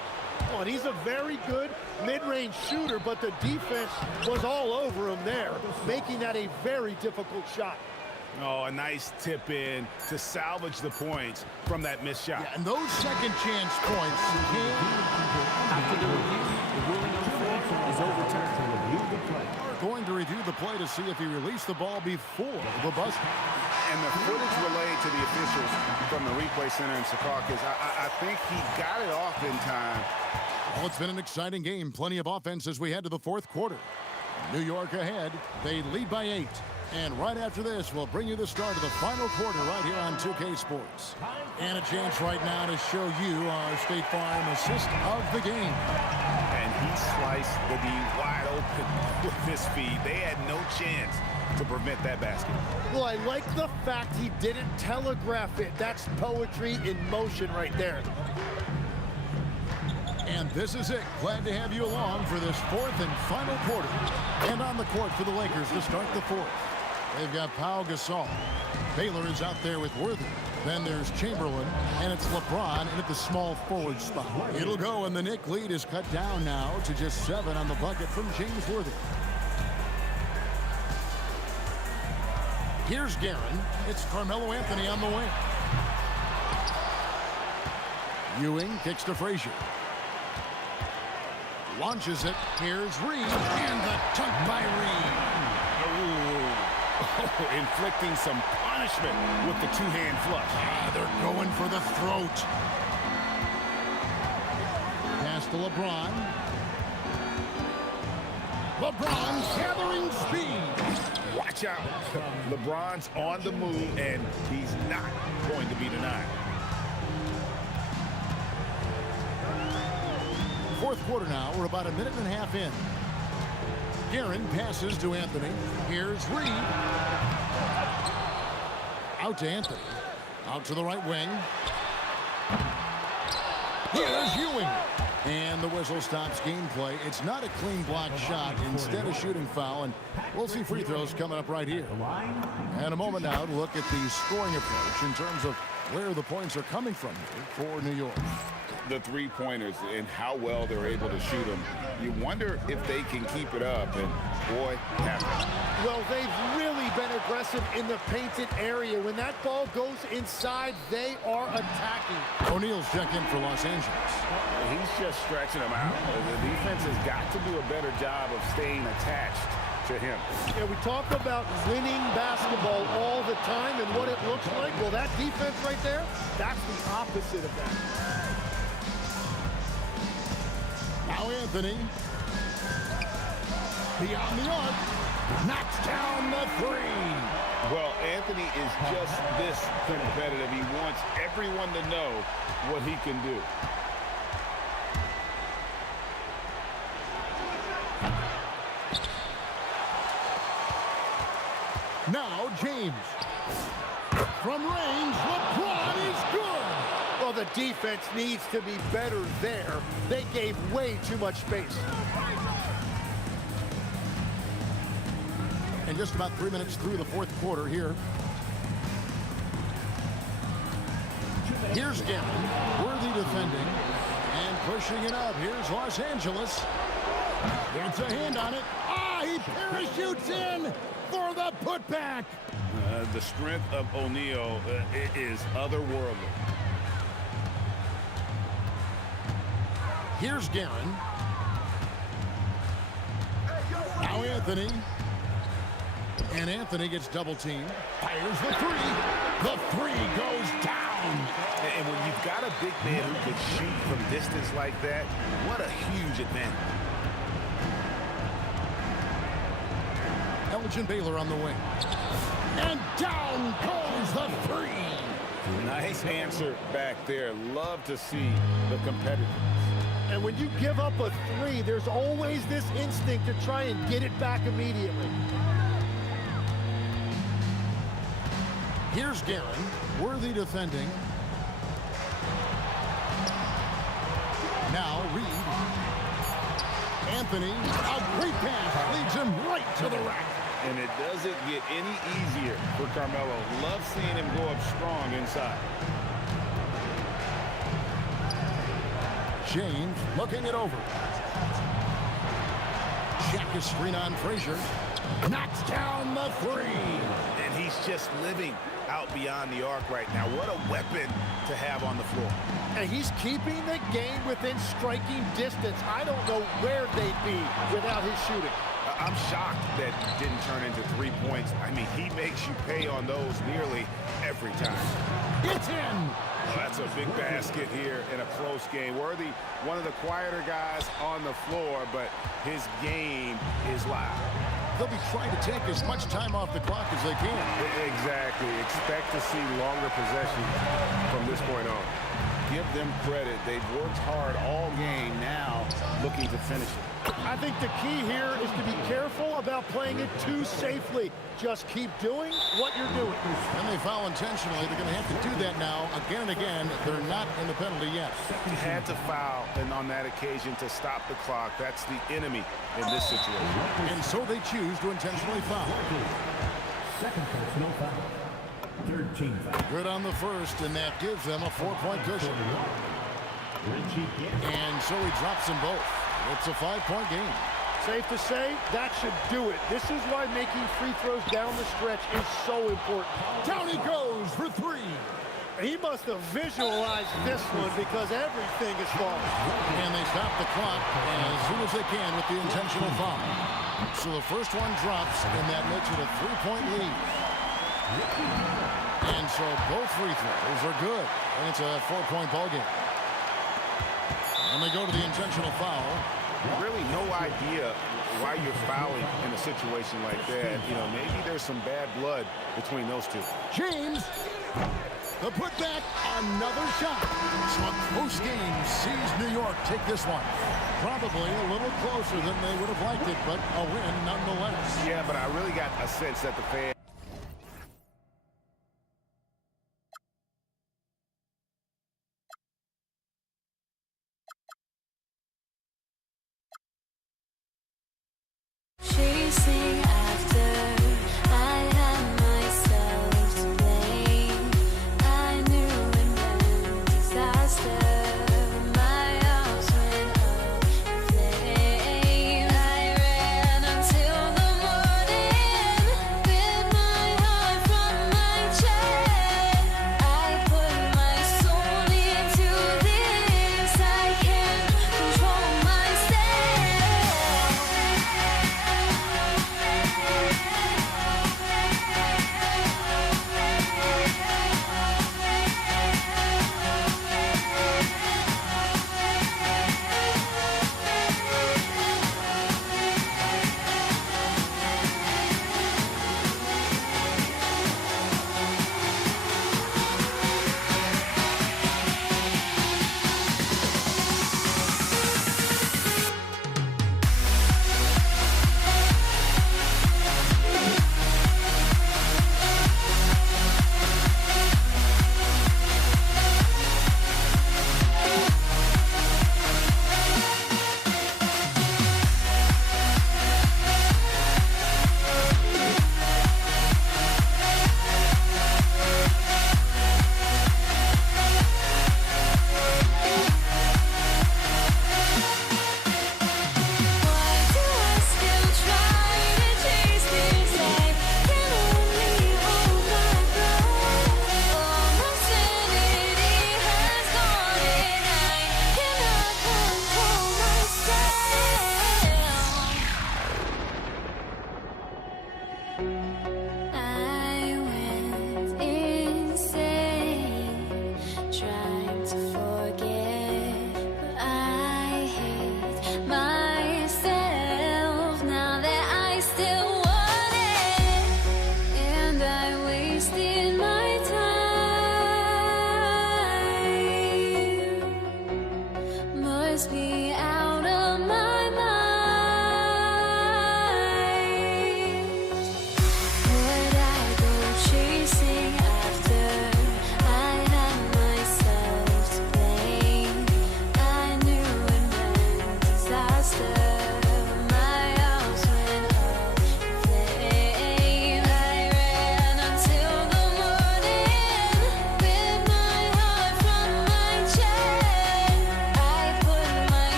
Oh, and he's a very good mid-range shooter, but the defense was all over him there, making that a very difficult shot. Oh, a nice tip in to salvage the points from that missed shot. Yeah, and those second chance points. After the review, the ruling on the floor is overturned. We're going to review the play to see if he released the ball before the buzzer. And the footage relayed to the officials from the replay center in Secaucus, I think he got it off in time. Well, it's been an exciting game. Plenty of offense as we head to the fourth quarter. New York ahead. They lead by 8. And right after this, we'll bring you the start of the final quarter right here on 2K Sports. And a chance right now to show you our State Farm assist of the game. And he sliced the D wide open with his feed. They had no chance to prevent that basket. Well, I like the fact he didn't telegraph it. That's poetry in motion right there. And this is it. Glad to have you along for this fourth and final quarter. And on the court for the Lakers to start the fourth. They've got Pau Gasol. Baylor is out there with Worthy. Then there's Chamberlain, and it's LeBron in at the small forward spot. It'll go, and the Knick lead is cut down now to just 7 on the bucket from James Worthy. Here's Guerin. It's Carmelo Anthony on the wing. Ewing kicks to Frazier. Launches it. Here's Reed. And the dunk by Reed. Inflicting some punishment with the two-hand flush. They're going for the throat. Pass to LeBron. LeBron gathering speed. Watch out. LeBron's on the move, and he's not going to be denied. Fourth quarter now. We're about a minute and a half in. Guerin passes to Anthony. Here's Reed. Out to Anthony. Out to the right wing. Here's Ewing. And the whistle stops gameplay. It's not a clean block shot. Instead, a shooting foul. And we'll see free throws coming up right here. And a moment now to look at the scoring approach in terms of where the points are coming from here for New York. The three-pointers and how well they're able to shoot them. You wonder if they can keep it up, and boy, have they. Well, they've really been aggressive in the painted area. When that ball goes inside, they are attacking. O'Neal's check in for Los Angeles. He's just stretching them out. The defense has got to do a better job of staying attached to him. Yeah, we talk about winning basketball all the time and what it looks like. Well, that defense right there, that's the opposite of that. Now Anthony. Beyond the arc. Knocks down the three. Well, Anthony is just this competitive. He wants everyone to know what he can do. Now James. From range, LeBron is good. Well, the defense needs to be better there. They gave way too much space. And just about 3 minutes through the fourth quarter here. Here's Guerin. Worthy defending. And pushing it up. Here's Los Angeles. Gets a hand on it. He parachutes in for the putback. The strength of O'Neal is otherworldly. Here's Guerin. Now Anthony. And Anthony gets double-teamed. Fires the three. The three goes down. And when you've got a big man who can shoot from distance like that, what a huge advantage. Elgin Baylor on the wing. And down goes the three. Nice answer back there. Love to see the competitiveness. And when you give up a three, there's always this instinct to try and get it back immediately. Here's Guerin. Worthy defending. Now Reed. Anthony. A great pass. Leads him right to the rack. And it doesn't get any easier for Carmelo. Love seeing him go up strong inside. James looking it over. Check his screen on Frazier. Knocks down the three. And he's just living out beyond the arc right now. What a weapon to have on the floor. And he's keeping the game within striking distance. I don't know where they'd be without his shooting. I'm shocked that didn't turn into 3 points. I mean, he makes you pay on those nearly every time. It's in. Well, that's a big basket here in a close game. Worthy, one of the quieter guys on the floor, but his game is loud. They'll be trying to take as much time off the clock as they can. Exactly. Expect to see longer possessions from this point on. Give them credit. They've worked hard all game, now looking to finish it. I think the key here is to be careful about playing it too safely. Just keep doing what you're doing. And they foul intentionally. They're going to have to do that now again and again. They're not in the penalty yet. He had to foul, and on that occasion to stop the clock. That's the enemy in this situation. And so they choose to intentionally foul. Second personal foul. Third team foul. Good on the first, and that gives them a 4-point cushion. And so he drops them both. It's a 5-point game. Safe to say, that should do it. This is why making free throws down the stretch is so important. Down he goes for 3. He must have visualized this one because everything is falling. And they stop the clock as soon as they can with the intentional foul. So the first one drops, and that makes it a 3-point lead. And so both free throws are good. And it's a 4-point ball game. And they go to the intentional foul. Really no idea why you're fouling in a situation like that. You know, maybe there's some bad blood between those two. James, the putback, another shot. So a close game sees New York take this one. Probably a little closer than they would have liked it, but a win nonetheless. Yeah, but I really got a sense that the fans Chasing after, I had myself to blame. I knew it meant disaster. My arms went up in flames. I ran until the morning with my heart from my chest. I put my soul into this. I can't control myself.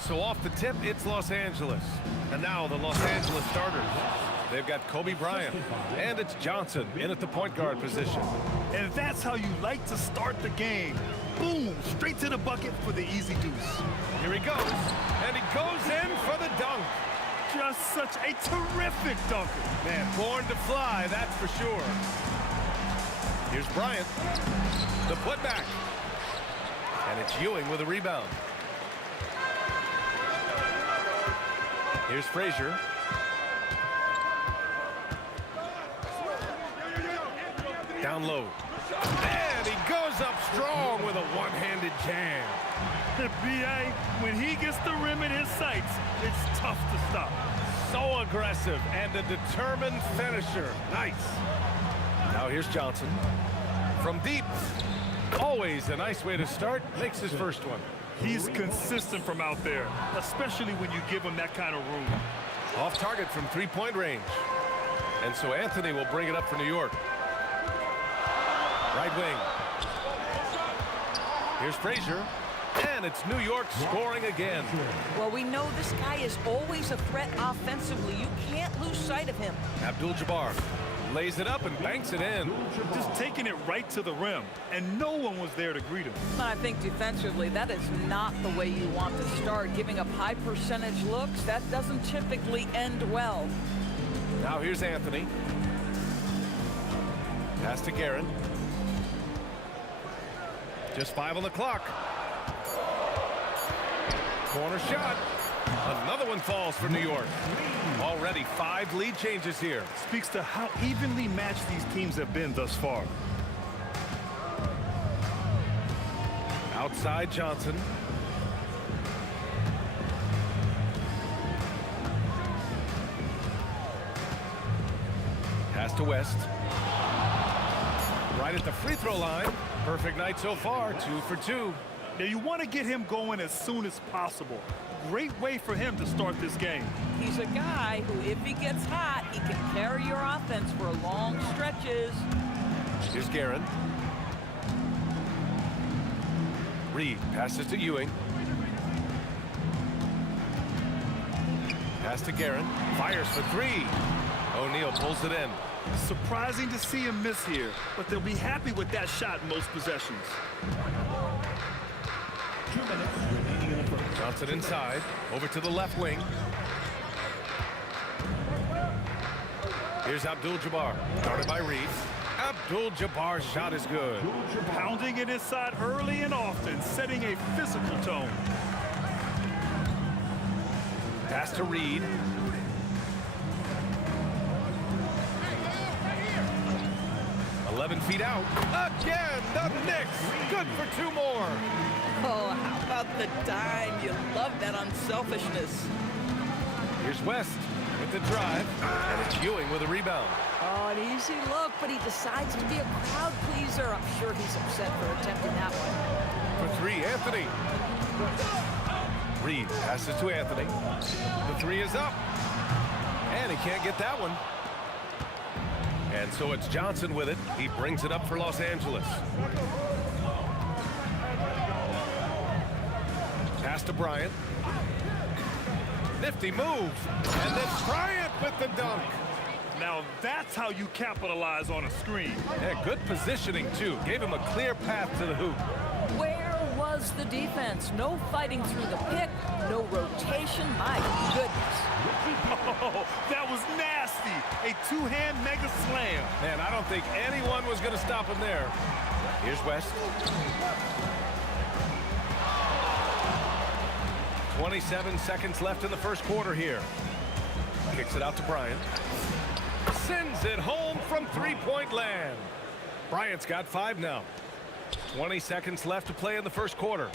And so off the tip, it's Los Angeles. And now the Los Angeles starters. They've got Kobe Bryant, and it's Johnson in at the point guard position. And that's how you like to start the game. Boom, straight to the bucket for the easy deuce. Here he goes, and he goes in for the dunk. Just such a terrific dunker. Man, born to fly, that's for sure. Here's Bryant, the putback. And it's Ewing with a rebound. Here's Frazier. Down low. And he goes up strong with a one-handed jam. The BA, when he gets the rim in his sights, it's tough to stop. So aggressive and a determined finisher. Nice. Now here's Johnson. From deep. Always a nice way to start. Makes his first one. He's consistent from out there, especially when you give him that kind of room. Off target from three-point range. And so Anthony will bring it up for New York. Right wing. Here's Frazier. And it's New York scoring again. Well, we know this guy is always a threat offensively. You can't lose sight of him. Abdul-Jabbar lays it up and banks it in. Just taking it right to the rim, and no one was there to greet him. I think defensively, that is not the way you want to start. Giving up high percentage looks, that doesn't typically end well. Now here's Anthony. Pass to Guerin. Just 5 on the clock. Corner shot. Another one falls for New York. Already 5 lead changes here. Speaks to how evenly matched these teams have been thus far. Outside Johnson. Pass to West. Right at the free throw line. Perfect night so far, 2 for 2. Now you want to get him going as soon as possible. Great way for him to start this game. He's a guy who, if he gets hot, he can carry your offense for long stretches. Here's Guerin. Reed passes to Ewing. Pass to Guerin. Fires for 3. O'Neal pulls it in. Surprising to see him miss here, but they'll be happy with that shot most possessions. Johnson inside, over to the left wing. Here's Abdul-Jabbar, guarded by Reed. Abdul-Jabbar's shot is good. Pounding it inside early and often, setting a physical tone. Pass to Reed. Feet out. Again, the Knicks. Good for 2 more. Oh, how about the dime? You love that unselfishness. Here's West with the drive. And it's Ewing with a rebound. Oh, an easy look, but he decides to be a crowd pleaser. I'm sure he's upset for attempting that one. For 3, Anthony. Reed passes to Anthony. The 3 is up. And he can't get that one. And so it's Johnson with it. He brings it up for Los Angeles. Pass to Bryant. Nifty move. And then Bryant with the dunk. Now that's how you capitalize on a screen. Yeah, good positioning, too. Gave him a clear path to the hoop. Where was the defense? No fighting through the pick, no rotation. My goodness. Oh, that was nasty. A 2-hand mega slam. Man, I don't think anyone was going to stop him there. Here's West. 27 seconds left in the first quarter here. Kicks it out to Bryant. Sends it home from three-point land. Bryant's got 5 now. 20 seconds left to play in the first quarter.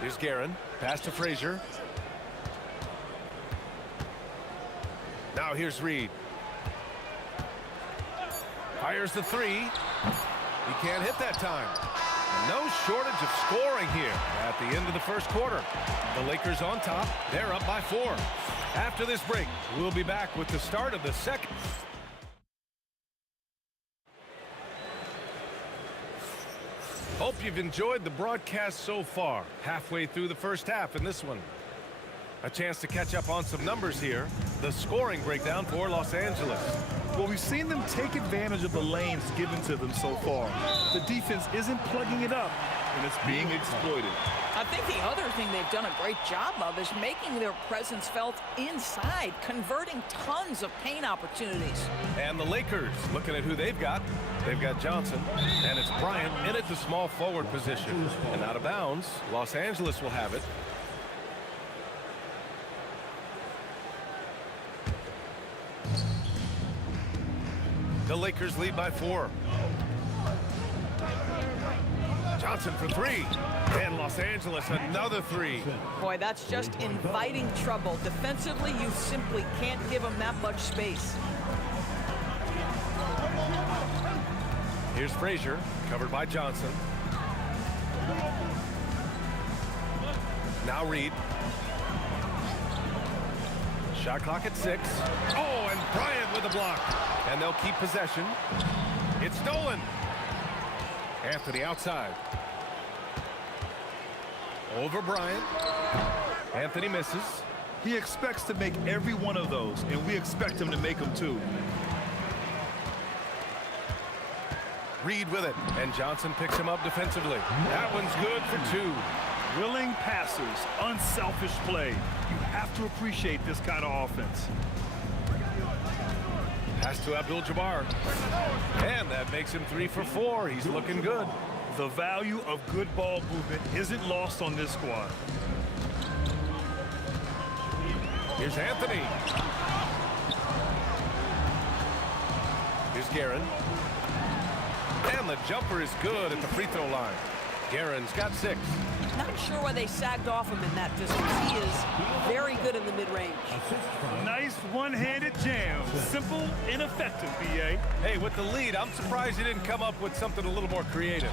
Here's Guerin. Pass to Frazier. Now here's Reed. Fires the 3. He can't hit that time. No shortage of scoring here at the end of the first quarter. The Lakers on top. They're up by 4. After this break, we'll be back with the start of the second. Hope you've enjoyed the broadcast so far. Halfway through the first half in this one. A chance to catch up on some numbers here. The scoring breakdown for Los Angeles. Well, we've seen them take advantage of the lanes given to them so far. The defense isn't plugging it up, and it's being exploited. I think the other thing they've done a great job of is making their presence felt inside, converting tons of paint opportunities. And the Lakers, looking at who they've got. They've got Johnson, and it's Bryant in at the small forward position. And out of bounds, Los Angeles will have it. The Lakers lead by 4. Johnson for 3. And Los Angeles another 3. Boy, that's just inviting trouble. Defensively, you simply can't give them that much space. Here's Frazier, covered by Johnson. Now Reed. Shot clock at 6. Oh, and Bryant with a block. And they'll keep possession. It's stolen. Anthony outside. Over Bryant. Anthony misses. He expects to make every one of those, and we expect him to make them too. Reed with it, and Johnson picks him up defensively. That one's good for 2. Willing passers, unselfish play. You have to appreciate this kind of offense. Pass to Abdul-Jabbar. And that makes him 3 for 4. He's looking good. The value of good ball movement isn't lost on this squad. Here's Anthony. Here's Guerin. And the jumper is good at the free throw line. Guerin's got 6. Not sure why they sagged off him in that distance. He is very good in the mid-range. Nice one-handed jam. Simple and effective, B.A. Hey, with the lead, I'm surprised he didn't come up with something a little more creative.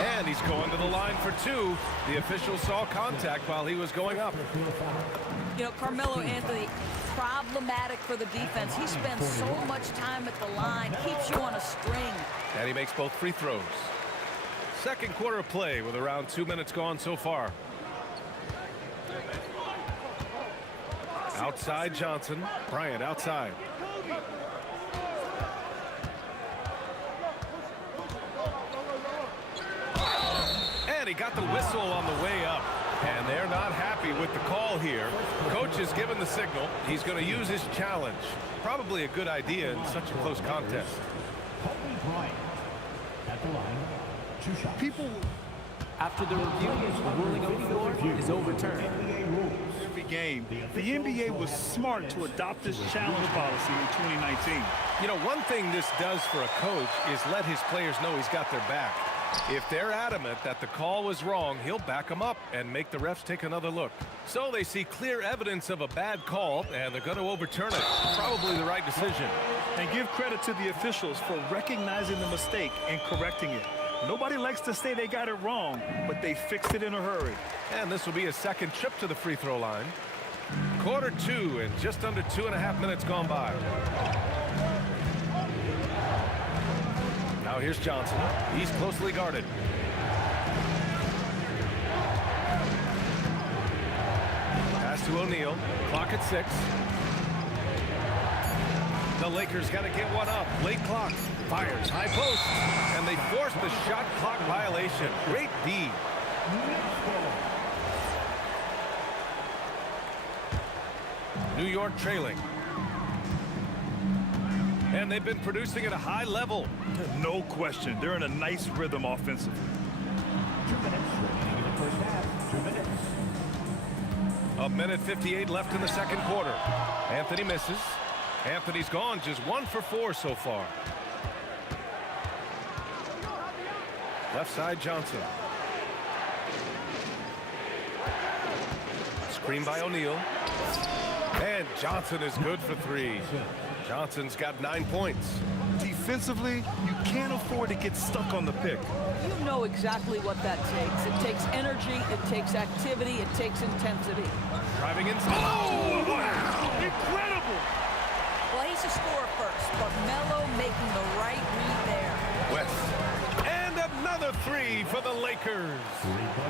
And he's going to the line for 2. The official saw contact while he was going up. You know, Carmelo Anthony, problematic for the defense. He spends so much time at the line, keeps you on a string. And he makes both free throws. Second quarter of play with around 2 minutes gone so far. Outside Johnson. Bryant outside. And he got the whistle on the way up. And they're not happy with the call here. Coach has given the signal. He's going to use his challenge. Probably a good idea in such a close contest. At the line, 2 shots. People, After the review, the ruling on the floor is overturned. every game, the NBA was smart to adopt this challenge policy in 2019. You know, one thing this does for a coach is let his players know he's got their back. If they're adamant that the call was wrong, he'll back them up and make the refs take another look. So they see clear evidence of a bad call, and they're going to overturn it. Probably the right decision. And give credit to the officials for recognizing the mistake and correcting it. Nobody likes to say they got it wrong, but they fixed it in a hurry. And this will be a second trip to the free throw line. Quarter 2 and just under 2.5 minutes gone by. Now here's Johnson. He's closely guarded. Pass to O'Neal. Clock at 6. The Lakers got to get one up. Late clock. Fires high post. And they force the shot clock violation. Great D. New York trailing. And they've been producing at a high level. No question. They're in a nice rhythm offensively. 2 minutes remaining in the first half. 2 minutes. A minute 58 left in the second quarter. Anthony misses. Anthony's gone just 1 for 4 so far. Left side Johnson. Screen by O'Neal. And Johnson is good for 3. Johnson's got 9 points. Defensively, you can't afford to get stuck on the pick. You know exactly what that takes. It takes energy, it takes activity, it takes intensity. Driving in. Oh, wow! Incredible! Well, he's a scorer first, but Melo making the right read there. West. And another 3 three for the Lakers.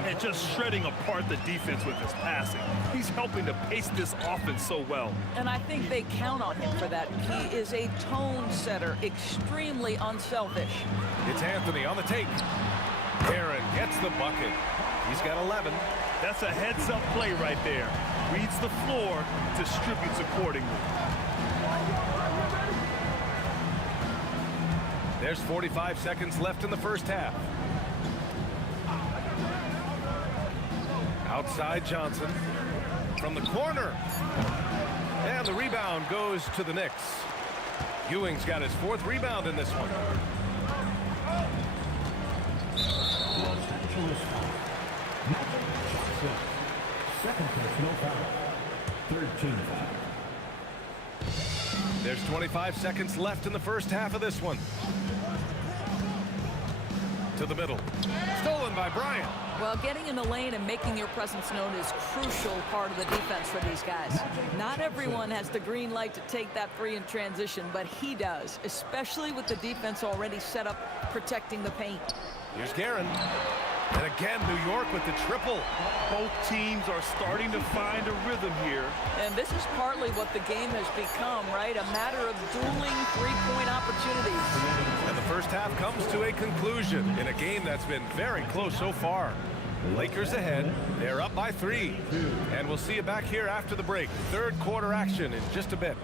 And just shredding apart the defense with his passing. He's helping to pace this offense so well. And I think they count on him for that. He is a tone setter, extremely unselfish. It's Anthony on the take. Aaron gets the bucket. He's got 11. That's a heads-up play right there. Reads the floor, distributes accordingly. There's 45 seconds left in the first half. Outside Johnson from the corner. And the rebound goes to the Knicks. Ewing's got his 4th rebound in this one. Los Angeles Foul. Second personal foul. 13 foul. There's 25 seconds left in the first half of this one. To the middle. Stolen by Bryant. Well, getting in the lane and making your presence known is crucial part of the defense for these guys. Not everyone has the green light to take that three in transition, but he does, especially with the defense already set up protecting the paint. Here's Guerin. And again, New York with the triple. Both teams are starting to find a rhythm here. And this is partly what the game has become, right? A matter of dueling three-point opportunities. And the first half comes to a conclusion in a game that's been very close so far. Lakers ahead. They're up by 3. And we'll see you back here after the break. Third quarter action in just a bit.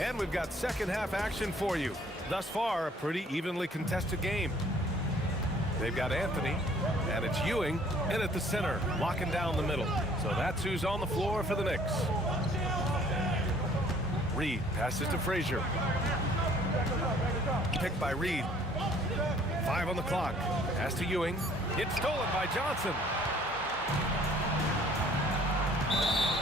And we've got second half action for you. Thus far, a pretty evenly contested game. They've got Anthony, and it's Ewing in at the center, locking down the middle. So that's who's on the floor for the Knicks. Reed passes to Frazier. Picked by Reed. 5 on the clock. Pass to Ewing. It's stolen by Johnson.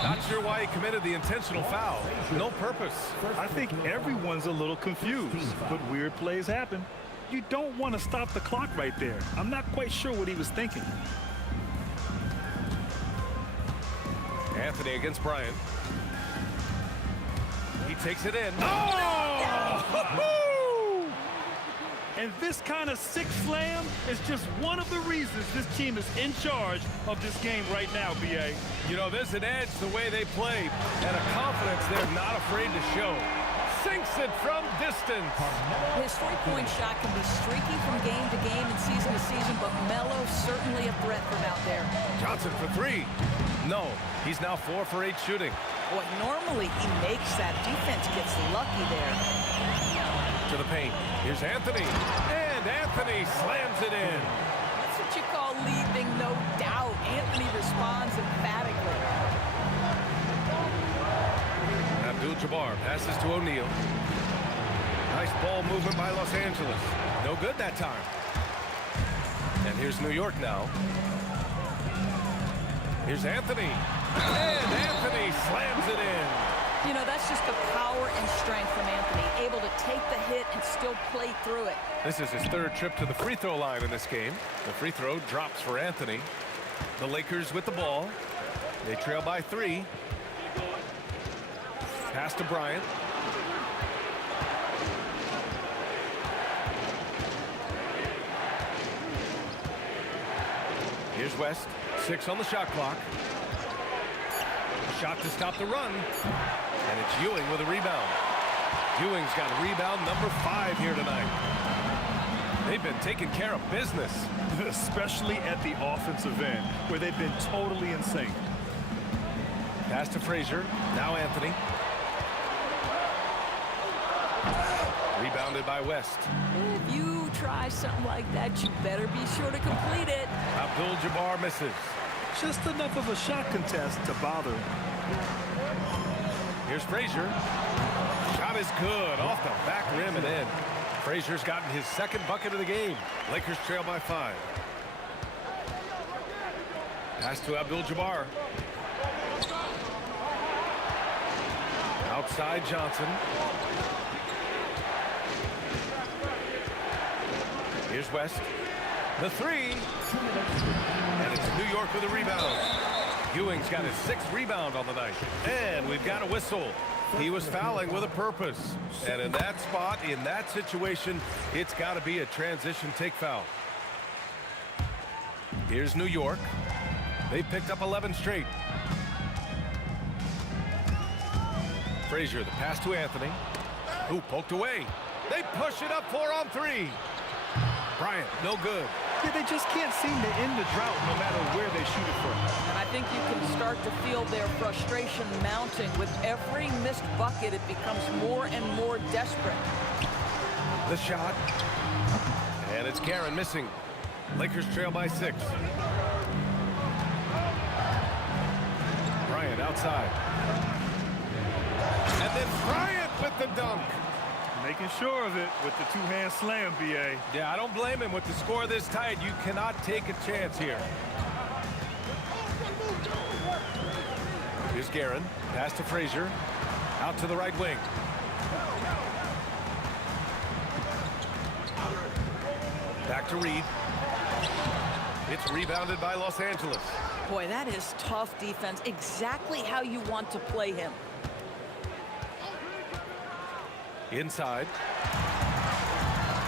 Not sure why he committed the intentional foul. No purpose. I think everyone's a little confused, but weird plays happen. You don't want to stop the clock right there. I'm not quite sure what he was thinking. Anthony against Bryant. He takes it in. Oh! And this kind of sick slam is just one of the reasons this team is in charge of this game right now, B.A. You know, there's an edge the way they play and a confidence they're not afraid to show. Sinks it from distance. His three-point shot can be streaky from game to game and season to season, but Melo's certainly a threat from out there. Johnson for 3. No, he's now 4 for 8 shooting. What normally he makes that defense gets lucky there. To the paint. Here's Anthony. And Anthony slams it in. That's what you call leading, no doubt. Anthony responds emphatically. Abdul-Jabbar passes to O'Neal. Nice ball movement by Los Angeles. No good that time. And here's New York now. Here's Anthony. And Anthony slams it in. You know, that's just the power and strength from Anthony, able to take the hit and still play through it. This is his 3rd trip to the free throw line in this game. The free throw drops for Anthony. The Lakers with the ball. They trail by 3. Pass to Bryant. Here's West. 6 on the shot clock. Shot to stop the run. And it's Ewing with a rebound. Ewing's got rebound number 5 here tonight. They've been taking care of business. Especially at the offensive end, where they've been totally in sync. Pass to Frazier. Now Anthony. Rebounded by West. If you try something like that, you better be sure to complete it. Abdul-Jabbar misses. Just enough of a shot contest to bother him. Here's Frazier. Shot is good. Off the back rim and in. Frazier's gotten his 2nd bucket of the game. Lakers trail by 5. Pass to Abdul-Jabbar. Outside Johnson. Here's West. The three. And it's New York with a rebound. Ewing's got his 6th rebound on the night. And we've got a whistle. He was fouling with a purpose. And in that spot, in that situation, it's got to be a transition take foul. Here's New York. They picked up 11 straight. Frazier, the pass to Anthony, who poked away. They push it up 4 on 3. Bryant, no good. Yeah, they just can't seem to end the drought no matter where they shoot it from. And I think you can start to feel their frustration mounting. With every missed bucket, it becomes more and more desperate. The shot. And it's Guerin missing. Lakers trail by 6. Bryant outside. And then Bryant with the dunk. Making sure of it with the two-hand slam, B.A. Yeah, I don't blame him. With the score this tight, you cannot take a chance here. Here's Guerin. Pass to Frazier. Out to the right wing. Back to Reed. It's rebounded by Los Angeles. Boy, that is tough defense. Exactly how you want to play him. Inside.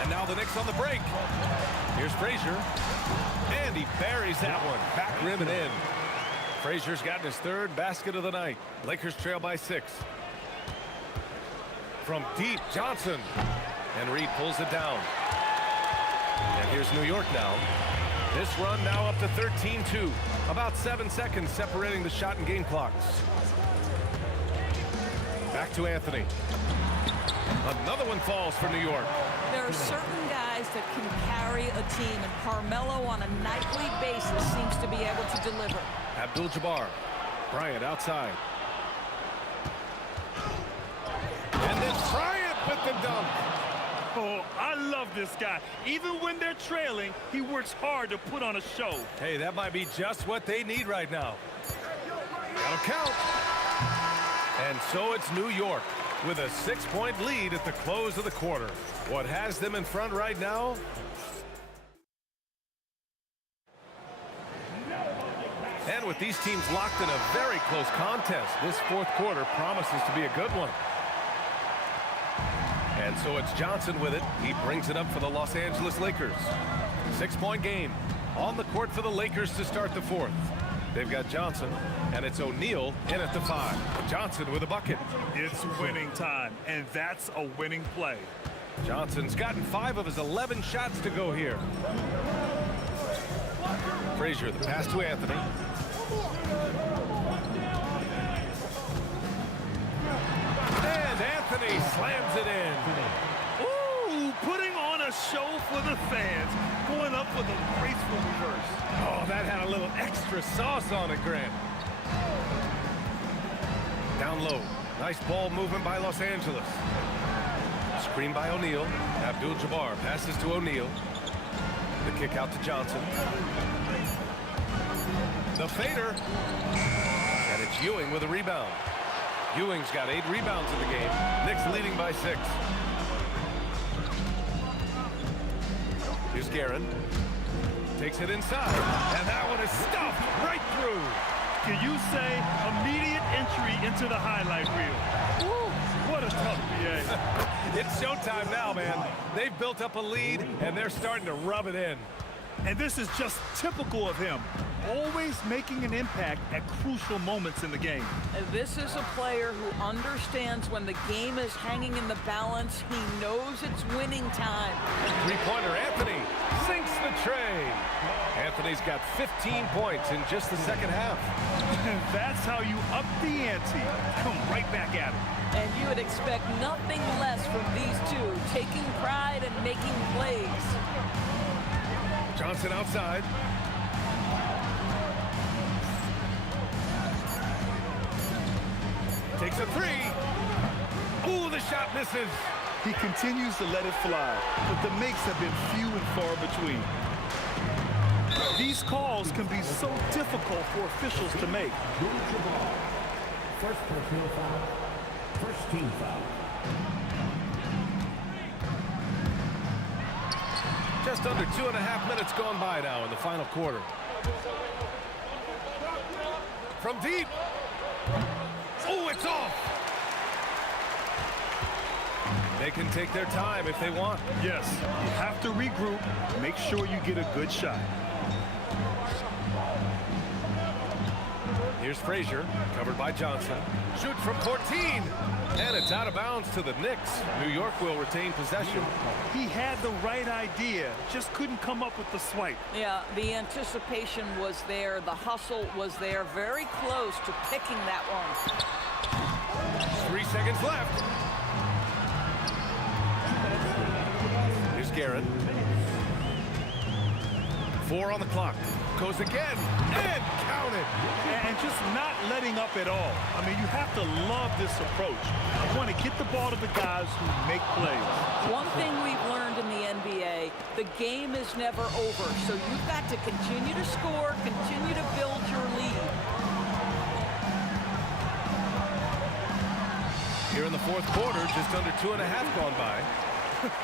And now the Knicks on the break. Here's Frazier. And he buries that one. Back rim and in. Frazier's gotten his 3rd basket of the night. Lakers trail by 6. From deep, Johnson. And Reed pulls it down. And here's New York now. This run now up to 13-2. About 7 seconds separating the shot and game clocks. Back to Anthony. Another one falls for New York. There are certain guys that can carry a team, and Carmelo on a nightly basis seems to be able to deliver. Abdul-Jabbar. Bryant outside. And then Bryant with the dunk. Oh, I love this guy. Even when they're trailing, he works hard to put on a show. Hey, that might be just what they need right now. That'll count. And so it's New York with a 6-point lead at the close of the quarter. What has them in front right now? And with these teams locked in a very close contest, this 4th quarter promises to be a good one. And so it's Johnson with it. He brings it up for the Los Angeles Lakers. 6-point game on the court for the Lakers to start the 4th. They've got Johnson, and it's O'Neal in at the 5. Johnson with a bucket. It's winning time, and that's a winning play. Johnson's gotten 5 of his 11 shots to go here. Frazier, the pass to Anthony. And Anthony slams it in. Ooh, putting on a show for the fans. Going up for the graceful reverse. Oh, that had a little extra sauce on it, Grant. Down low. Nice ball movement by Los Angeles. Screen by O'Neal. Abdul-Jabbar passes to O'Neal. The kick out to Johnson. The fader. And it's Ewing with a rebound. Ewing's got 8 rebounds in the game. Knicks leading by 6. Here's Guerin. Takes it inside. And that one is stuffed right through. Can you say immediate entry into the highlight reel? Woo, what a tough BA. It's showtime now, man. They've built up a lead, and they're starting to rub it in. And this is just typical of him. Always making an impact at crucial moments in the game. This is a player who understands when the game is hanging in the balance. He knows it's winning time. Three-pointer Anthony sinks the tray. Anthony's got 15 points in just the second half. That's how you up the ante. Come right back at it. And you would expect nothing less from these two, taking pride and making plays. Johnson outside. Takes a 3. Ooh, the shot misses. He continues to let it fly, but the makes have been few and far between. These calls can be so difficult for officials to make. First personal foul. First team foul. Just under 2.5 minutes gone by now in the final quarter. From deep. Oh, it's off. They can take their time if they want. Yes, you have to regroup. Make sure you get a good shot. Here's Frazier, covered by Johnson. Shoots from 14, and it's out of bounds to the Knicks. New York will retain possession. He had the right idea, just couldn't come up with the swipe. Yeah, the anticipation was there. The hustle was there. Very close to picking that one. 3 seconds left. Here's Garrett. 4 on the clock. Goes again, and count it. And just not letting up at all. I mean, you have to love this approach. You want to get the ball to the guys who make plays. One thing we've learned in the NBA, the game is never over. So you've got to continue to score, continue to build your lead. Here in the fourth quarter, just under 2.5 gone by.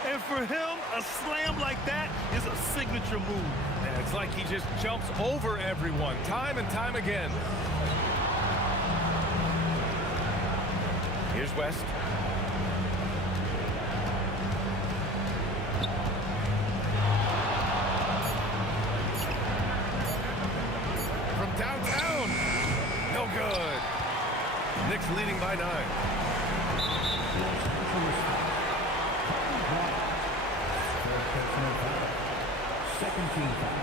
And for him, a slam like that is a signature move. And it's like he just jumps over everyone time and time again. Here's West. From downtown. No good. Knicks leading by 9. Second team foul.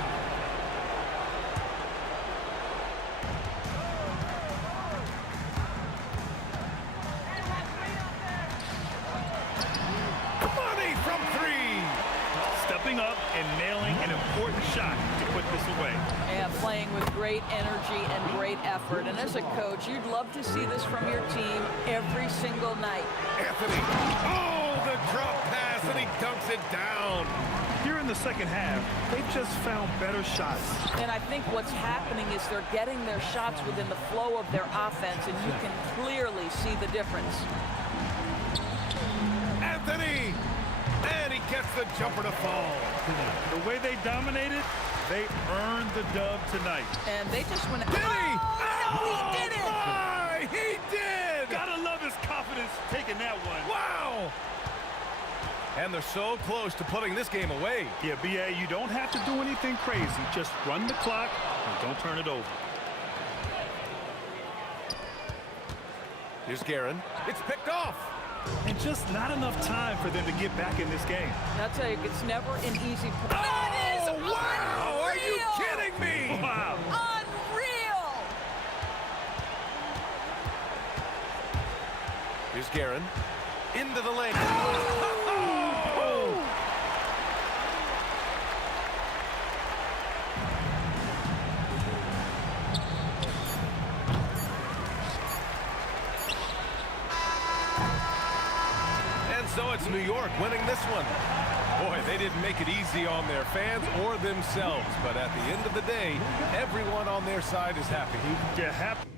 Money from 3. Stepping up and nailing an important shot to put this away. Yeah, playing with great energy and great effort. And as a coach, you'd love to see this from your team every single night. Anthony. Oh, the drop pass, and he dunks it down. Here in the second half, they've just found better shots. And I think what's happening is they're getting their shots within the flow of their offense, and you can clearly see the difference. Anthony! And he gets the jumper to fall. The way they dominated, they earned the dub tonight. And they just went... Did he? Oh, no, he did it! My, he did! Gotta love his confidence taking that one. Wow! And they're so close to putting this game away. Yeah, B.A., you don't have to do anything crazy. Just run the clock and don't turn it over. Here's Guerin. It's picked off. And just not enough time for them to get back in this game. I'll tell you, it's never an easy... Oh, wow! Are you kidding me? Wow. Unreal! Here's Guerin. Into the lane. So it's New York winning this one. Boy, they didn't make it easy on their fans or themselves, but at the end of the day, everyone on their side is happy. Yeah, happy.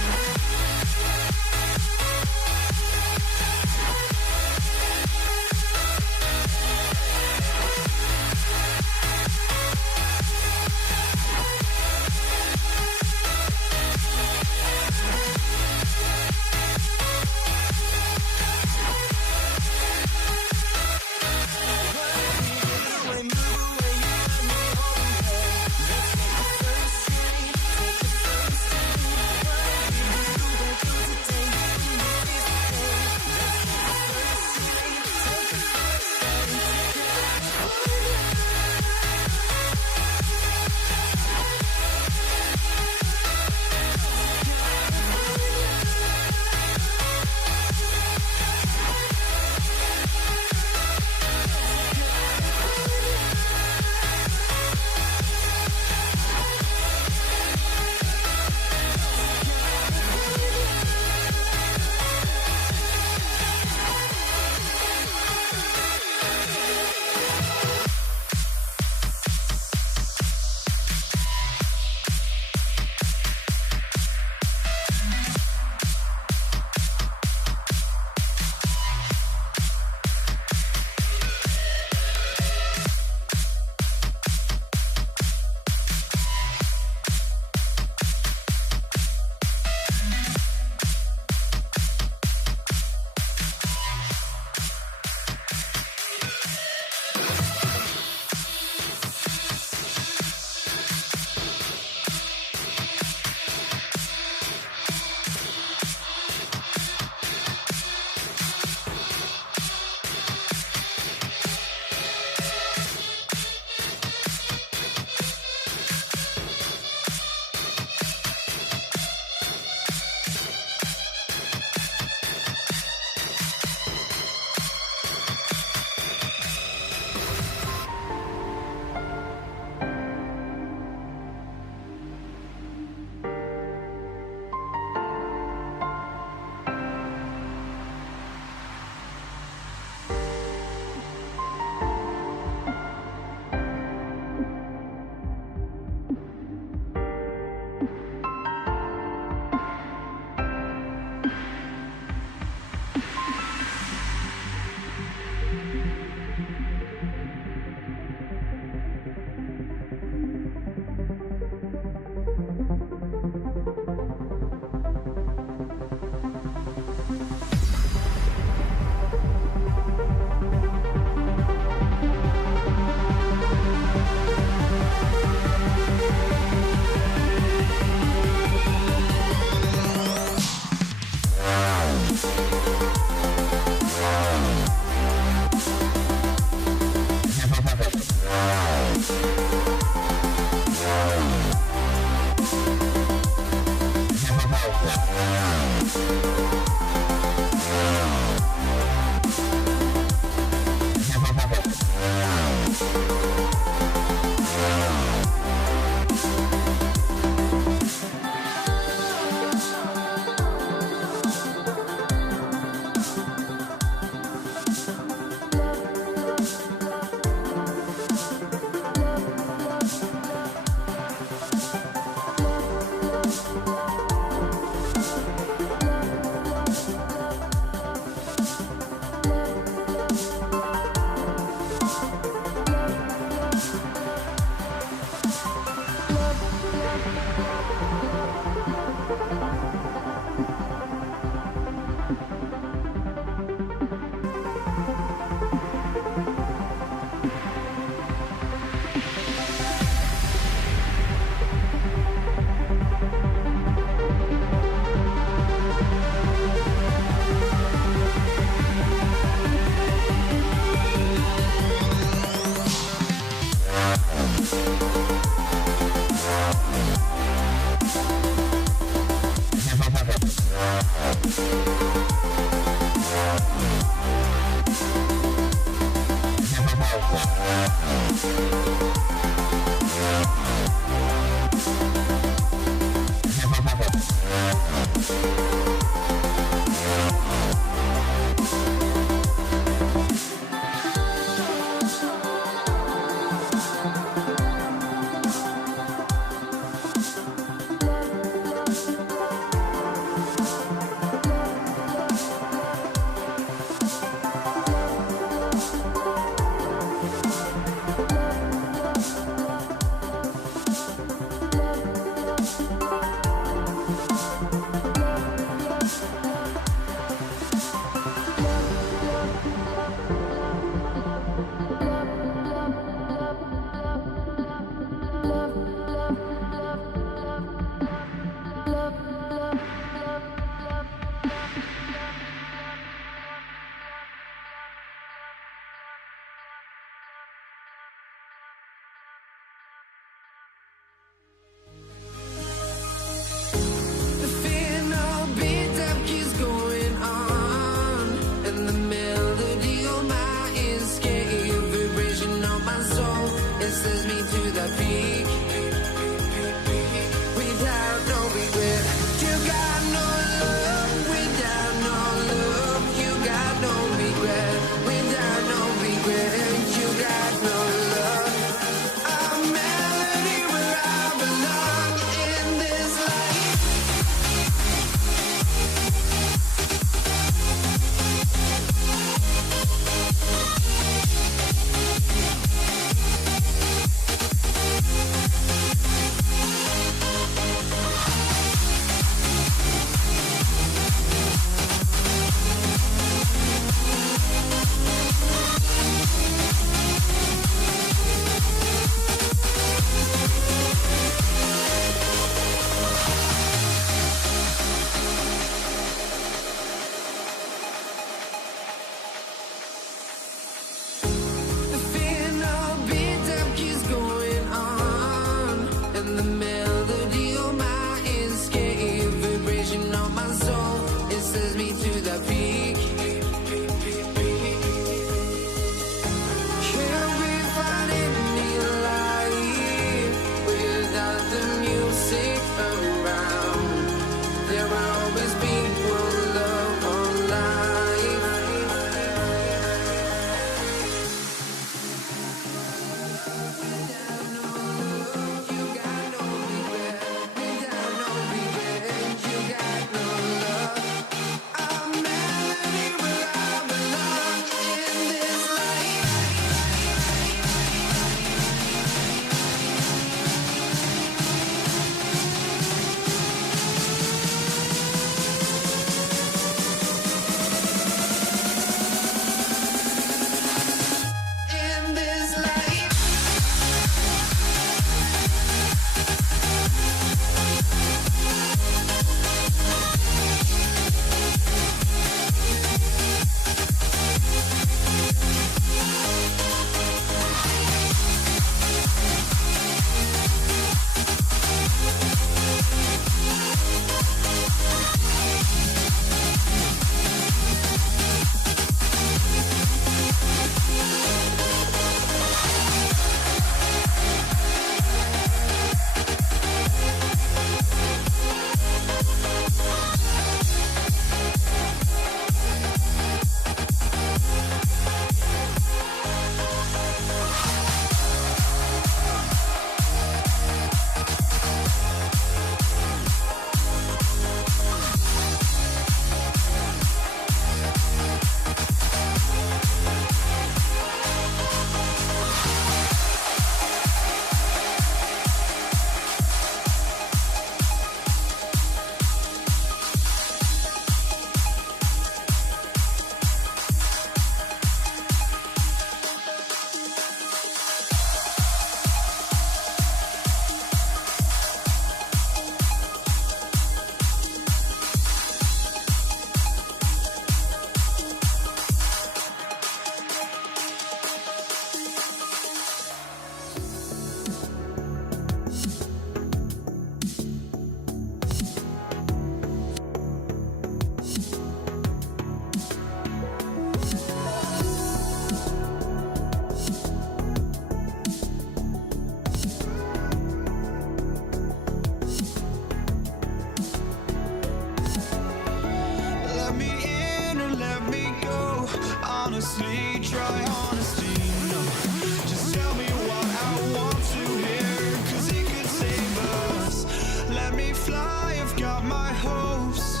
fly, I've got my hopes,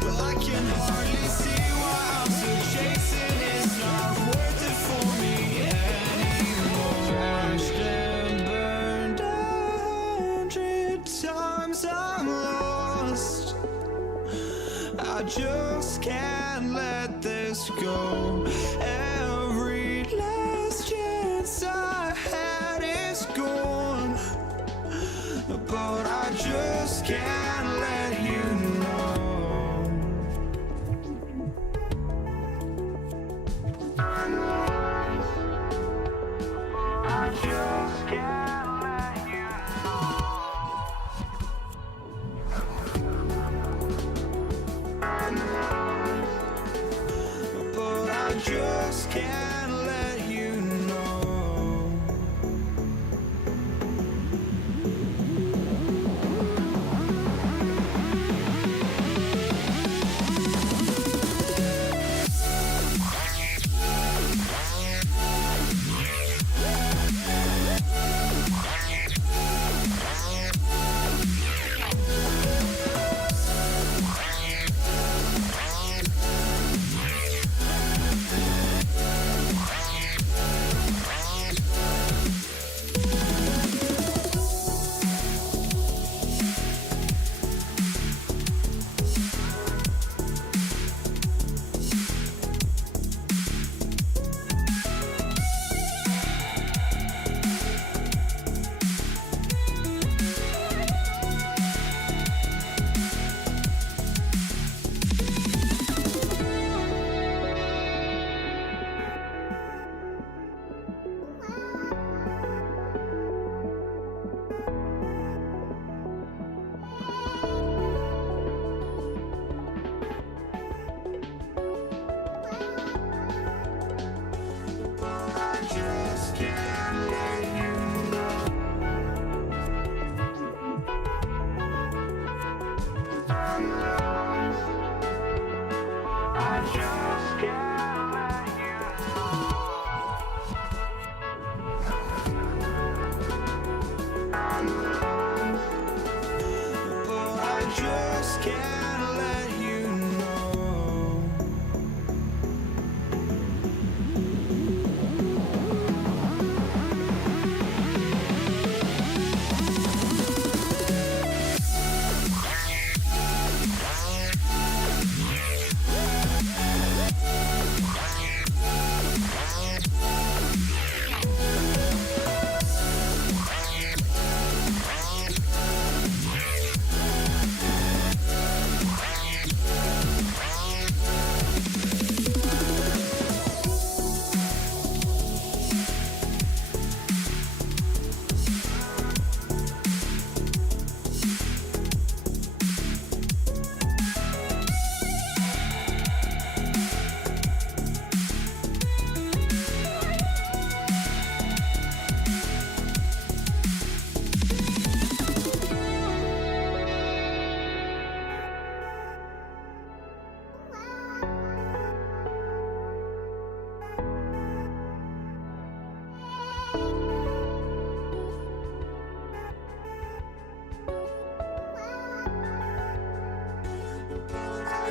but I can hardly see why I'm still chasing. It's not worth it for me anymore. Crashed and burned 100 times, I'm lost. I just can't let this go. Every last chance I had is gone, but I just can't let you know. I just can't let you know. But I just can't let you know.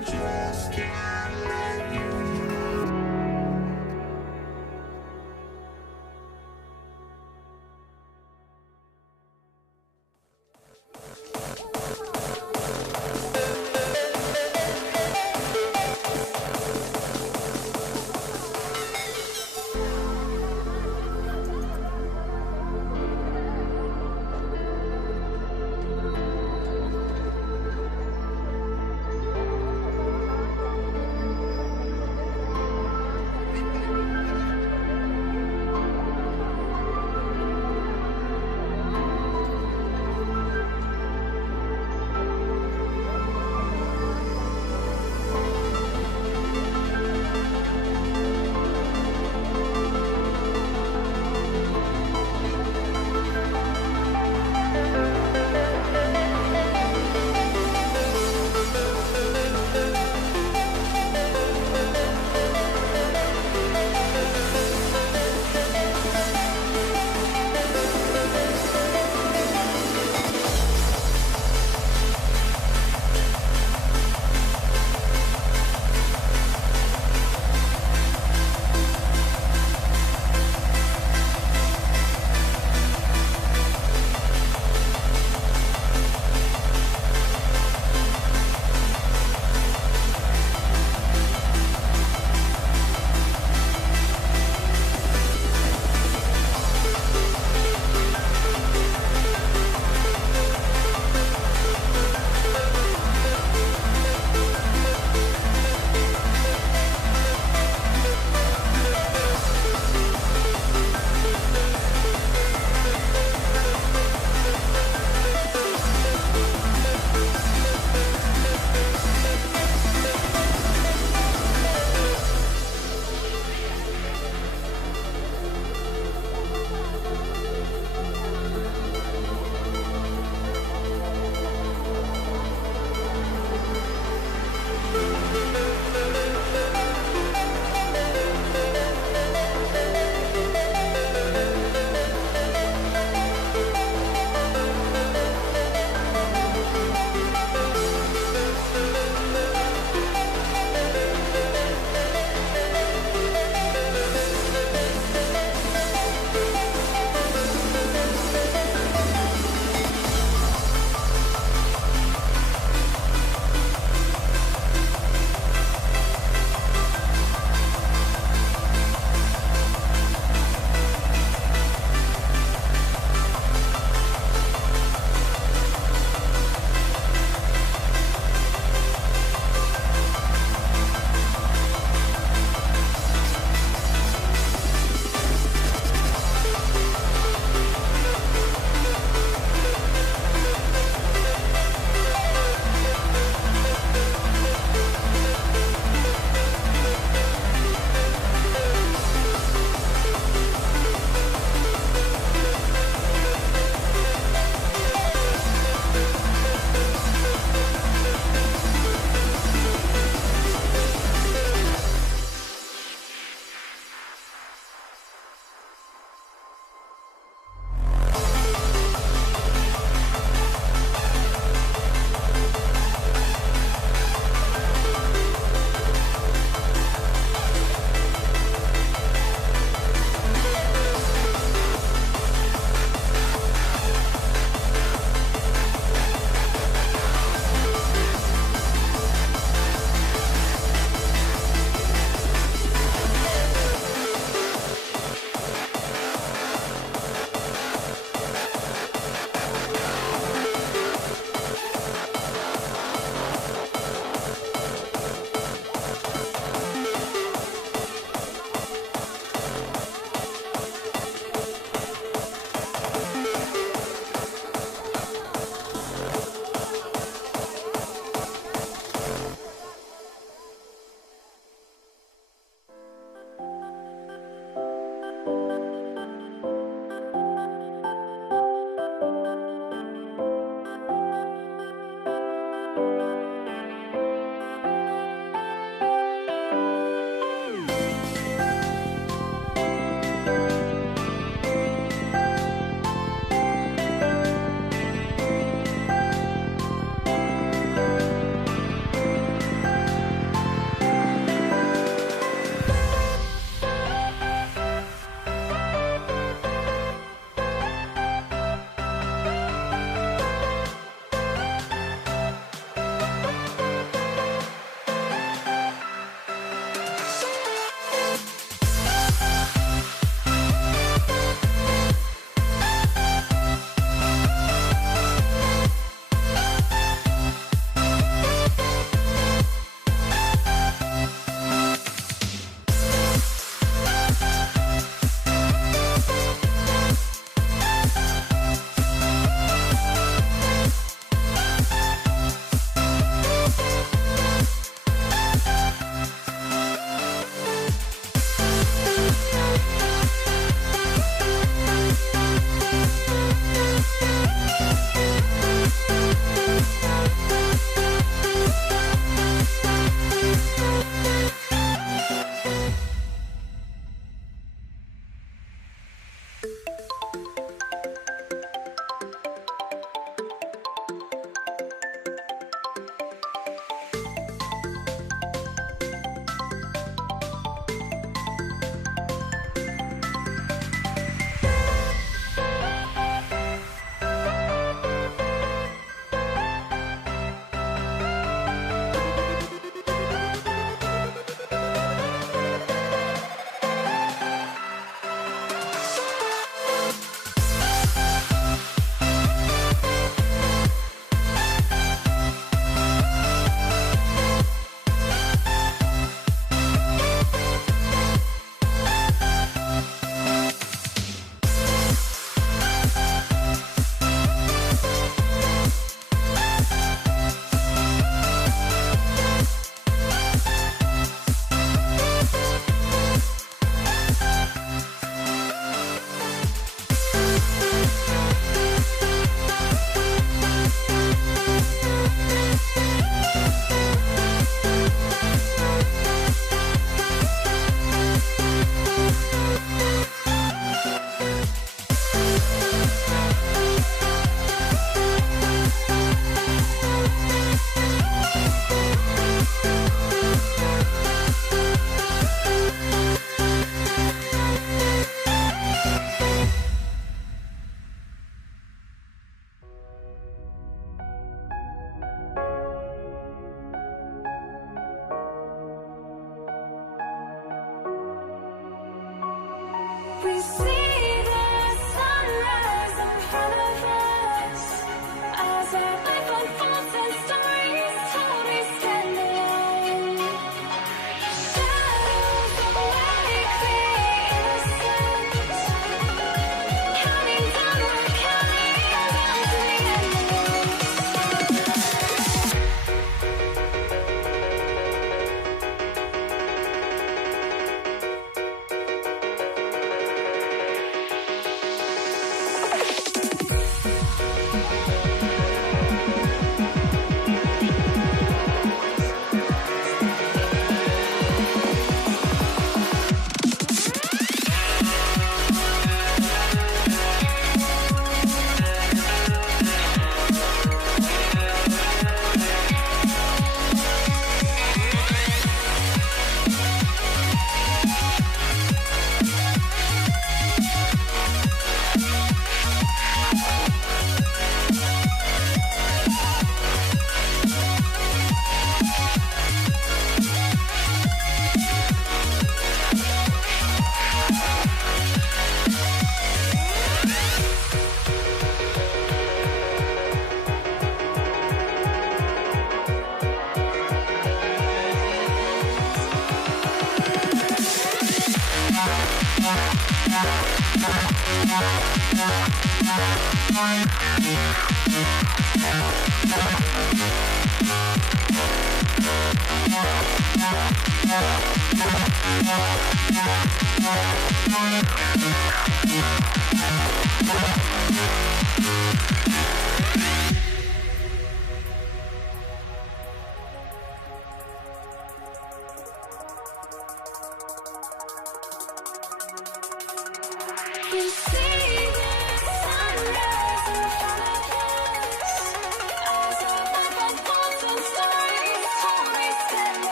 just can't let you know.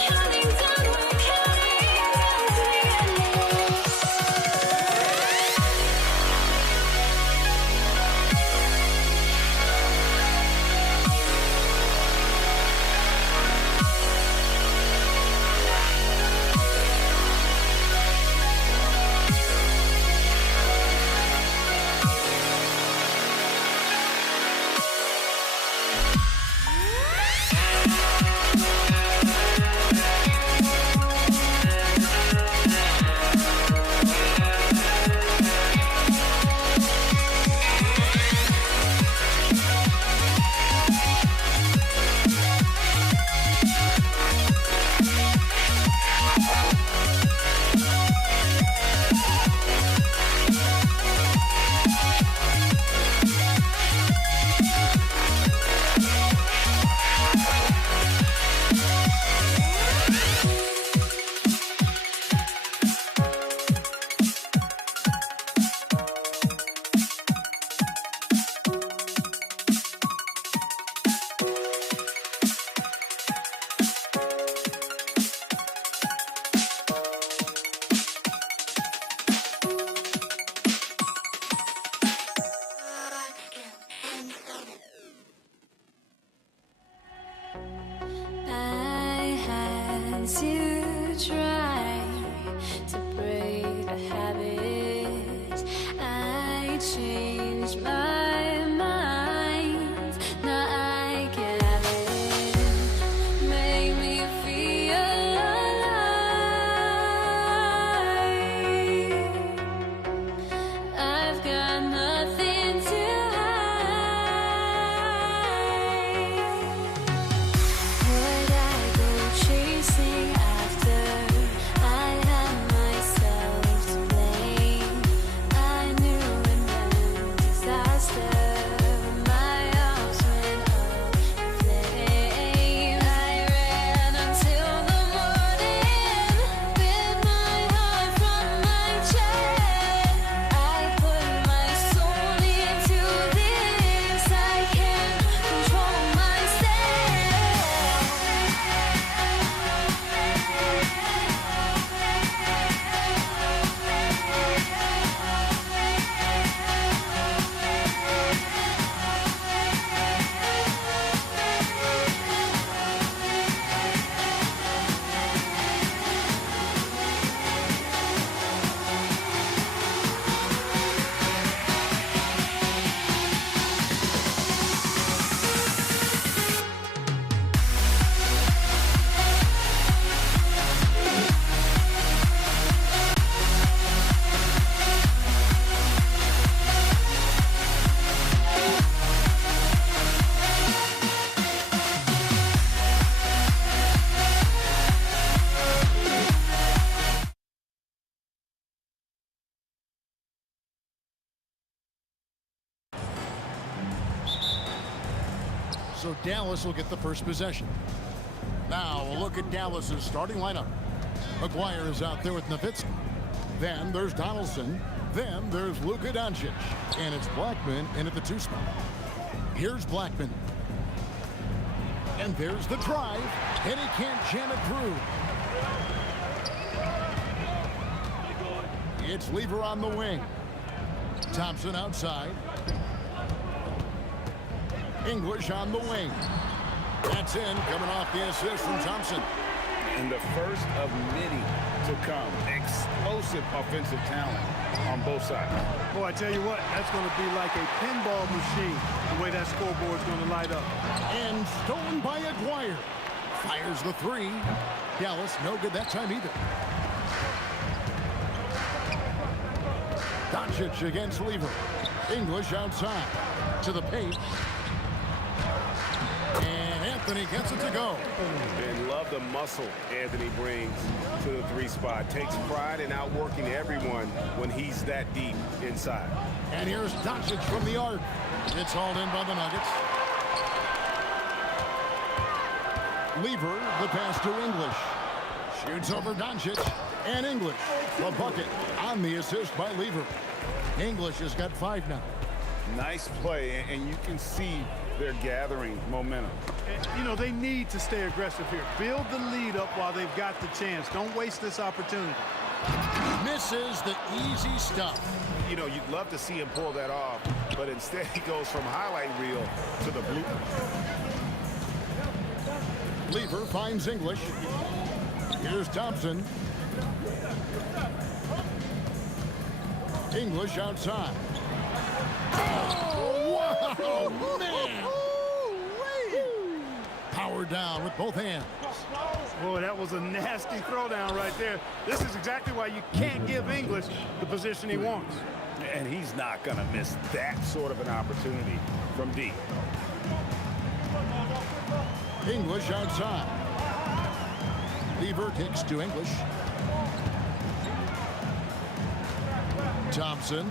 Counting down, we're counting So Dallas will get the first possession. Now we'll look at Dallas's starting lineup. McGuire is out there with Nowitzki. Then there's Donaldson. Then there's Luka Doncic. And it's Blackman in at the 2 spot. Here's Blackman. And there's the drive. And he can't jam it through. It's Lever on the wing. Thompson outside. English on the wing. That's in, coming off the assist from Thompson. And the first of many to come. Explosive offensive talent on both sides. Boy, I tell you what, that's going to be like a pinball machine, the way that scoreboard's going to light up. And stolen by Aguirre. Fires the 3. Dallas, no good that time either. Doncic against Lever. English outside. To the paint. And Anthony gets it to go. And love the muscle Anthony brings to the 3 spot. Takes pride in outworking everyone when he's that deep inside. And here's Doncic from the arc. It's hauled in by the Nuggets. Lever, the pass to English. Shoots over Doncic. And English, the bucket on the assist by Lever. English has got 5 now. Nice play, and you can see they're gathering momentum. You know, they need to stay aggressive here. Build the lead up while they've got the chance. Don't waste this opportunity. Misses the easy stuff. You know, you'd love to see him pull that off, but instead he goes from highlight reel to the blooper. Lever finds English. Here's Thompson. English outside. Oh, wow, man! Power down with both hands. Boy, that was a nasty throwdown right there. This is exactly why you can't give English the position he wants. And he's not going to miss that sort of an opportunity from deep. English outside. Lever kicks to English. Thompson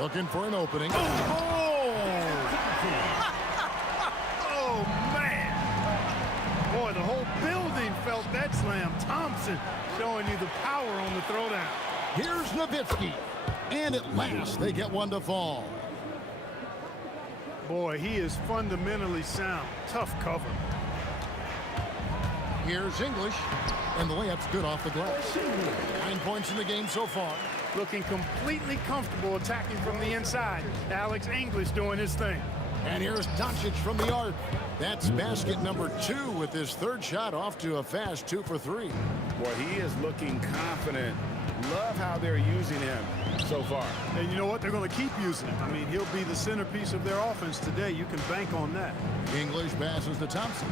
looking for an opening. Oh, man. Boy, the whole building felt that slam. Thompson showing you the power on the throwdown. Here's Nowitzki. And at last, they get one to fall. Boy, he is fundamentally sound. Tough cover. Here's English. And the layup's good off the glass. 9 points in the game so far. Looking completely comfortable attacking from the inside. Alex English doing his thing. And here's Doncic from the arc. That's basket number 2 with his 3rd shot off to a fast 2 for 3. Boy, he is looking confident. Love how they're using him so far. And you know what? They're going to keep using him. I mean, he'll be the centerpiece of their offense today. You can bank on that. English passes to Thompson.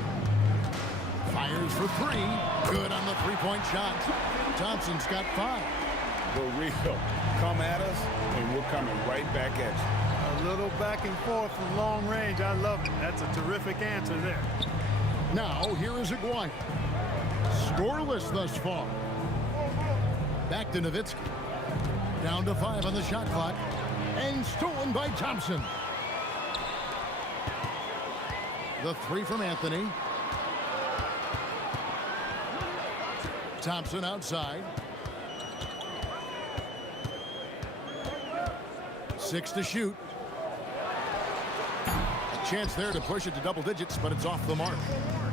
Fires for 3. Good on the 3-point shot. Thompson's got 5. The real come at us, and we're coming right back at you. A little back and forth from long range. I love it. That's a terrific answer there. Now, here is Aguirre. Scoreless thus far. Back to Nowitzki. Down to 5 on the shot clock. And stolen by Thompson. The 3 from Anthony. Thompson outside. 6 to shoot. A chance there to push it to double digits, but it's off the mark.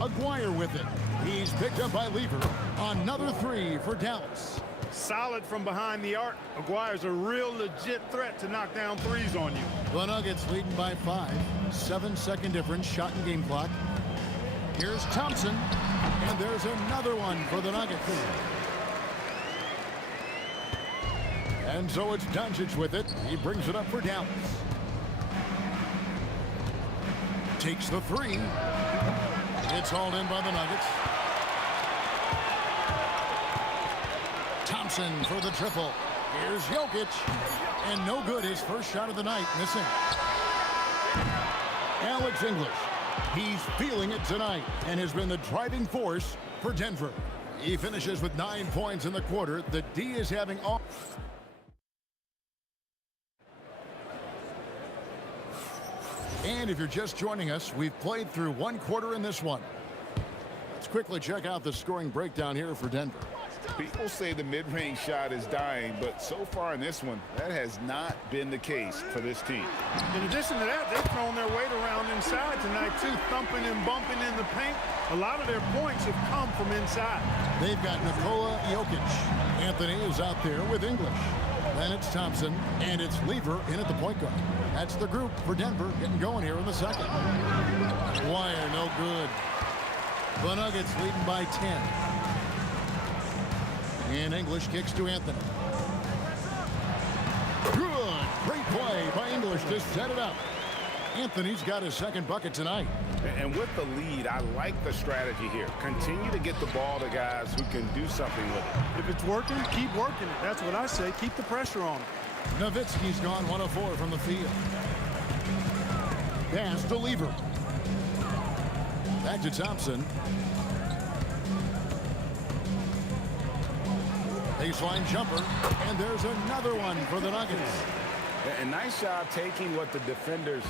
Aguirre with it. He's picked up by Lever. Another 3 for Dallas. Solid from behind the arc. Aguirre's a real legit threat to knock down threes on you. The Nuggets leading by 5. 7-second difference, shot and game clock. Here's Thompson, and there's another one for the Nuggets. And so it's Doncic with it. He brings it up for Dallas. Takes the 3. It's hauled in by the Nuggets. Thompson for the triple. Here's Jokic. And no good. His first shot of the night, missing. Alex English. He's feeling it tonight and has been the driving force for Denver. He finishes with 9 points in the quarter. The D is having all... And if you're just joining us, we've played through one quarter in this one. Let's quickly check out the scoring breakdown here for Denver. People say the mid-range shot is dying, but so far in this one, that has not been the case for this team. In addition to that, they've thrown their weight around inside tonight, too, thumping and bumping in the paint. A lot of their points have come from inside. They've got Nikola Jokic. Anthony is out there with English. Then it's Thompson, and it's Lever in at the point guard. That's the group for Denver getting going here in the second. Wire, no good. The Nuggets leading by 10. And English kicks to Anthony. Good. Great play by English to set it up. Anthony's got his second bucket tonight. And with the lead, I like the strategy here. Continue to get the ball to guys who can do something with it. If it's working, keep working it. That's what I say. Keep the pressure on him. Nowitzki's gone 1 of 4 from the field. Pass to Lever. Back to Thompson. Baseline jumper, and there's another one for the Nuggets. A nice job taking what the defenders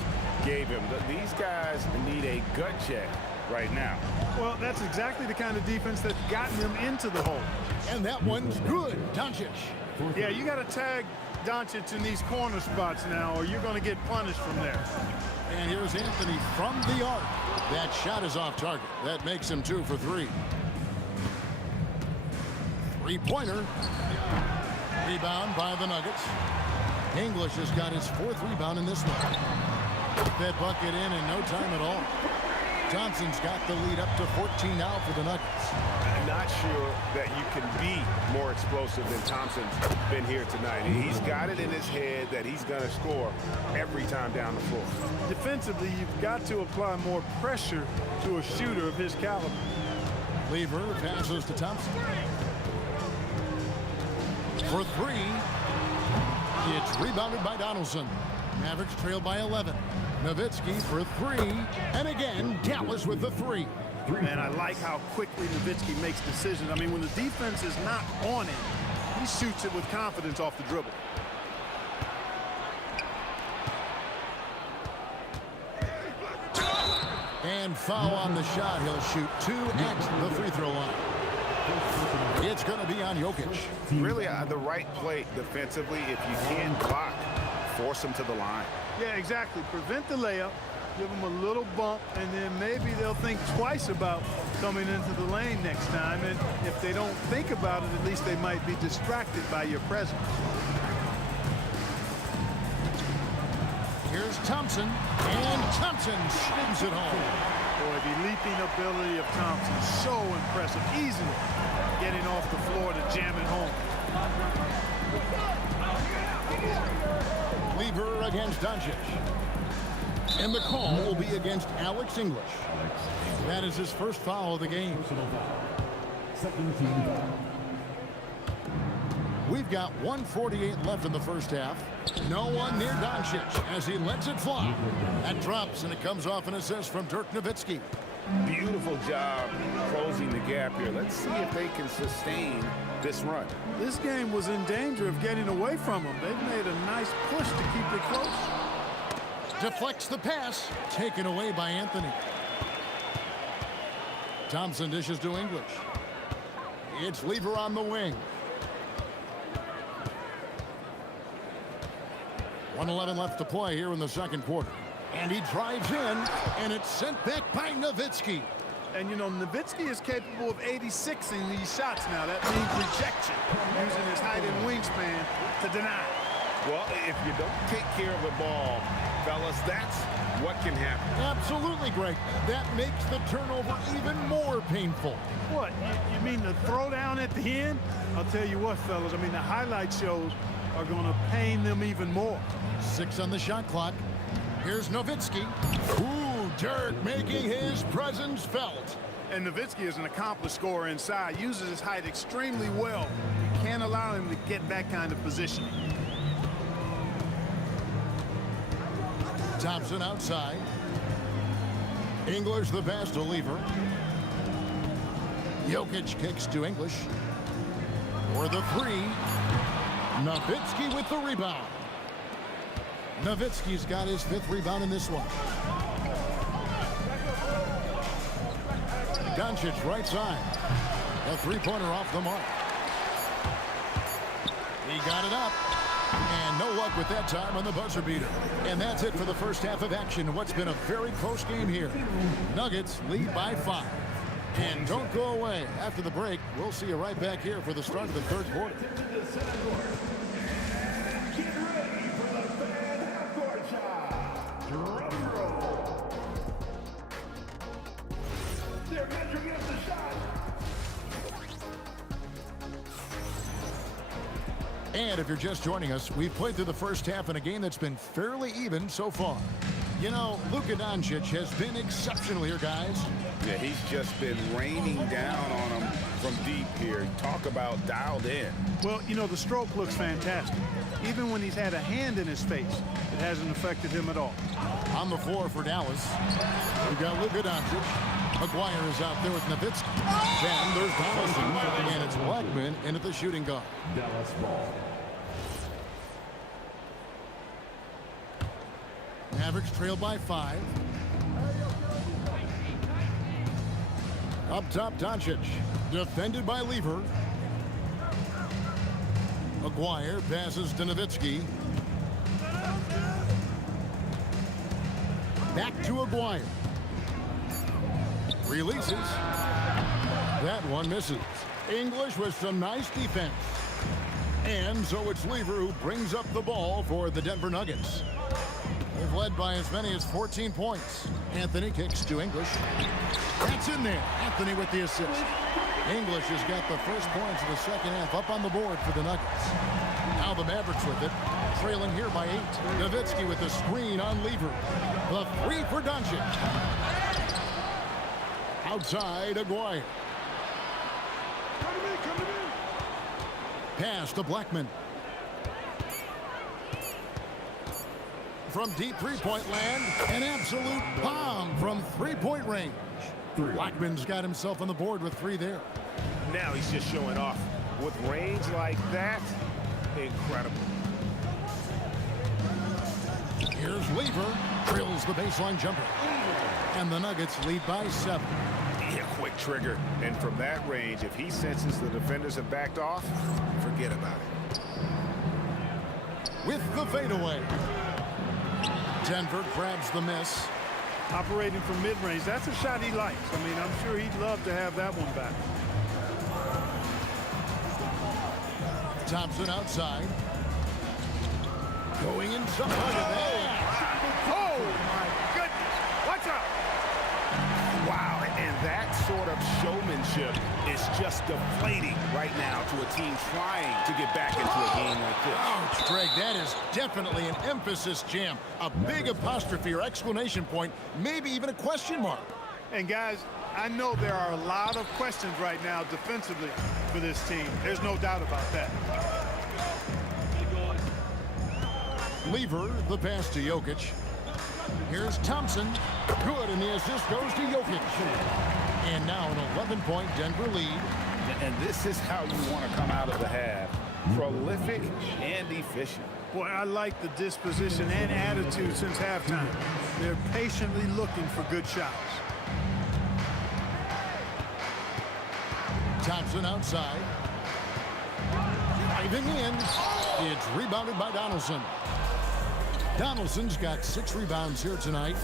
gave him. These guys need a gut check right now. Well, that's exactly the kind of defense that's gotten them into the hole. And that one's good. Doncic. Yeah, you got to tag Doncic in these corner spots now, or you're going to get punished from there. And here's Anthony from the arc. That shot is off target. That makes him 2 for 3. Three-pointer. Rebound by the Nuggets. English has got his 4th rebound in this one. That bucket in no time at all. Thompson's got the lead up to 14 now for the Nuggets. I'm not sure that you can be more explosive than Thompson's been here tonight. He's got it in his head that he's going to score every time down the floor. Defensively, you've got to apply more pressure to a shooter of his caliber. Lever passes to Thompson. For 3. It's rebounded by Donaldson. Mavericks trail by 11. Nowitzki for 3. And again, Dallas with the 3. Man, I like how quickly Nowitzki makes decisions. I mean, when the defense is not on him, he shoots it with confidence off the dribble. And foul on the shot. He'll shoot 2 at the free throw line. It's going to be on Jokic. Really the right play defensively. If you can't block, force him to the line. Yeah, exactly. Prevent the layup, give them a little bump, and then maybe they'll think twice about coming into the lane next time. And if they don't think about it, at least they might be distracted by your presence. Here's Thompson, and Thompson spins it home. Boy, the leaping ability of Thompson, so impressive. Easily getting off the floor to jam it home. Lever against Doncic. And the call will be against Alex English. That is his first foul of the game. We've got 1:48 left in the first half. No one near Doncic as he lets it fly. That drops, and it comes off an assist from Dirk Nowitzki. Beautiful job closing the gap here. Let's see if they can sustain this run. This game was in danger of getting away from them. They've made a nice push to keep it close. Deflects the pass, taken away by Anthony. Thompson dishes to English. It's Lever on the wing. 1:11 left to play here in the second quarter. And he drives in, and it's sent back by Nowitzki. And, you know, Nowitzki is capable of 86ing these shots now. That means rejection, using his height and wingspan to deny. Well, if you don't take care of the ball, fellas, that's what can happen. Absolutely, Greg. That makes the turnover even more painful. What? You mean the throwdown at the end? I'll tell you what, fellas. I mean, the highlight shows are going to pain them even more. 6 on the shot clock. Here's Nowitzki. Ooh, Dirk making his presence felt. And Nowitzki is an accomplished scorer inside. Uses his height extremely well. You can't allow him to get that kind of positioning. Thompson outside. English the pass to Lever. Jokic kicks to English. For the 3. Nowitzki with the rebound. Nowitzki's got his 5th rebound in this one. Doncic right side. A three-pointer off the mark. He got it up. And no luck with that time on the buzzer beater. And that's it for the first half of action. What's been a very close game here. Nuggets lead by 5. And don't go away. After the break, we'll see you right back here for the start of the third quarter. They're measuring up the shot. And if you're just joining us, we've played through the first half in a game that's been fairly even so far. You know, Luka Doncic has been exceptional here, guys. Yeah, he's just been raining down on him from deep here. Talk about dialed in. Well, you know, the stroke looks fantastic. Even when he's had a hand in his face, it hasn't affected him at all. On the floor for Dallas, we've got Luka Doncic. McGuire is out there with Nowitzki. Then there's Donaldson, and it's Blackman in at the shooting guard. Dallas ball. Mavericks trail by 5. Up top, Doncic. Defended by Lever. McGuire passes to Nowitzki. Back to McGuire. Releases. That one misses. English with some nice defense. And so it's Lever who brings up the ball for the Denver Nuggets. They've led by as many as 14 points. Anthony kicks to English. That's in there. Anthony with the assist. English has got the first points of the second half up on the board for the Nuggets. Now the Mavericks with it, trailing here by 8. Nowitzki with the screen on Lever. The 3 for Doncic. Outside, Aguirre. Pass to Blackman. From deep three-point land, an absolute bomb from three-point range. Blackman's got himself on the board with 3 there. Now he's just showing off. With range like that, incredible. Here's Lever, drills the baseline jumper. And the Nuggets lead by 7. Yeah, quick trigger. And from that range, if he senses the defenders have backed off, forget about it. With the fadeaway. Denver grabs the miss. Operating from mid-range, that's a shot he likes. I mean, I'm sure he'd love to have that one back. Thompson outside. Going inside. Oh, my goodness. Watch out. Wow, and that sort of showmanship is just deflating right now to a team trying to get back into a game like this. Ouch, Greg, that is definitely an emphasis jam. A big apostrophe or exclamation point, maybe even a question mark. And guys, I know there are a lot of questions right now defensively for this team. There's no doubt about that. Lever, the pass to Jokic. Here's Thompson. Good, and the assist goes to Jokic. And now an 11-point Denver lead. And this is how you want to come out of the half. Prolific and efficient. Boy, I like the disposition and attitude since halftime. They're patiently looking for good shots. Thompson outside. Driving in. It's rebounded by Donaldson. Donaldson's got 6 rebounds here tonight.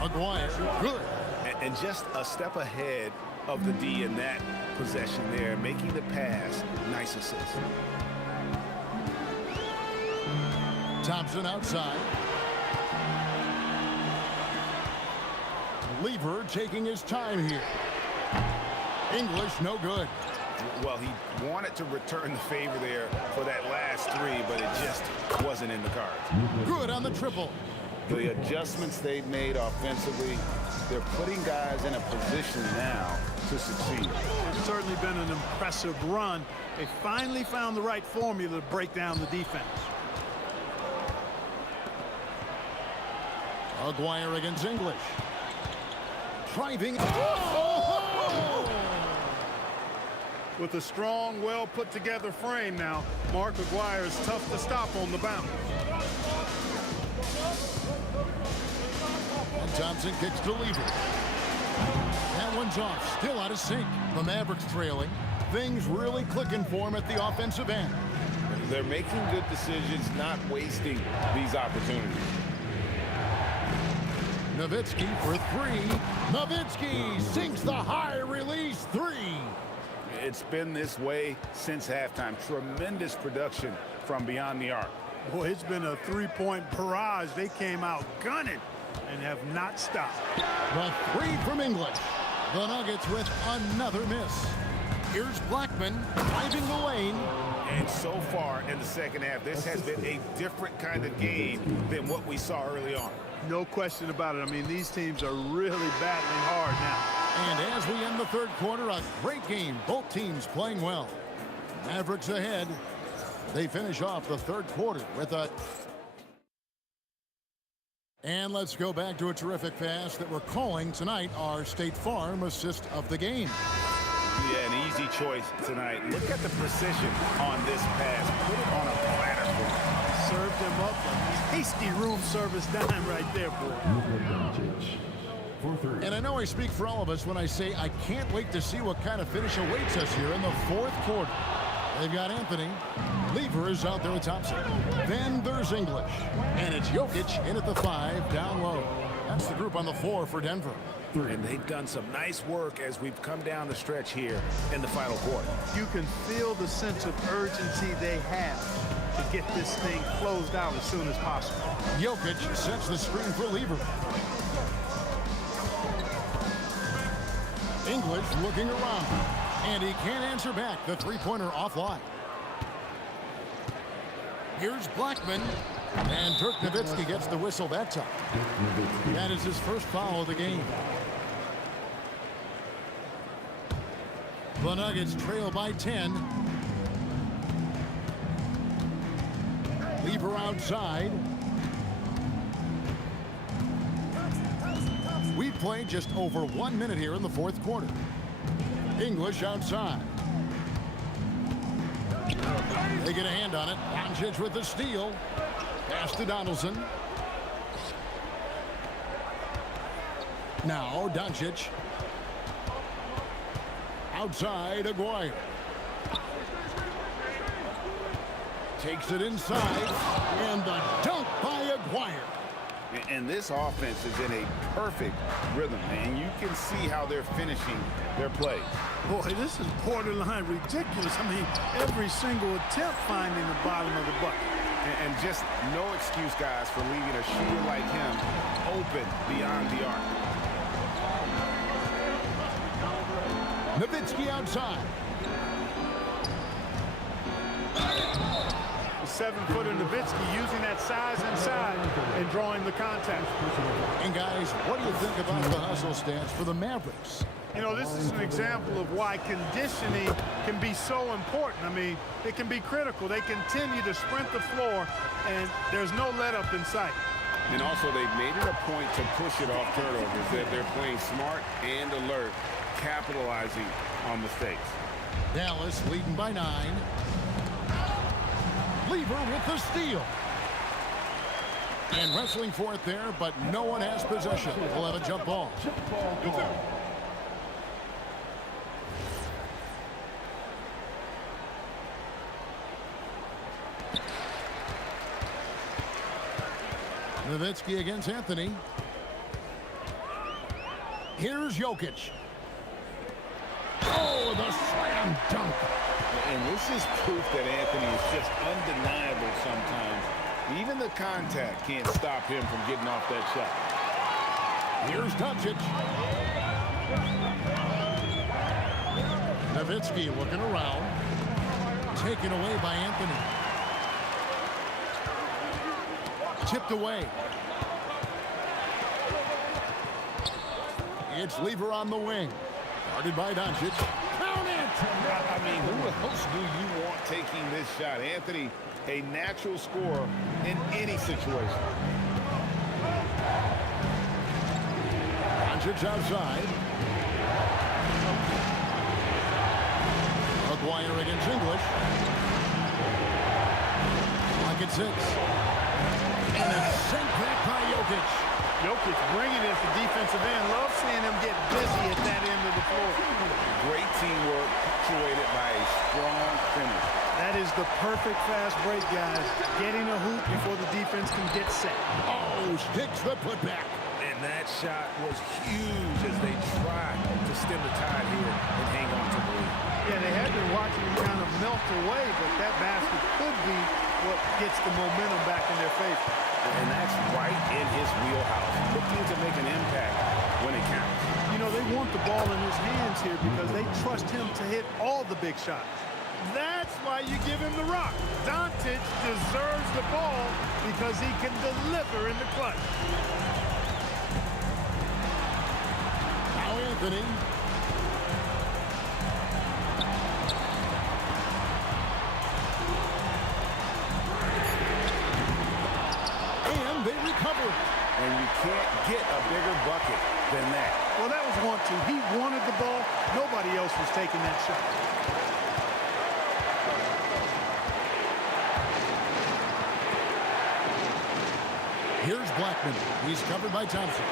Aguirre, good. And just a step ahead of the D in that possession there, making the pass. Nice assist. Thompson outside. Lever taking his time here. English, no good. Well, he wanted to return the favor there for that last 3, but it just wasn't in the cards. Good on the triple. The adjustments they've made offensively, they're putting guys in a position now to succeed. It's certainly been an impressive run. They finally found the right formula to break down the defense. Aguirre against English. Driving. With a strong, well-put-together frame now, Mark Aguirre is tough to stop on the bounce. And Thompson kicks to Lever. That one's off, still out of sync. The Mavericks trailing. Things really clicking for them at the offensive end. They're making good decisions, not wasting these opportunities. Nowitzki for three. Nowitzki sinks the high release three. It's been this way since halftime. Tremendous production from beyond the arc. Boy, it's been a three-point barrage. They came out gunning and have not stopped. The three from English. The Nuggets with another miss. Here's Blackman driving the lane. And so far in the second half, this has been a different kind of game than what we saw early on. No question about it. I mean, these teams are really battling hard now. And as we end the third quarter, a great game. Both teams playing well. Mavericks ahead. They finish off the third quarter with a... And let's go back to a terrific pass that we're calling tonight our State Farm assist of the game. Yeah, an easy choice tonight. Look at the precision on this pass. Put it on a platter for him. Served him up a tasty room service dime right there, boy. And I know I speak for all of us when I say I can't wait to see what kind of finish awaits us here in the fourth quarter. They've got Anthony. Lever is out there with Thompson. Then there's English. And it's Jokic in at the 5, down low. That's the group on the floor for Denver. And they've done some nice work as we've come down the stretch here in the final quarter. You can feel the sense of urgency they have to get this thing closed out as soon as possible. Jokic sets the screen for Lever. English looking around. And he can't answer back. The three-pointer offline. Here's Blackman. And Dirk Nowitzki gets the whistle that time. That is his first foul of the game. The Nuggets trail by 10. Lever outside. We've played just over 1 minute here in the fourth quarter. English outside. They get a hand on it. Doncic with the steal. Pass to Donaldson. Now Doncic. Outside, Aguirre. Takes it inside. And the dunk by Aguirre. And this offense is in a perfect rhythm, and you can see how they're finishing their plays. Boy, this is borderline ridiculous. I mean, every single attempt finding the bottom of the bucket. And just no excuse, guys, for leaving a shooter like him open beyond the arc. Nowitzki outside. The 7-footer Nowitzki using that size inside and drawing the contact. And guys, what do you think about the hustle stance for the Mavericks? You know, this is an example of why conditioning can be so important. I mean, it can be critical. They continue to sprint the floor, and there's no let-up in sight. And also, they've made it a point to push it off turnovers. They're playing smart and alert, capitalizing on mistakes. Dallas leading by 9. Lever with the steal. And wrestling for it there, but no one has possession. We'll have a jump ball. Nowitzki against Anthony. Here's Jokic. Oh, the slam dunk. And this is proof that Anthony is just undeniable sometimes. Even the contact can't stop him from getting off that shot. Here's Doncic. Nowitzki looking around. Taken away by Anthony. Tipped away. It's Lever on the wing. Guarded by Doncic. Count it! I mean, who else do you want taking this shot? Anthony, a natural scorer in any situation. Doncic outside. Aguirre against English. Clock at 6. And it's sent back by Jokic. Jokic bringing it at the defensive end. Love seeing him get busy at that end of the floor. Great teamwork punctuated by a strong finish. That is the perfect fast break, guys. Getting a hoop before the defense can get set. Oh, sticks the putback. And that shot was huge as they tried to stem the tide here and hang on to the lead. Yeah, they had been watching him kind of melt away, but that basket could be what gets the momentum back in their favor. And that's right in his wheelhouse, looking to make an impact when it counts. You know, they want the ball in his hands here because they trust him to hit all the big shots. That's why you give him the rock. Doncic deserves the ball because he can deliver in the clutch. Now Anthony. And they recover. And you can't get a bigger bucket than that. Well, that was 1-2. He wanted the ball. Nobody else was taking that shot. Here's Blackman. He's covered by Thompson.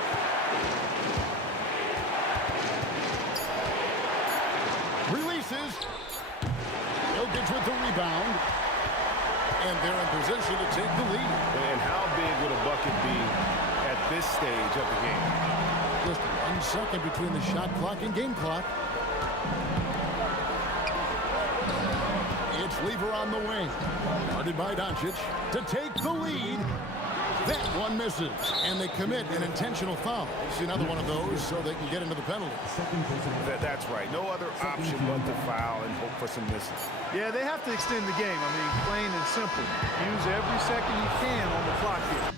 Releases. Jokic with the rebound. And they're in position to take the lead. And how big would a bucket be at this stage of the game? Just 1 second between the shot clock and game clock. It's Lever on the wing. Guarded by Doncic to take the lead. That one misses, and they commit an intentional foul. It's another one of those so they can get into the penalty. That's right. No other option but to foul and hope for some misses. Yeah, they have to extend the game. I mean, plain and simple. Use every second you can on the clock here.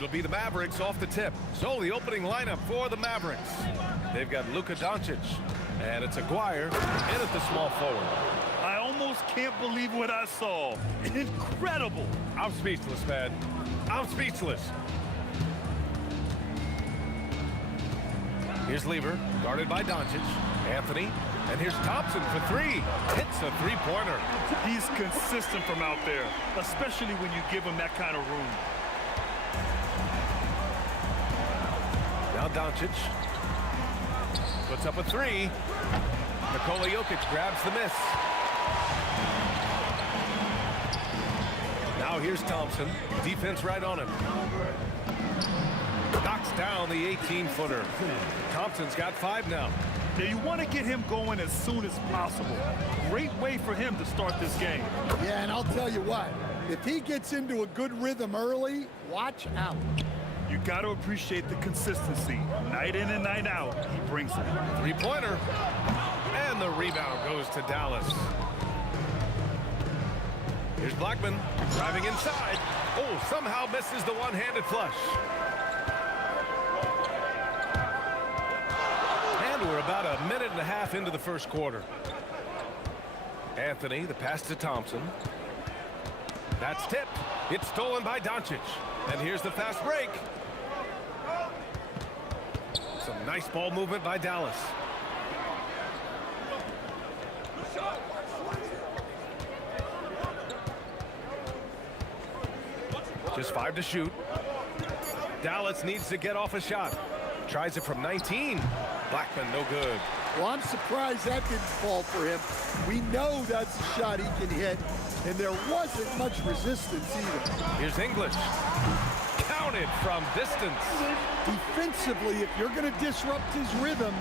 It'll be the Mavericks off the tip. So the opening lineup for the Mavericks. They've got Luka Doncic, and it's Aguirre in at the small forward. I almost can't believe what I saw. Incredible. I'm speechless, man. I'm speechless. Here's Lever, guarded by Doncic. Anthony, and here's Thompson for three. Hits a three-pointer. He's consistent from out there, especially when you give him that kind of room. Now Doncic puts up a three. Nikola Jokic grabs the miss. Now here's Thompson. Defense right on him. Knocks down the 18-footer. Thompson's got 5 now. Now you want to get him going as soon as possible. Great way for him to start this game. Yeah, and I'll tell you what, if he gets into a good rhythm early, watch out. You got to appreciate the consistency. Night in and night out, he brings it. Three-pointer. And the rebound goes to Dallas. Here's Blackman driving inside. Oh, somehow misses the one-handed flush. And we're about a minute and a half into the first quarter. Anthony, the pass to Thompson. That's tipped. It's stolen by Doncic. And here's the fast break. Some nice ball movement by Dallas. Just 5 to shoot. Dallas needs to get off a shot. Tries it from 19. Blackman, no good. Well, I'm surprised that didn't fall for him. We know that's a shot he can hit, and there wasn't much resistance either. Here's English. Counted from distance. Defensively, if you're going to disrupt his rhythm,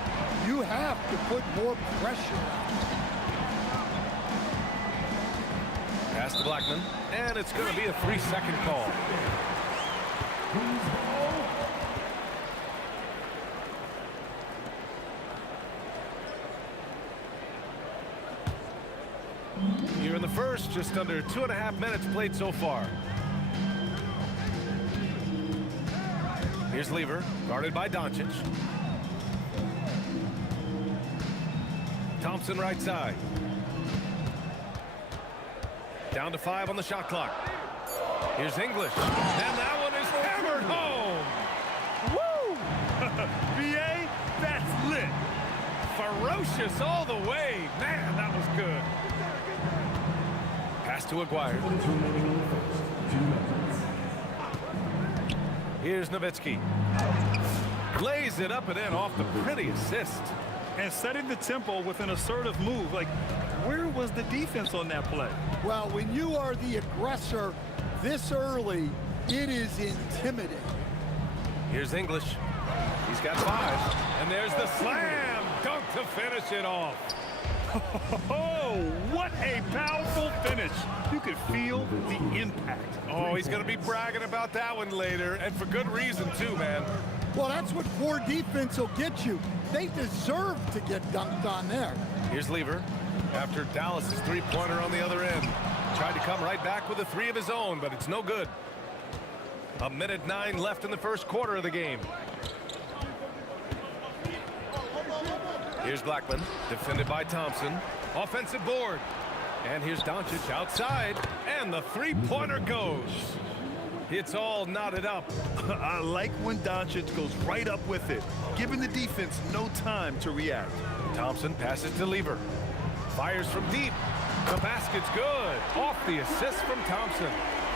you have to put more pressure on him. Pass to Blackman, and it's going to be a 3-second call. Here in the first, just under 2.5 minutes played so far. Here's Lever, guarded by Doncic. Thompson right side. Down to 5 on the shot clock. Here's English, and that one is hammered home. Woo! VA, that's lit. Ferocious all the way. Man, that was good. Pass to Aguirre. Here's Nowitzki. Lays it up and in off the pretty assist. And setting the tempo with an assertive move. Like, where was the defense on that play? Well, when you are the aggressor this early, it is intimidating. Here's English. He's got 5. And there's the slam dunk to finish it off. Oh, what a powerful finish. You could feel the impact. Oh, he's going to be bragging about that one later, and for good reason, too, man. Well, that's what poor defense will get you. They deserve to get dunked on there. Here's Lever. After Dallas's three-pointer on the other end. Tried to come right back with a 3 of his own, but it's no good. 1:09 left in the first quarter of the game. Here's Blackman, defended by Thompson. Offensive board. And here's Doncic outside, and the three-pointer goes. It's all knotted up. I like when Doncic goes right up with it, giving the defense no time to react. Thompson passes to Lever. Fires from deep. The basket's good. Off the assist from Thompson.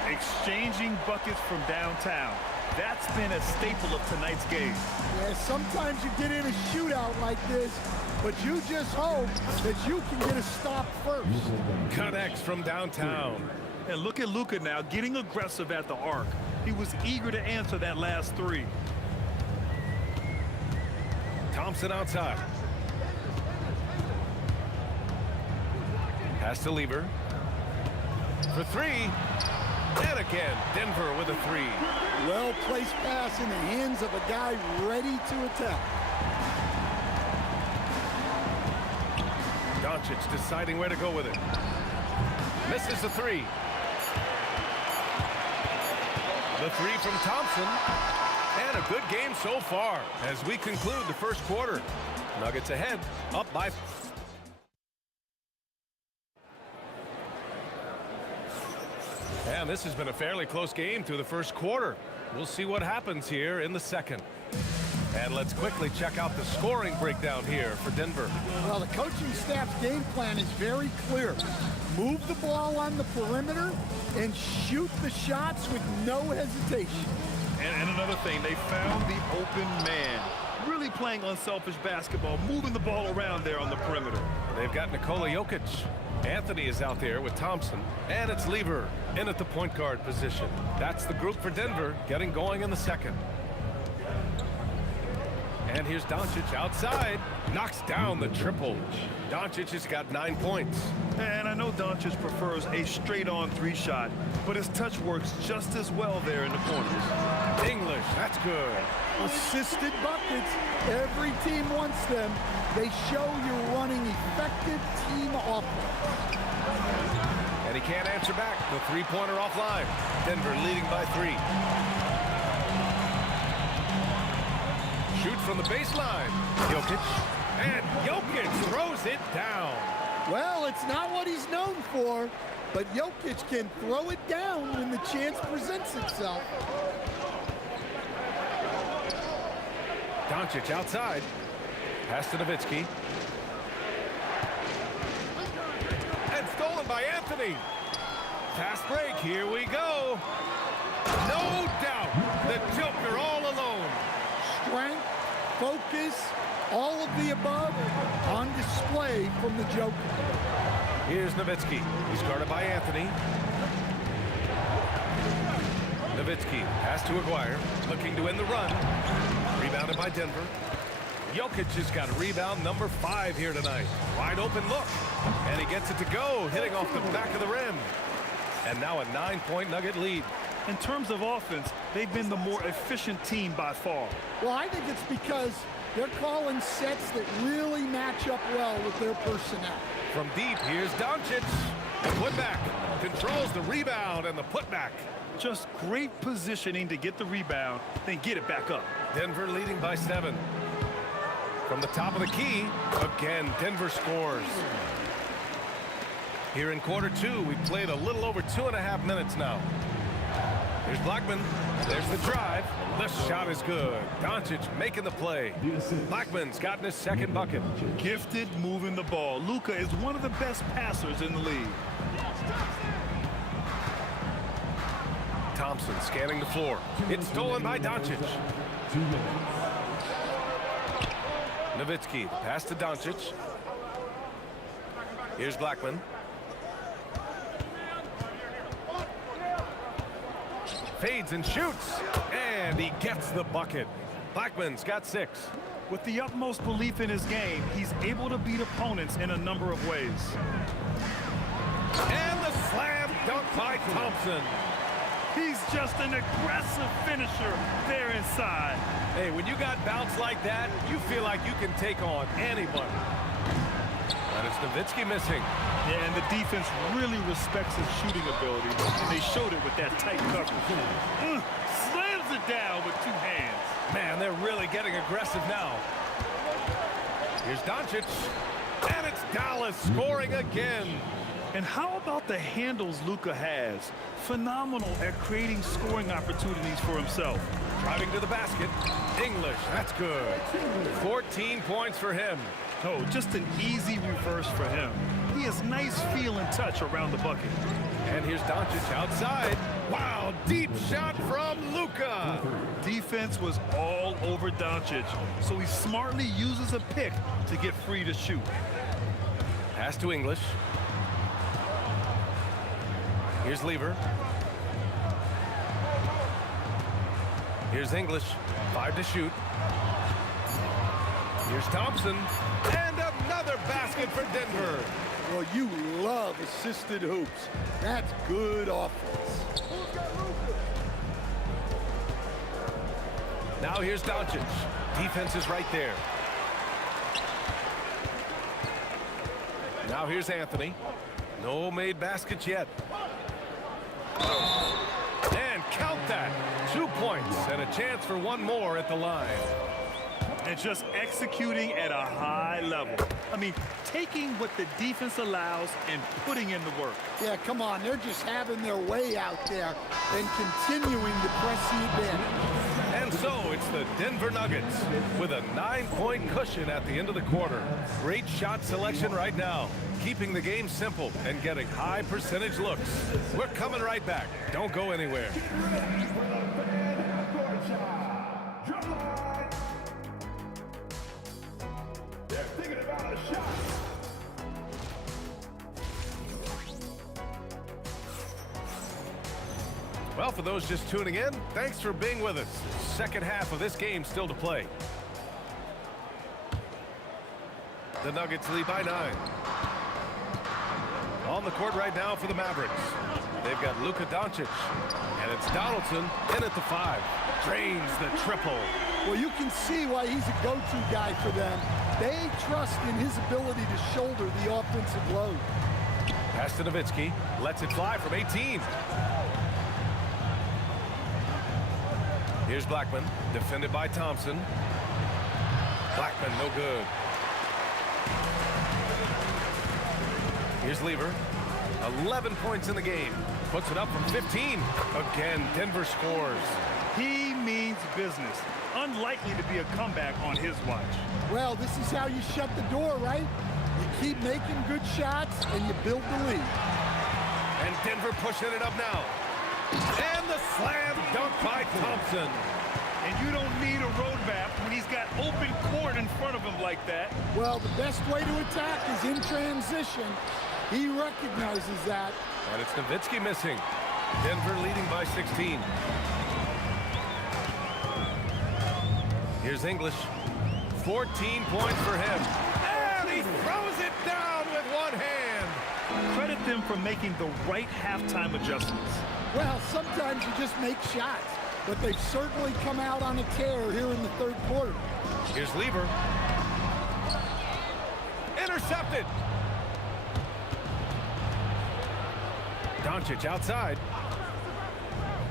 Exchanging buckets from downtown. That's been a staple of tonight's game. Yeah, sometimes you get in a shootout like this, but you just hope that you can get a stop first. Connects from downtown. And look at Luka now getting aggressive at the arc. He was eager to answer that last 3. Thompson outside. Pass to Lever. For 3. And again, Denver with a 3. Well-placed pass in the hands of a guy ready to attack. Doncic deciding where to go with it. Misses the 3. The three from Thompson. And a good game so far as we conclude the first quarter. Nuggets ahead, up by... And this has been a fairly close game through the first quarter. We'll see what happens here in the second. And let's quickly check out the scoring breakdown here for Denver. Well, the coaching staff's game plan is very clear. Move the ball on the perimeter and shoot the shots with no hesitation. And another thing, they found the open man. Really playing unselfish basketball, moving the ball around there on the perimeter. They've got Nikola Jokic. Anthony is out there with Thompson. And it's Lever in at the point guard position. That's the group for Denver getting going in the second. And here's Doncic outside. Knocks down the triple. Doncic has got 9 points. And I know Doncic prefers a straight-on three-shot, but his touch works just as well there in the corners. English, that's good. Assisted buckets. Every team wants them. They show you're running effective team offense. And he can't answer back. The three-pointer offline. Denver leading by 3. Shoot from the baseline. Jokic. And Jokic throws it down. Well, it's not what he's known for, but Jokic can throw it down when the chance presents itself. Doncic outside. Pass to Nowitzki. And stolen by Anthony. Fast break. Here we go. No doubt. The Joker all alone. Strength, focus, all of the above on display from the Joker. Here's Nowitzki. He's guarded by Anthony. Nowitzki, pass to Aguirre, looking to end the run. Rebounded by Denver. Jokic has got rebound number 5 here tonight. Wide open look. And he gets it to go, hitting off the back of the rim. And now a 9-point Nugget lead. In terms of offense, they've been the more efficient team by far. Well, I think it's because they're calling sets that really match up well with their personnel. From deep, here's Doncic. The putback. Controls the rebound and the putback. Just great positioning to get the rebound, then get it back up. Denver leading by 7. From the top of the key, again, Denver scores. Here in quarter 2, we've played a little over 2.5 minutes now. Here's Blackman. There's the drive. The shot is good. Doncic making the play. Blackman's gotten his second bucket. Gifted moving the ball. Luka is one of the best passers in the league. Thompson scanning the floor. It's stolen by Doncic. 2 minutes. Nowitzki, pass to Doncic. Here's Blackman. Fades and shoots. And he gets the bucket. Blackman's got 6. With the utmost belief in his game, he's able to beat opponents in a number of ways. And the slam dunk by Thompson. He's just an aggressive finisher there inside. Hey, when you got bounce like that, you feel like you can take on anybody. But it's Nowitzki missing. Yeah, and the defense really respects his shooting ability, and they showed it with that tight coverage. Slams it down with 2 hands. Man, they're really getting aggressive now. Here's Doncic. And it's Dallas scoring again. And how about the handles Luka has? Phenomenal at creating scoring opportunities for himself. Driving to the basket. English, that's good. 14 points for him. Oh, just an easy reverse for him. He has nice feel and touch around the bucket. And here's Doncic outside. Wow, deep shot from Luka. Defense was all over Doncic, so he smartly uses a pick to get free to shoot. Pass to English. Here's Lever. Here's English. 5 to shoot. Here's Thompson. And another basket for Denver. Well, you love assisted hoops. That's good offense. Now here's Doncic. Defense is right there. Now here's Anthony. No made baskets yet. And count that. points and a chance for one more at the line. And just executing at a high level. I mean, taking what the defense allows and putting in the work. Yeah, come on. They're just having their way out there and continuing to press the advantage. And so it's the Denver Nuggets with a 9-point cushion at the end of the quarter. Great shot selection right now, keeping the game simple and getting high percentage looks. We're coming right back. Don't go anywhere. Well, for those just tuning in, thanks for being with us. Second half of this game still to play. The Nuggets lead by 9. On the court right now for the Mavericks. They've got Luka Doncic, and it's Donaldson in at the 5. Drains the triple. Well, you can see why he's a go-to guy for them. They trust in his ability to shoulder the offensive load. Pass to Nowitzki. Lets it fly from 18. Here's Blackman, defended by Thompson. Blackman, no good. Here's Lever. 11 points in the game. Puts it up from 15. Again, Denver scores. He means business. Unlikely to be a comeback on his watch. Well, this is how you shut the door, right? You keep making good shots and you build the lead. And Denver pushing it up now. And the slam dunk by Thompson. And you don't need a roadmap when he's got open court in front of him like that. Well, the best way to attack is in transition. He recognizes that. And it's Nowitzki missing. Denver leading by 16. Here's English. 14 points for him. And he throws it down with one hand. Credit them for making the right halftime adjustments. Well, sometimes you just make shots, but they've certainly come out on a tear here in the third quarter. Here's Lever. Intercepted. Doncic outside.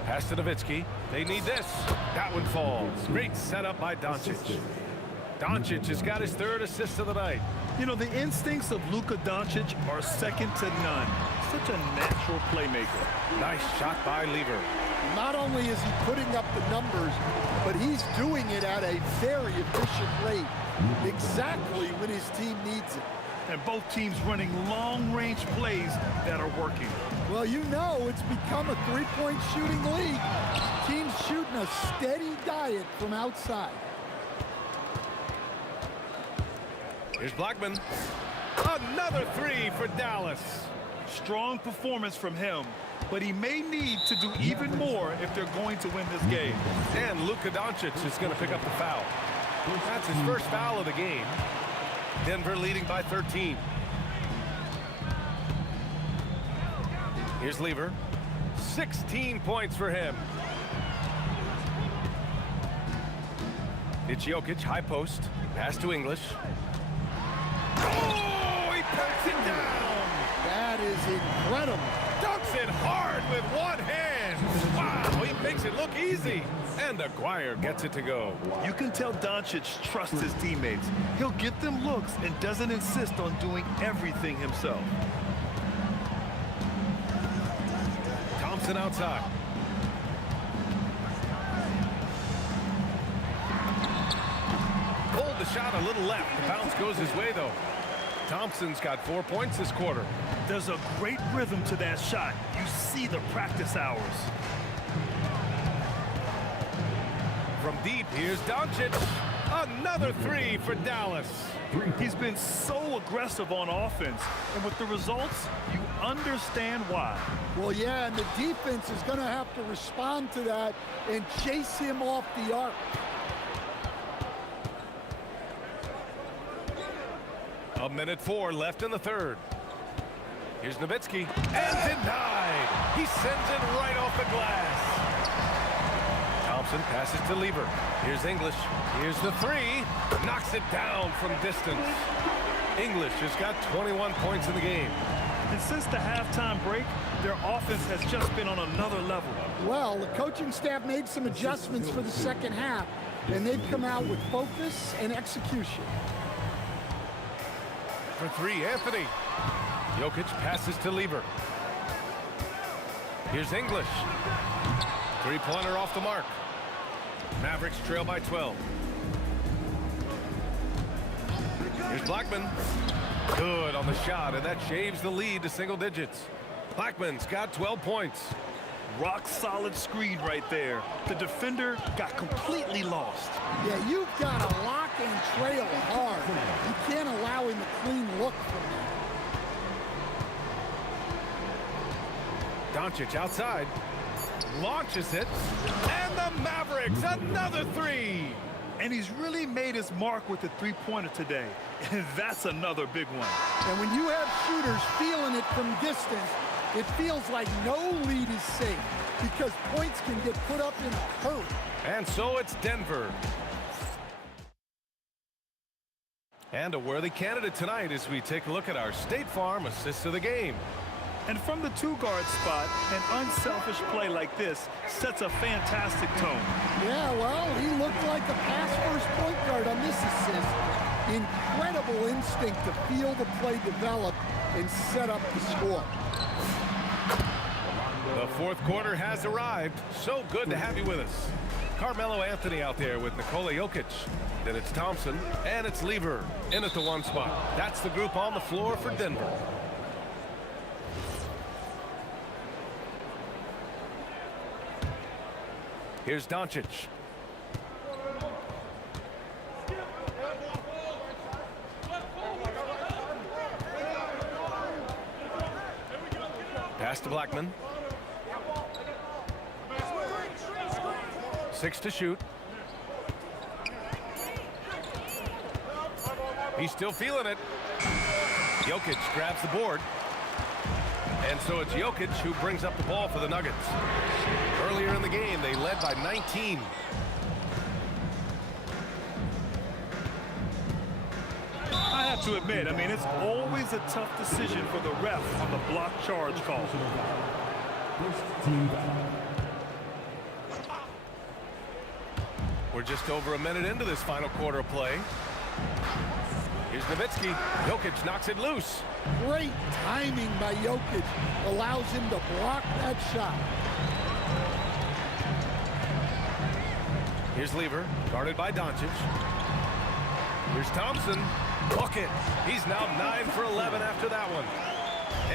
Pass to Nowitzki. They need this. That one falls. Great setup by Doncic. Doncic has got his 3rd assist of the night. You know, the instincts of Luka Doncic are second to none. Such a natural playmaker. Nice shot by Lever. Not only is he putting up the numbers, but he's doing it at a very efficient rate. Exactly when his team needs it. And both teams running long-range plays that are working. Well, you know it's become a three-point shooting league. Teams shooting a steady diet from outside. Here's Blackman. Another 3 for Dallas. Strong performance from him, but he may need to do even more if they're going to win this game. And Luka Doncic is going to pick up the foul. That's his first foul of the game. Denver leading by 13. Here's Lever. 16 points for him. It's Jokic, high post. Pass to English. Oh, he packs it down. That is incredible. Dunks it hard with one hand. Wow, he makes it look easy. And Aguirre gets it to go. You can tell Doncic trusts his teammates. He'll get them looks and doesn't insist on doing everything himself. Thompson outside. Pulled the shot a little left. The bounce goes his way, though. Thompson's got 4 points this quarter. There's a great rhythm to that shot. You see the practice hours. From deep, here's Doncic. Another 3 for Dallas. He's been so aggressive on offense, and with the results, you understand why. Well, yeah, and the defense is going to have to respond to that and chase him off the arc. A minute 4 left in the third. Here's Nowitzki, and denied. He sends it right off the glass. Thompson passes to Lever. Here's English. Here's the 3. Knocks it down from distance. English has got 21 points in the game. And since the halftime break, their offense has just been on another level. Well, the coaching staff made some adjustments for the second half, and they've come out with focus and execution. For three, Anthony. Jokic passes to Lever. Here's English. Three-pointer off the mark. Mavericks trail by 12. Here's Blackman. Good on the shot, and that shaves the lead to single digits. Blackman's got 12 points. Rock solid screen right there. The defender got completely lost. Yeah, you've got to lock and trail hard. You can't allow him a clean look from that. Doncic outside. Launches it. And the Mavericks, another three. And he's really made his mark with the three-pointer today. And that's another big one. And when you have shooters feeling it from distance, it feels like no lead is safe because points can get put up in a hurry. And so it's Denver. And a worthy candidate tonight as we take a look at our State Farm assist of the game. And from the two-guard spot, an unselfish play like this sets a fantastic tone. Yeah, well, he looked like a pass-first point guard on this assist. Incredible instinct to feel the play develop and set up the score. The fourth quarter has arrived. So good to have you with us. Carmelo Anthony out there with Nikola Jokic. Then it's Thompson, and it's Lever in at the one spot. That's the group on the floor for Denver. Here's Doncic. Pass to Blackman. 6 to shoot. He's still feeling it. Jokic grabs the board. And so it's Jokic who brings up the ball for the Nuggets. Earlier in the game, they led by 19. I have to admit, I mean, it's always a tough decision for the ref on the block charge call. We're just over a minute into this final quarter of play. Here's Nowitzki. Jokic knocks it loose. Great timing by Jokic allows him to block that shot. Here's Lever, guarded by Doncic. Here's Thompson. Bucket. He's now 9 for 11 after that one.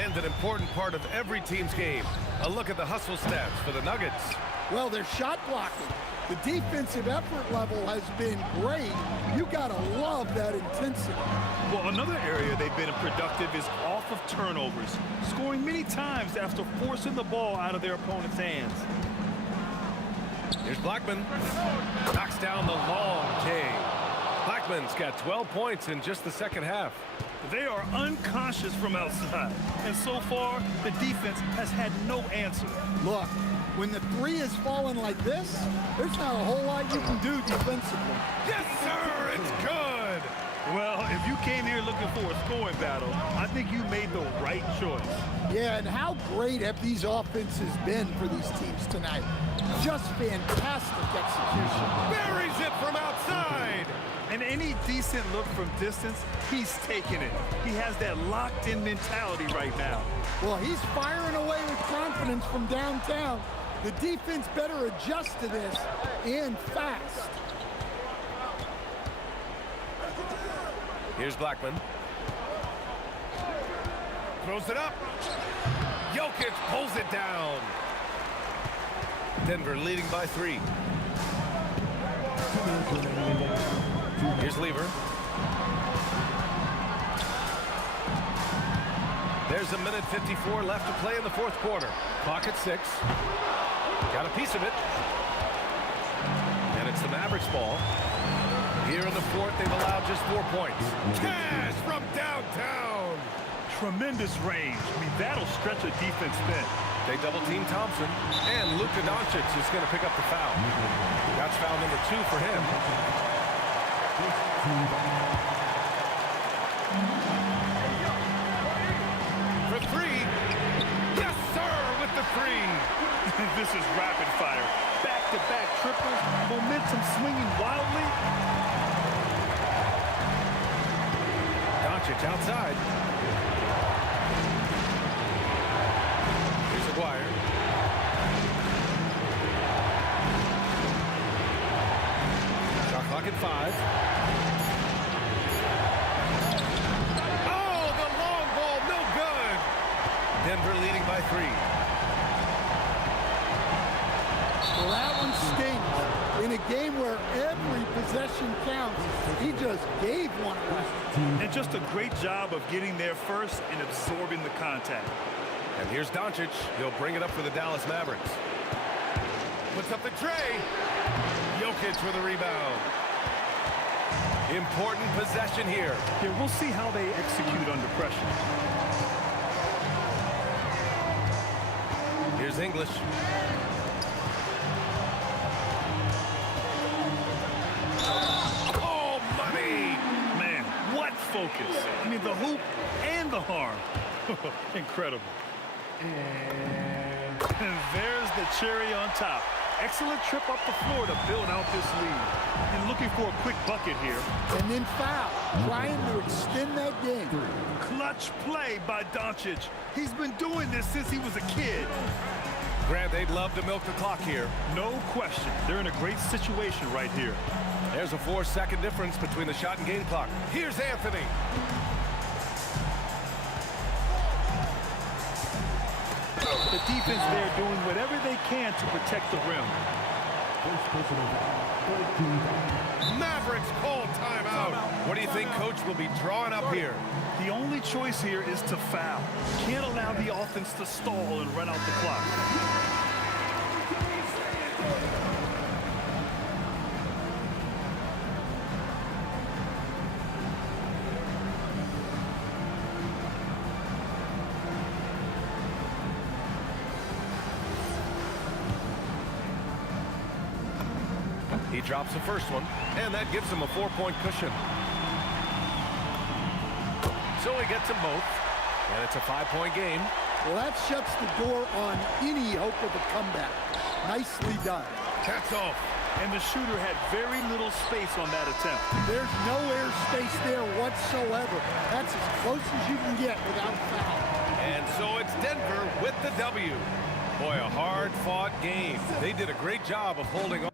And an important part of every team's game. A look at the hustle stats for the Nuggets. Well, they're shot blocking. The defensive effort level has been great. You gotta love that intensity. Well, another area they've been productive is off of turnovers, scoring many times after forcing the ball out of their opponent's hands. Here's Blackman. Knocks down the long K. Blackman's got 12 points in just the second half. They are unconscious from outside, and so far, the defense has had no answer. Look, when the three is falling like this, there's not a whole lot you can do defensively. Yes, sir, it's good. Well, if you came here looking for a scoring battle, I think you made the right choice. Yeah, and how great have these offenses been for these teams tonight? Just fantastic execution. Buries it from outside. And any decent look from distance, he's taking it. He has that locked-in mentality right now. Well, he's firing away with confidence from downtown. The defense better adjust to this, and fast. Here's Blackman. Throws it up. Jokic pulls it down. Denver leading by 3. Here's Lever. There's a minute 54 left to play in the fourth quarter. Clock at 6. Got a piece of it. And it's the Mavericks ball. Here in the fourth, they've allowed just 4 points. Cash from downtown. Tremendous range. I mean, that'll stretch a defense thin. They double-team Thompson, and Luka Doncic is going to pick up the foul. That's foul number 2 for him. For 3, This is rapid fire. Back-to-back triples, momentum swinging wildly. Doncic outside. Here's Aguirre. Shot clock at 5. Oh, the long ball, no good. Denver leading by 3. Well, that one stings. In a game where every possession counts, he just gave one away. And just a great job of getting there first and absorbing the contact. And here's Doncic. He'll bring it up for the Dallas Mavericks. Puts up the tray. Jokic with a rebound. Important possession here. Yeah, we'll see how they execute under pressure. Here's English. Oh, money! Man, what focus. I mean, the hoop and the harm. Incredible. And there's the cherry on top. Excellent trip up the floor to build out this lead. And looking for a quick bucket here. And then foul, trying to extend that game. Clutch play by Doncic. He's been doing this since he was a kid. Grant, they'd love to milk the clock here. No question. They're in a great situation right here. There's a 4-second difference between the shot and game clock. Here's Anthony. The defense there doing whatever they can to protect the rim. Mavericks call timeout. What do you think Coach will be drawing up here? The only choice here is to foul. Can't allow the offense to stall and run out the clock. He drops the first one, and that gives him a 4-point cushion. So he gets them both, and it's a 5-point game. Well, that shuts the door on any hope of a comeback. Nicely done. That's off. And the shooter had very little space on that attempt. There's no air space there whatsoever. That's as close as you can get without foul. And so it's Denver with the W. Boy, a hard-fought game. They did a great job of holding on.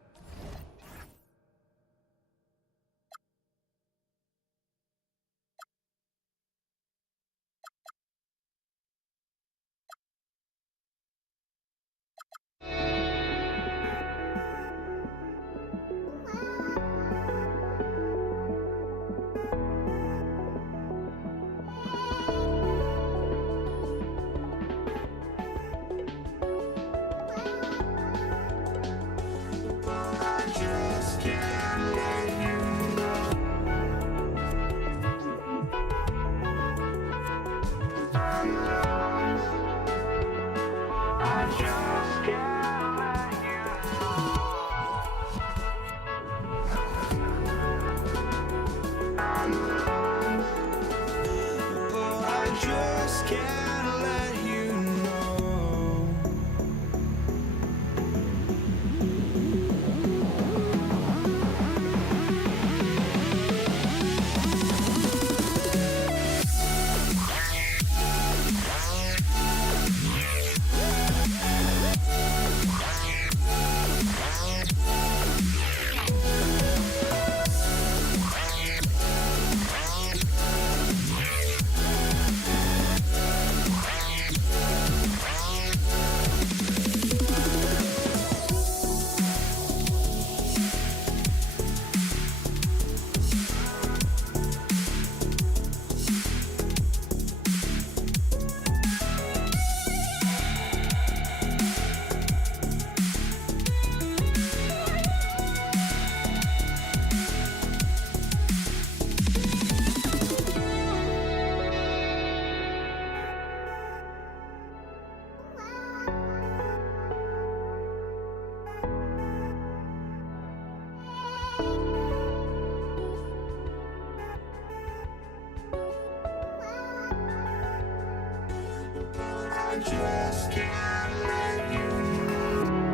Just can't let you know.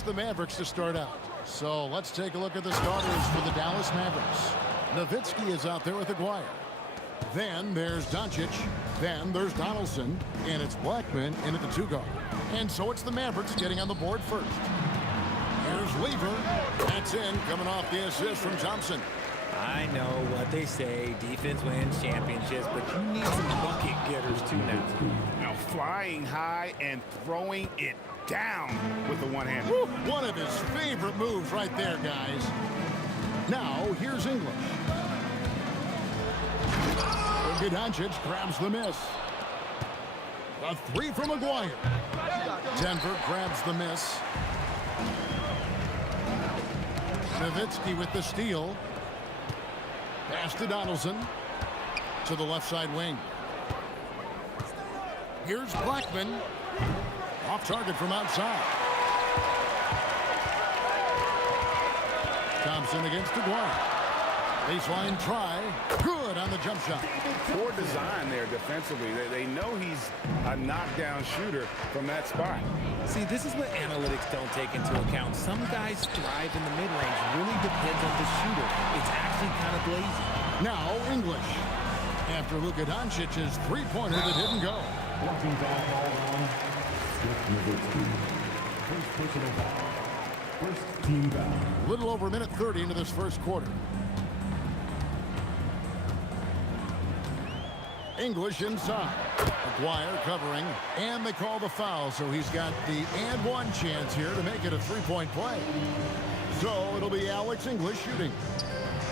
it's the Mavericks to start out. So let's take a look at the starters for the Dallas Mavericks. Nowitzki is out there with Aguirre. Then there's Doncic. Then there's Donaldson. And it's Blackman in at the 2-guard. And so it's the Mavericks getting on the board first. Here's Lever. That's in, coming off the assist from Thompson. I know what they say, defense wins championships, but you need some bucket getters too now. Now flying high and throwing it down with the one-hand. One of his favorite moves right there, guys. Now, here's English. Doncic grabs the miss. A 3 from Aguirre. Denver grabs the miss. Nowitzki with the steal. Pass to Donaldson. To the left side wing. Here's Blackman. Off target from outside. Thompson against Aguirre. Baseline try. Good on the jump shot. Poor design there defensively. They know he's a knockdown shooter from that spot. See, this is what analytics don't take into account. Some guys thrive in the mid-range. Really depends on the shooter. It's actually kind of lazy. Now English. After Luka Doncic's three-pointer that didn't go. Walking foul on Nowitzki. First personal foul. First team foul. A little over a minute 30 into this first quarter. English inside. Aguirre covering, and they call the foul, so he's got the and one chance here to make it a three-point play. So it'll be Alex English shooting.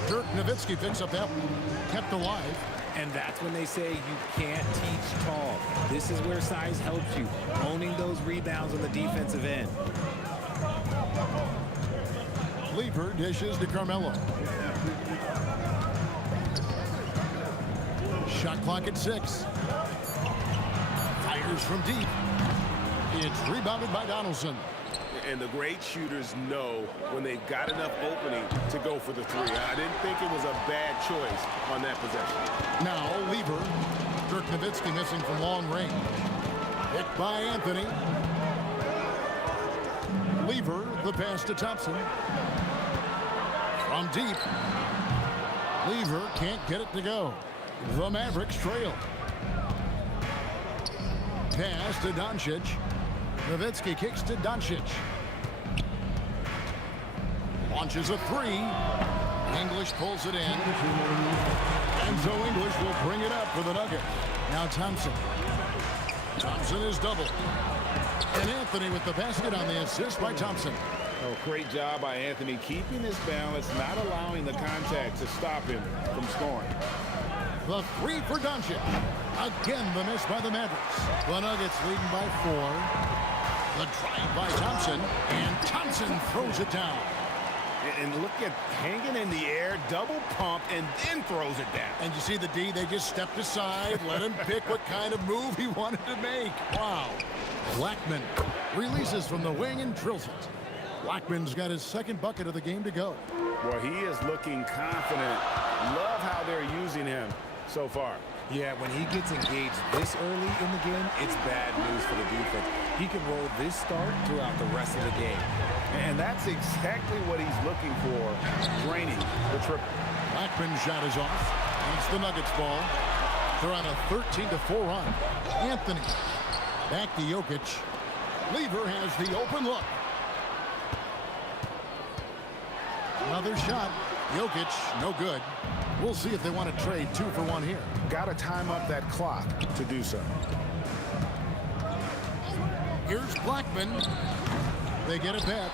Dirk Nowitzki picks up that one, kept alive. And that's when they say you can't teach tall. This is where size helps you, owning those rebounds on the defensive end. Lever dishes to Carmelo. Shot clock at 6. Fires from deep. It's rebounded by Donaldson. And the great shooters know when they've got enough opening to go for the three. I didn't think it was a bad choice on that possession. Now Lever. Dirk Nowitzki missing from long range. Hit by Anthony. Lever, the pass to Thompson. From deep. Lever can't get it to go. The Mavericks trail. Pass to Doncic. Nowitzki kicks to Doncic. Launches a 3. English pulls it in. And so English will bring it up for the Nuggets. Now Thompson. Thompson is doubled. And Anthony with the basket on the assist by Thompson. Oh, great job by Anthony keeping his balance, not allowing the contact to stop him from scoring. The 3 for Doncic. Again, the miss by the Mavericks. The Nuggets leading by 4. The drive by Thompson. And Thompson throws it down. And look at hanging in the air, double pump, and then throws it down. And you see the D, they just stepped aside, let him pick what kind of move he wanted to make. Wow. Blackman releases from the wing and drills it. Blackman's got his second bucket of the game to go. Well, he is looking confident. Love how they're using him so far. Yeah, when he gets engaged this early in the game, it's bad news for the defense. He can roll this start throughout the rest of the game. And that's exactly what he's looking for, draining the triple. Blackman's shot is off. And it's the Nuggets ball. They're on a 13-4 run. Anthony back to Jokic. Lever has the open look. Another shot. Jokic, no good. We'll see if they want to trade 2 for 1 here. Got to time up that clock to do so. Here's Blackman. They get it back.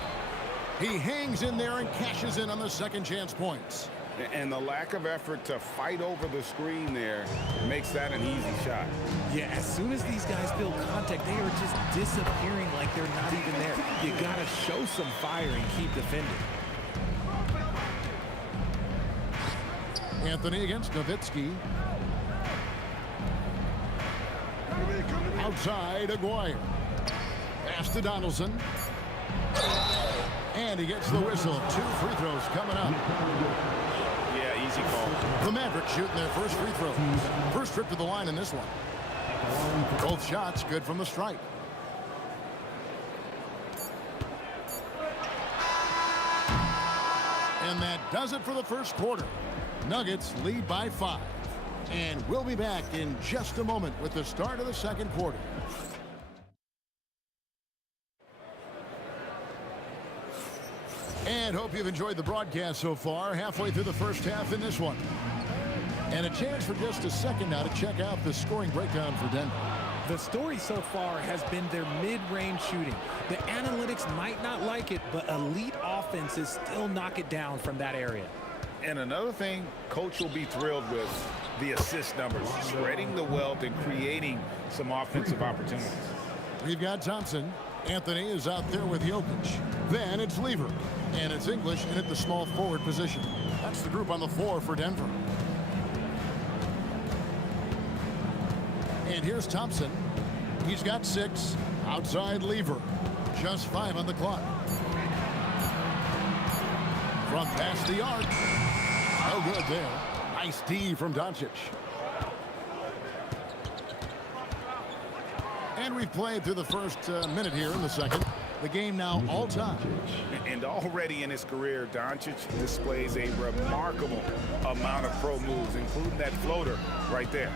He hangs in there and cashes in on the second chance points. And the lack of effort to fight over the screen there makes that an easy shot. Yeah, as soon as these guys feel contact, they are just disappearing like they're not even there. You got to show some fire and keep defending. Anthony against Nowitzki. Outside, Aguirre. Pass to Donaldson. And he gets the whistle. 2 free throws coming up. Yeah, easy call. The Mavericks shooting their first free throws. First trip to the line in this one. Both shots good from the stripe. does it for the first quarter. Nuggets lead by 5. And we'll be back in just a moment with the start of the second quarter. And hope you've enjoyed the broadcast so far. Halfway through the first half in this one. And a chance for just a second now to check out the scoring breakdown for Denver. The story so far has been their mid-range shooting. The analytics might not like it, but elite offenses still knock it down from that area. And another thing Coach will be thrilled with, the assist numbers, spreading the wealth and creating some offensive opportunities. We've got Thompson. Anthony is out there with Jokic. Then it's Lever. And it's English in at the small forward position. That's the group on the floor for Denver. And here's Thompson. He's got 6. Outside Lever. Just 5 on the clock. From past the arc. No good there. Nice D from Doncic. And we've played through the first minute here in the second. The game now all time. And already in his career, Doncic displays a remarkable amount of pro moves, including that floater right there.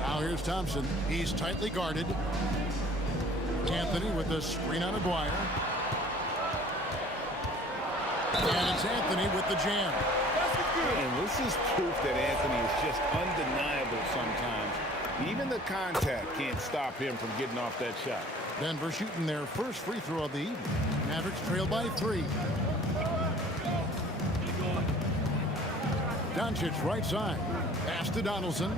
Now here's Thompson. He's tightly guarded. Anthony with the screen on Aguirre. And it's Anthony with the jam. And this is proof that Anthony is just undeniable sometimes. Even the contact can't stop him from getting off that shot. Denver shooting their first free throw of the evening. Mavericks trail by 3. Doncic right side. Pass to Donaldson.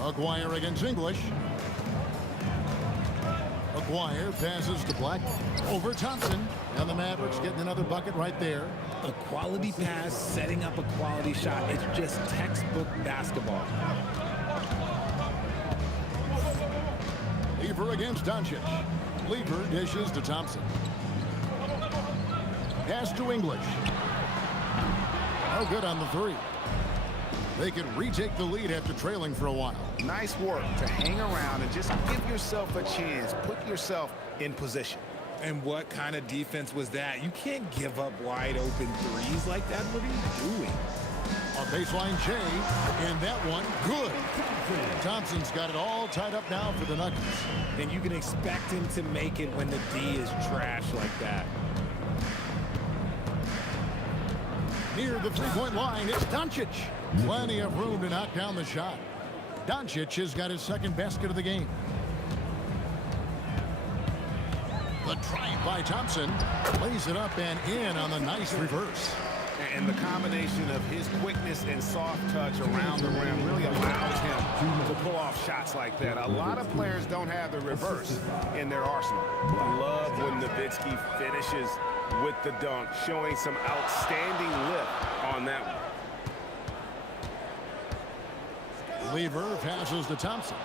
Aguirre against English. Aguirre passes to Black. Over Thompson. And the Mavericks getting another bucket right there. A quality pass, setting up a quality shot. It's just textbook basketball. Lever against Doncic. Lever dishes to Thompson. Pass to English. No good on the 3. They could retake the lead after trailing for a while. Nice work to hang around and just give yourself a chance. Put yourself in position. And what kind of defense was that? You can't give up wide open threes like that. What are you doing? A baseline J, and that one good. Thompson's got it all tied up now for the Nuggets. And you can expect him to make it when the D is trash like that. Near the three-point line, it's Doncic. Plenty of room to knock down the shot. Doncic has got his second basket of the game. The drive by Thompson lays it up and in on the nice reverse. And the combination of his quickness and soft touch around the rim really allows him to pull off shots like that. A lot of players don't have the reverse in their arsenal. I love when Nowitzki finishes with the dunk, showing some outstanding lift on that one. Lever passes to Thompson.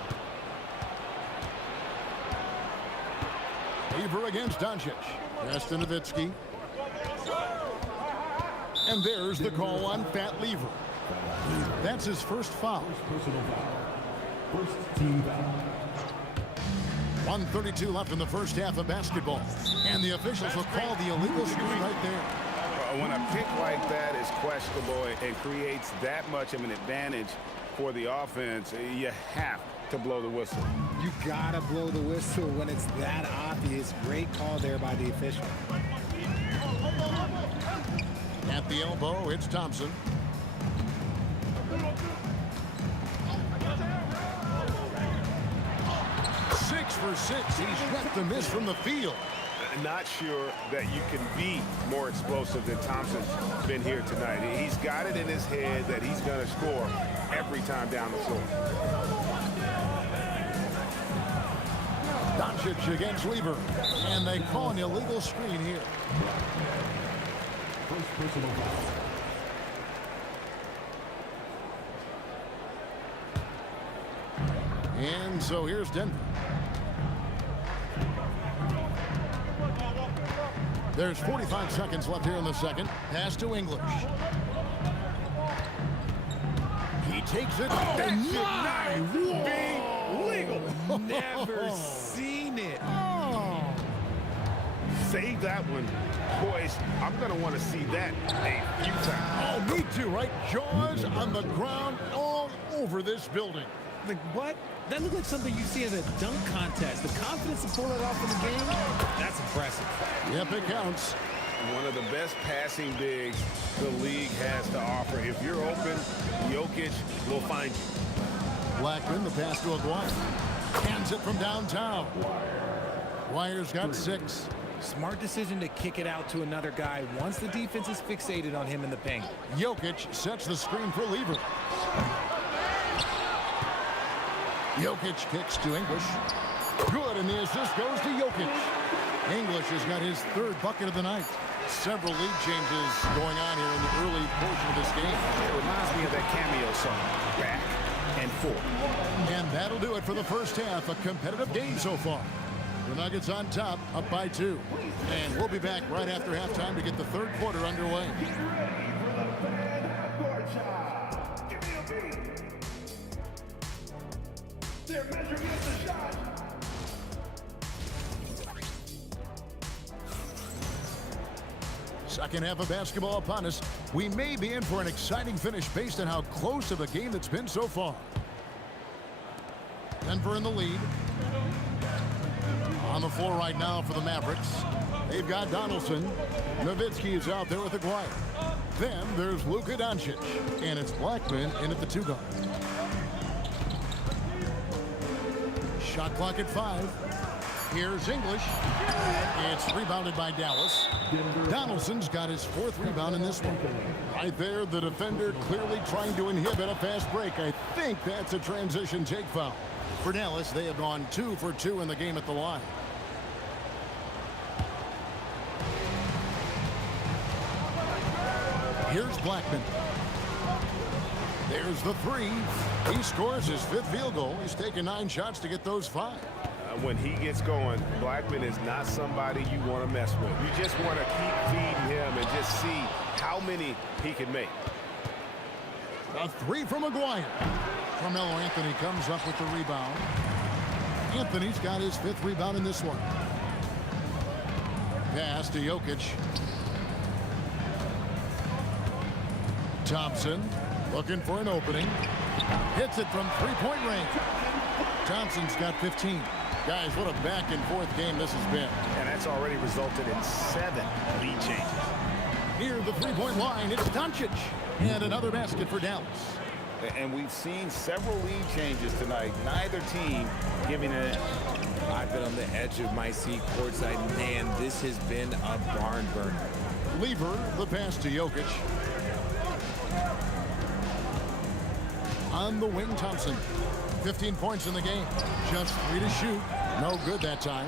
Lever against Doncic. Pass to Nowitzki. And there's the call on Fat Lever. That's his first foul. First team foul. 1:32 left in the first half of basketball. And the officials will call the illegal screen right there. When a pick like that is questionable and creates that much of an advantage for the offense, you have to blow the whistle. You gotta blow the whistle when it's that obvious. Great call there by the official. At the elbow, it's Thompson. Six for 6. He's yet to miss from the field. Not sure that you can be more explosive than Thompson's been here tonight. He's got it in his head that he's going to score every time down the floor. Doncic against Lever. And they call an illegal screen here. First personal foul. And so here's Denver. There's 45 seconds left here in the second. Pass to English. He takes it. Legal. Never seen it. save that one. Boys, I'm going to want to see that a few times. Oh, me too, right? Jaws on the ground all over this building. Like, what? That looked like something you see in a dunk contest. The confidence to pull it off in the game, that's impressive. Yep, it counts. One of the best passing bigs the league has to offer. If you're open, Jokic will find you. Blackman, the pass to Aguirre. Hands it from downtown. Aguirre's got 6. Smart decision to kick it out to another guy once the defense is fixated on him in the paint. Jokic sets the screen for Lever. Jokic kicks to English. Good, and the assist goes to Jokic. English has got his 3rd bucket of the night. Several lead changes going on here in the early portion of this game. It reminds me of that cameo song, Back and Forth. And that'll do it for the first half. A competitive game so far. The Nuggets on top, up by 2. And we'll be back right after halftime to get the 3rd quarter underway. They're measuring up the shot. Second half of basketball upon us. We may be in for an exciting finish based on how close of a game that's been so far. Denver in the lead. On the floor right now for the Mavericks. They've got Donaldson. Nowitzki is out there with Aguirre. Then there's Luka Doncic. And it's Blackman in at the 2 guard. Shot clock at 5. Here's English. It's rebounded by Dallas. Donaldson's got his 4th rebound in this one. Right there, the defender clearly trying to inhibit a fast break. I think that's a transition take foul. For Dallas, they have gone 2 for 2 in the game at the line. Here's Blackman. There's the 3. He scores his 5th field goal. He's taken 9 shots to get those 5. When he gets going, Blackman is not somebody you want to mess with. You just want to keep feeding him and just see how many he can make. A 3 from Aguirre. Carmelo Anthony comes up with the rebound. Anthony's got his 5th rebound in this one. Pass to Jokic. Thompson looking for an opening. Hits it from 3-point range. Thompson's got 15. Guys, what a back and forth game this has been. And that's already resulted in 7 lead changes. Near the 3-point line, it's Doncic. And another basket for Dallas. And we've seen several lead changes tonight. Neither team giving it. I've been on the edge of my seat courtside. Man, this has been a barn burner. Lever, the pass to Jokic. On the wing, Thompson. 15 points in the game. Just 3 to shoot. No good that time.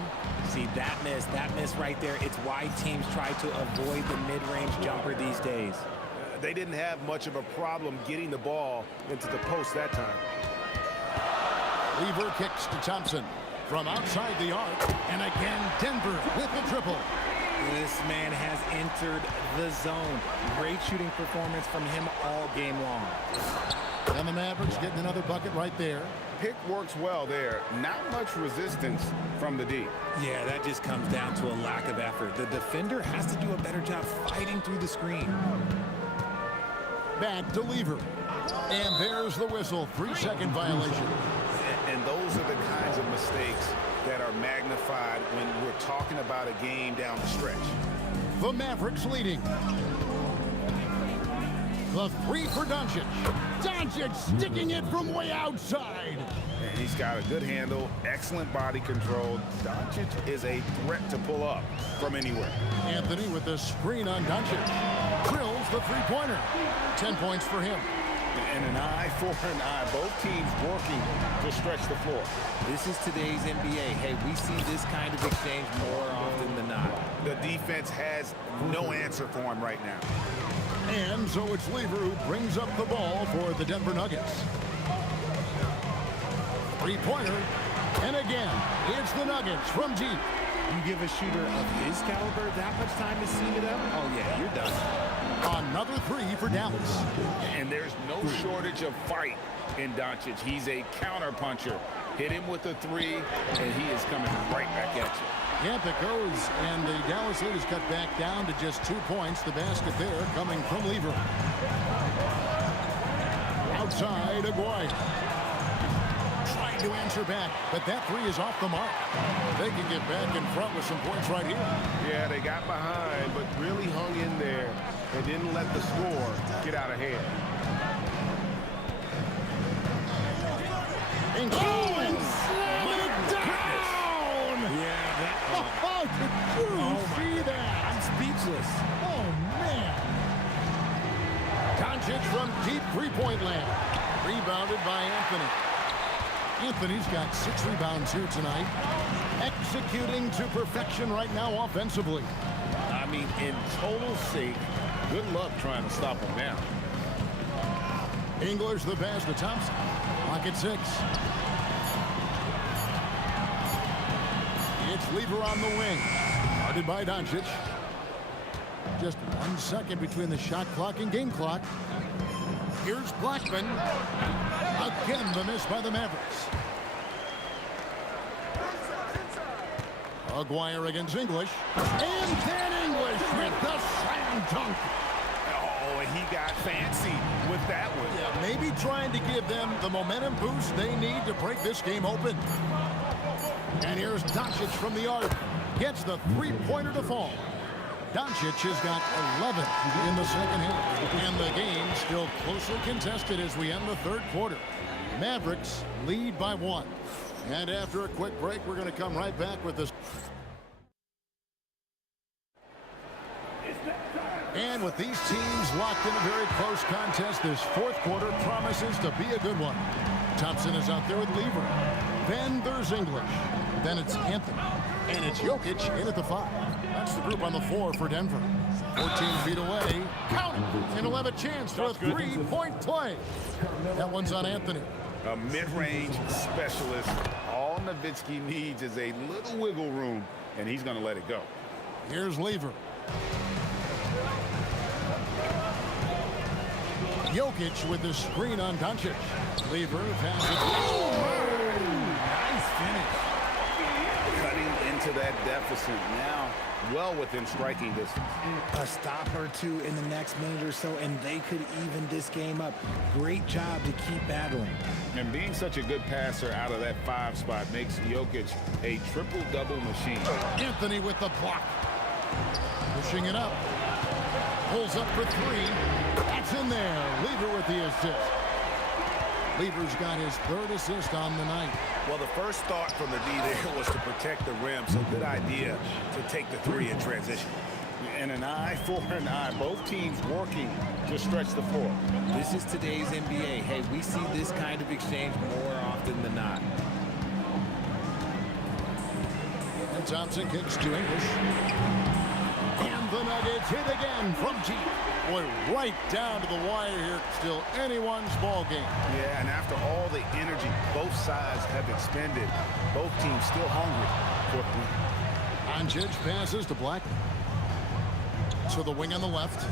See, that miss right there. It's why teams try to avoid the mid-range jumper these days. They didn't have much of a problem getting the ball into the post that time. Lever kicks to Thompson from outside the arc. And again, Denver with the triple. This man has entered the zone. Great shooting performance from him all game long. And the Mavericks getting another bucket right there. Pick works well there. Not much resistance from the D. Yeah, that just comes down to a lack of effort. The defender has to do a better job fighting through the screen. Back to Lever. And there's the whistle. 3-second violation. And those are the kinds of mistakes that are magnified when we're talking about a game down the stretch. The Mavericks leading. The 3 for Doncic. Doncic sticking it from way outside. And he's got a good handle, excellent body control. Doncic is a threat to pull up from anywhere. Anthony with the screen on Doncic. Drills the 3-pointer. 10 points for him. And an eye for an eye. Both teams working to stretch the floor. This is today's NBA. Hey, we see this kind of exchange more often than not. The defense has no answer for him right now. And so it's Lever who brings up the ball for the Denver Nuggets. 3-pointer. And again, it's the Nuggets from deep. You give a shooter of his caliber that much time to seam it up? Oh, yeah, you're done. Another 3 for Dallas. And there's no shortage of fight in Doncic. He's a counter puncher. Hit him with a 3, and he is coming right back at you. Yep, it goes, and the Dallas lead is cut back down to just 2 points. The basket there coming from Lever. Outside, Aguirre. Trying to answer back, but that three is off the mark. They can get back in front with some points right here. Yeah, they got behind, but really hung in there and didn't let the score get out of hand. And slamming it down! Yeah, that. Oh, did you see that? I'm speechless. Oh, man. Doncic from deep three-point land. Rebounded by Anthony. Anthony's got 6 rebounds here tonight. Executing to perfection right now offensively. I mean, in total sync. Good luck trying to stop him now. English the pass to Thompson. Clock at 6. It's Lever on the wing. Guarded by Doncic. Just 1 second between the shot clock and game clock. Here's Blackman. Again, the miss by the Mavericks. Aguirre against English. And then English with the slam dunk. Oh, and he got fancy with that one. Yeah, maybe trying to give them the momentum boost they need to break this game open. And here's Doncic from the arc. Gets the three-pointer to fall. Doncic has got 11 in the second half. And the game still closely contested as we end the third quarter. Mavericks lead by 1. And after a quick break, we're going to come right back with this. And with these teams locked in a very close contest, this fourth quarter promises to be a good one. Thompson is out there with Lever. Then there's English. Then it's Anthony. And it's Jokic in at the 5. That's the group on the floor for Denver. 14 feet away. Count it. And he'll have a chance for a three-point play. That one's on Anthony. A mid-range specialist. All Nowitzki needs is a little wiggle room, and he's going to let it go. Here's Lever. Jokic with the screen on Doncic. Lever passes. Nice finish. Cutting into that deficit now, well within striking distance. A stop or two in the next minute or so, and they could even this game up. Great job to keep battling. And being such a good passer out of that 5 spot makes Jokic a triple-double machine. Anthony with the block. Pushing it up. Pulls up for 3. That's in there. Lever with the assist. Lever's got his 3rd assist on the night. Well, the first thought from the D there was to protect the rim, so good idea to take the 3 in transition. And an eye for an eye. Both teams working to stretch the floor. This is today's NBA. Hey, we see this kind of exchange more often than not. And Thompson kicks to English. And the Nuggets hit again from deep. Boy, right down to the wire here. Still anyone's ball game. Yeah, and after all the energy both sides have expended, both teams still hungry for Doncic passes to Blackman. To the wing on the left.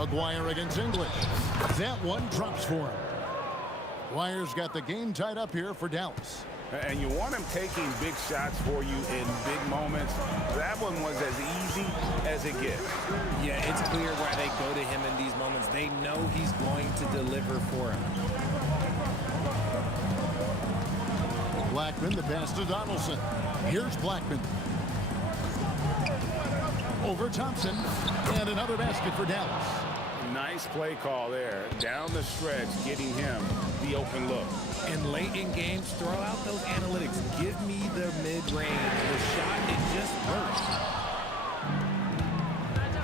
Aguirre against English. That one drops for him. Guire's got the game tied up here for Dallas. And you want him taking big shots for you in big moments. That one was as easy as it gets. Yeah, it's clear why they go to him in these moments. They know he's going to deliver for him. Blackman, the pass to Donaldson. Here's Blackman. Over Thompson. And another basket for Dallas. Nice play call there. Down the stretch, getting him the open look. And late in games, throw out those analytics. Give me the mid-range. The shot, it just works.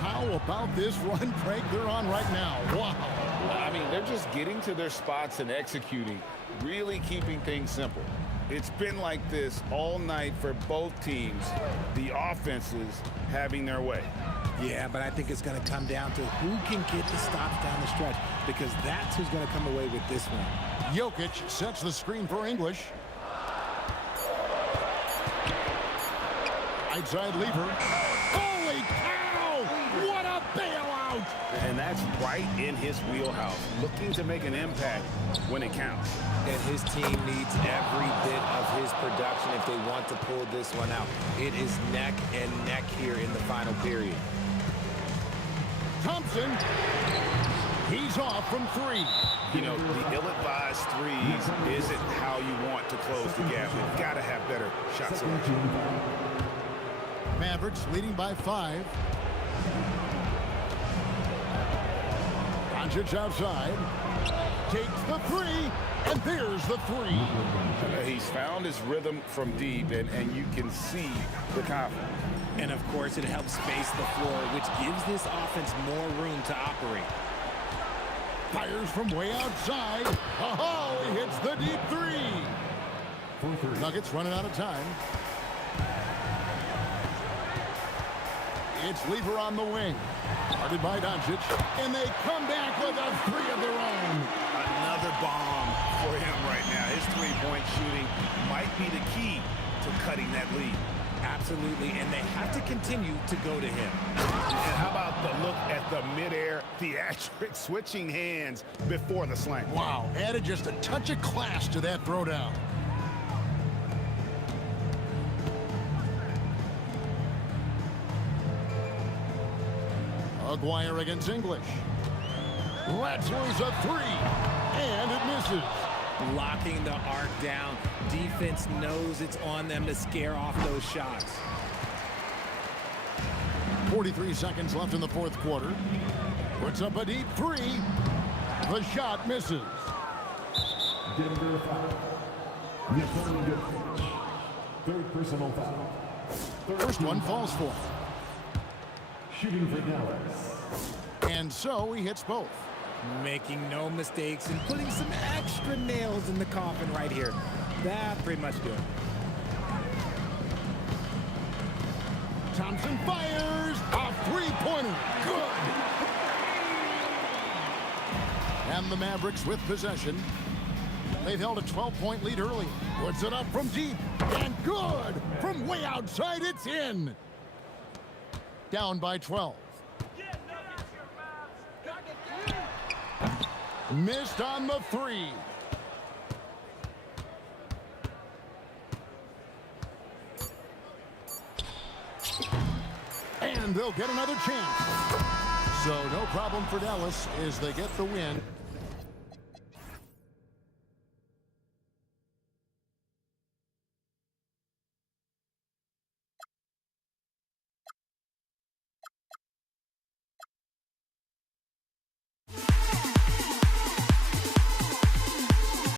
How about this run break they're on right now? Wow. I mean, they're just getting to their spots and executing, really keeping things simple. It's been like this all night for both teams, the offenses having their way. Yeah, but I think it's going to come down to who can get the stops down the stretch, because that's who's going to come away with this one. Jokic sets the screen for English. Outside Lever. Holy cow! What a bailout! out. And that's right in his wheelhouse, looking to make an impact when it counts. And his team needs every bit of his production if they want to pull this one out. It is neck and neck here in the final period. Thompson, he's off from 3. You know, the ill-advised threes isn't how you want to close the gap. You've got to have better shot selection. Mavericks leading by 5. Doncic outside. Takes the 3, and there's the 3. He's found his rhythm from deep, and you can see the confidence. And, of course, it helps space the floor, which gives this offense more room to operate. Fires from way outside. Oh, he hits the deep 3. Nuggets running out of time. It's Lever on the wing. Guarded by Doncic. And they come back with a 3 of their own. Another bomb for him right now. His three-point shooting might be the key to cutting that lead. Absolutely, and they have to continue to go to him. And how about the look at the midair theatric switching hands before the slam? Wow, added just a touch of class to that throwdown. Aguirre against English. Let's lose a 3, and it misses. Locking the arc down. Defense knows it's on them to scare off those shots. 43 seconds left in the 4th quarter. Puts up a deep 3. The shot misses. Denver foul. Third personal foul. First one falls for him. Shooting for Dallas. And so he hits both. Making no mistakes and putting some extra nails in the coffin right here. That pretty much do it. Thompson fires a 3-pointer. Good. And the Mavericks with possession. They've held a 12-point lead early. Puts it up from deep. And good. From way outside, it's in. Down by 12. Missed on the 3. And they'll get another chance. So no problem for Dallas as they get the win.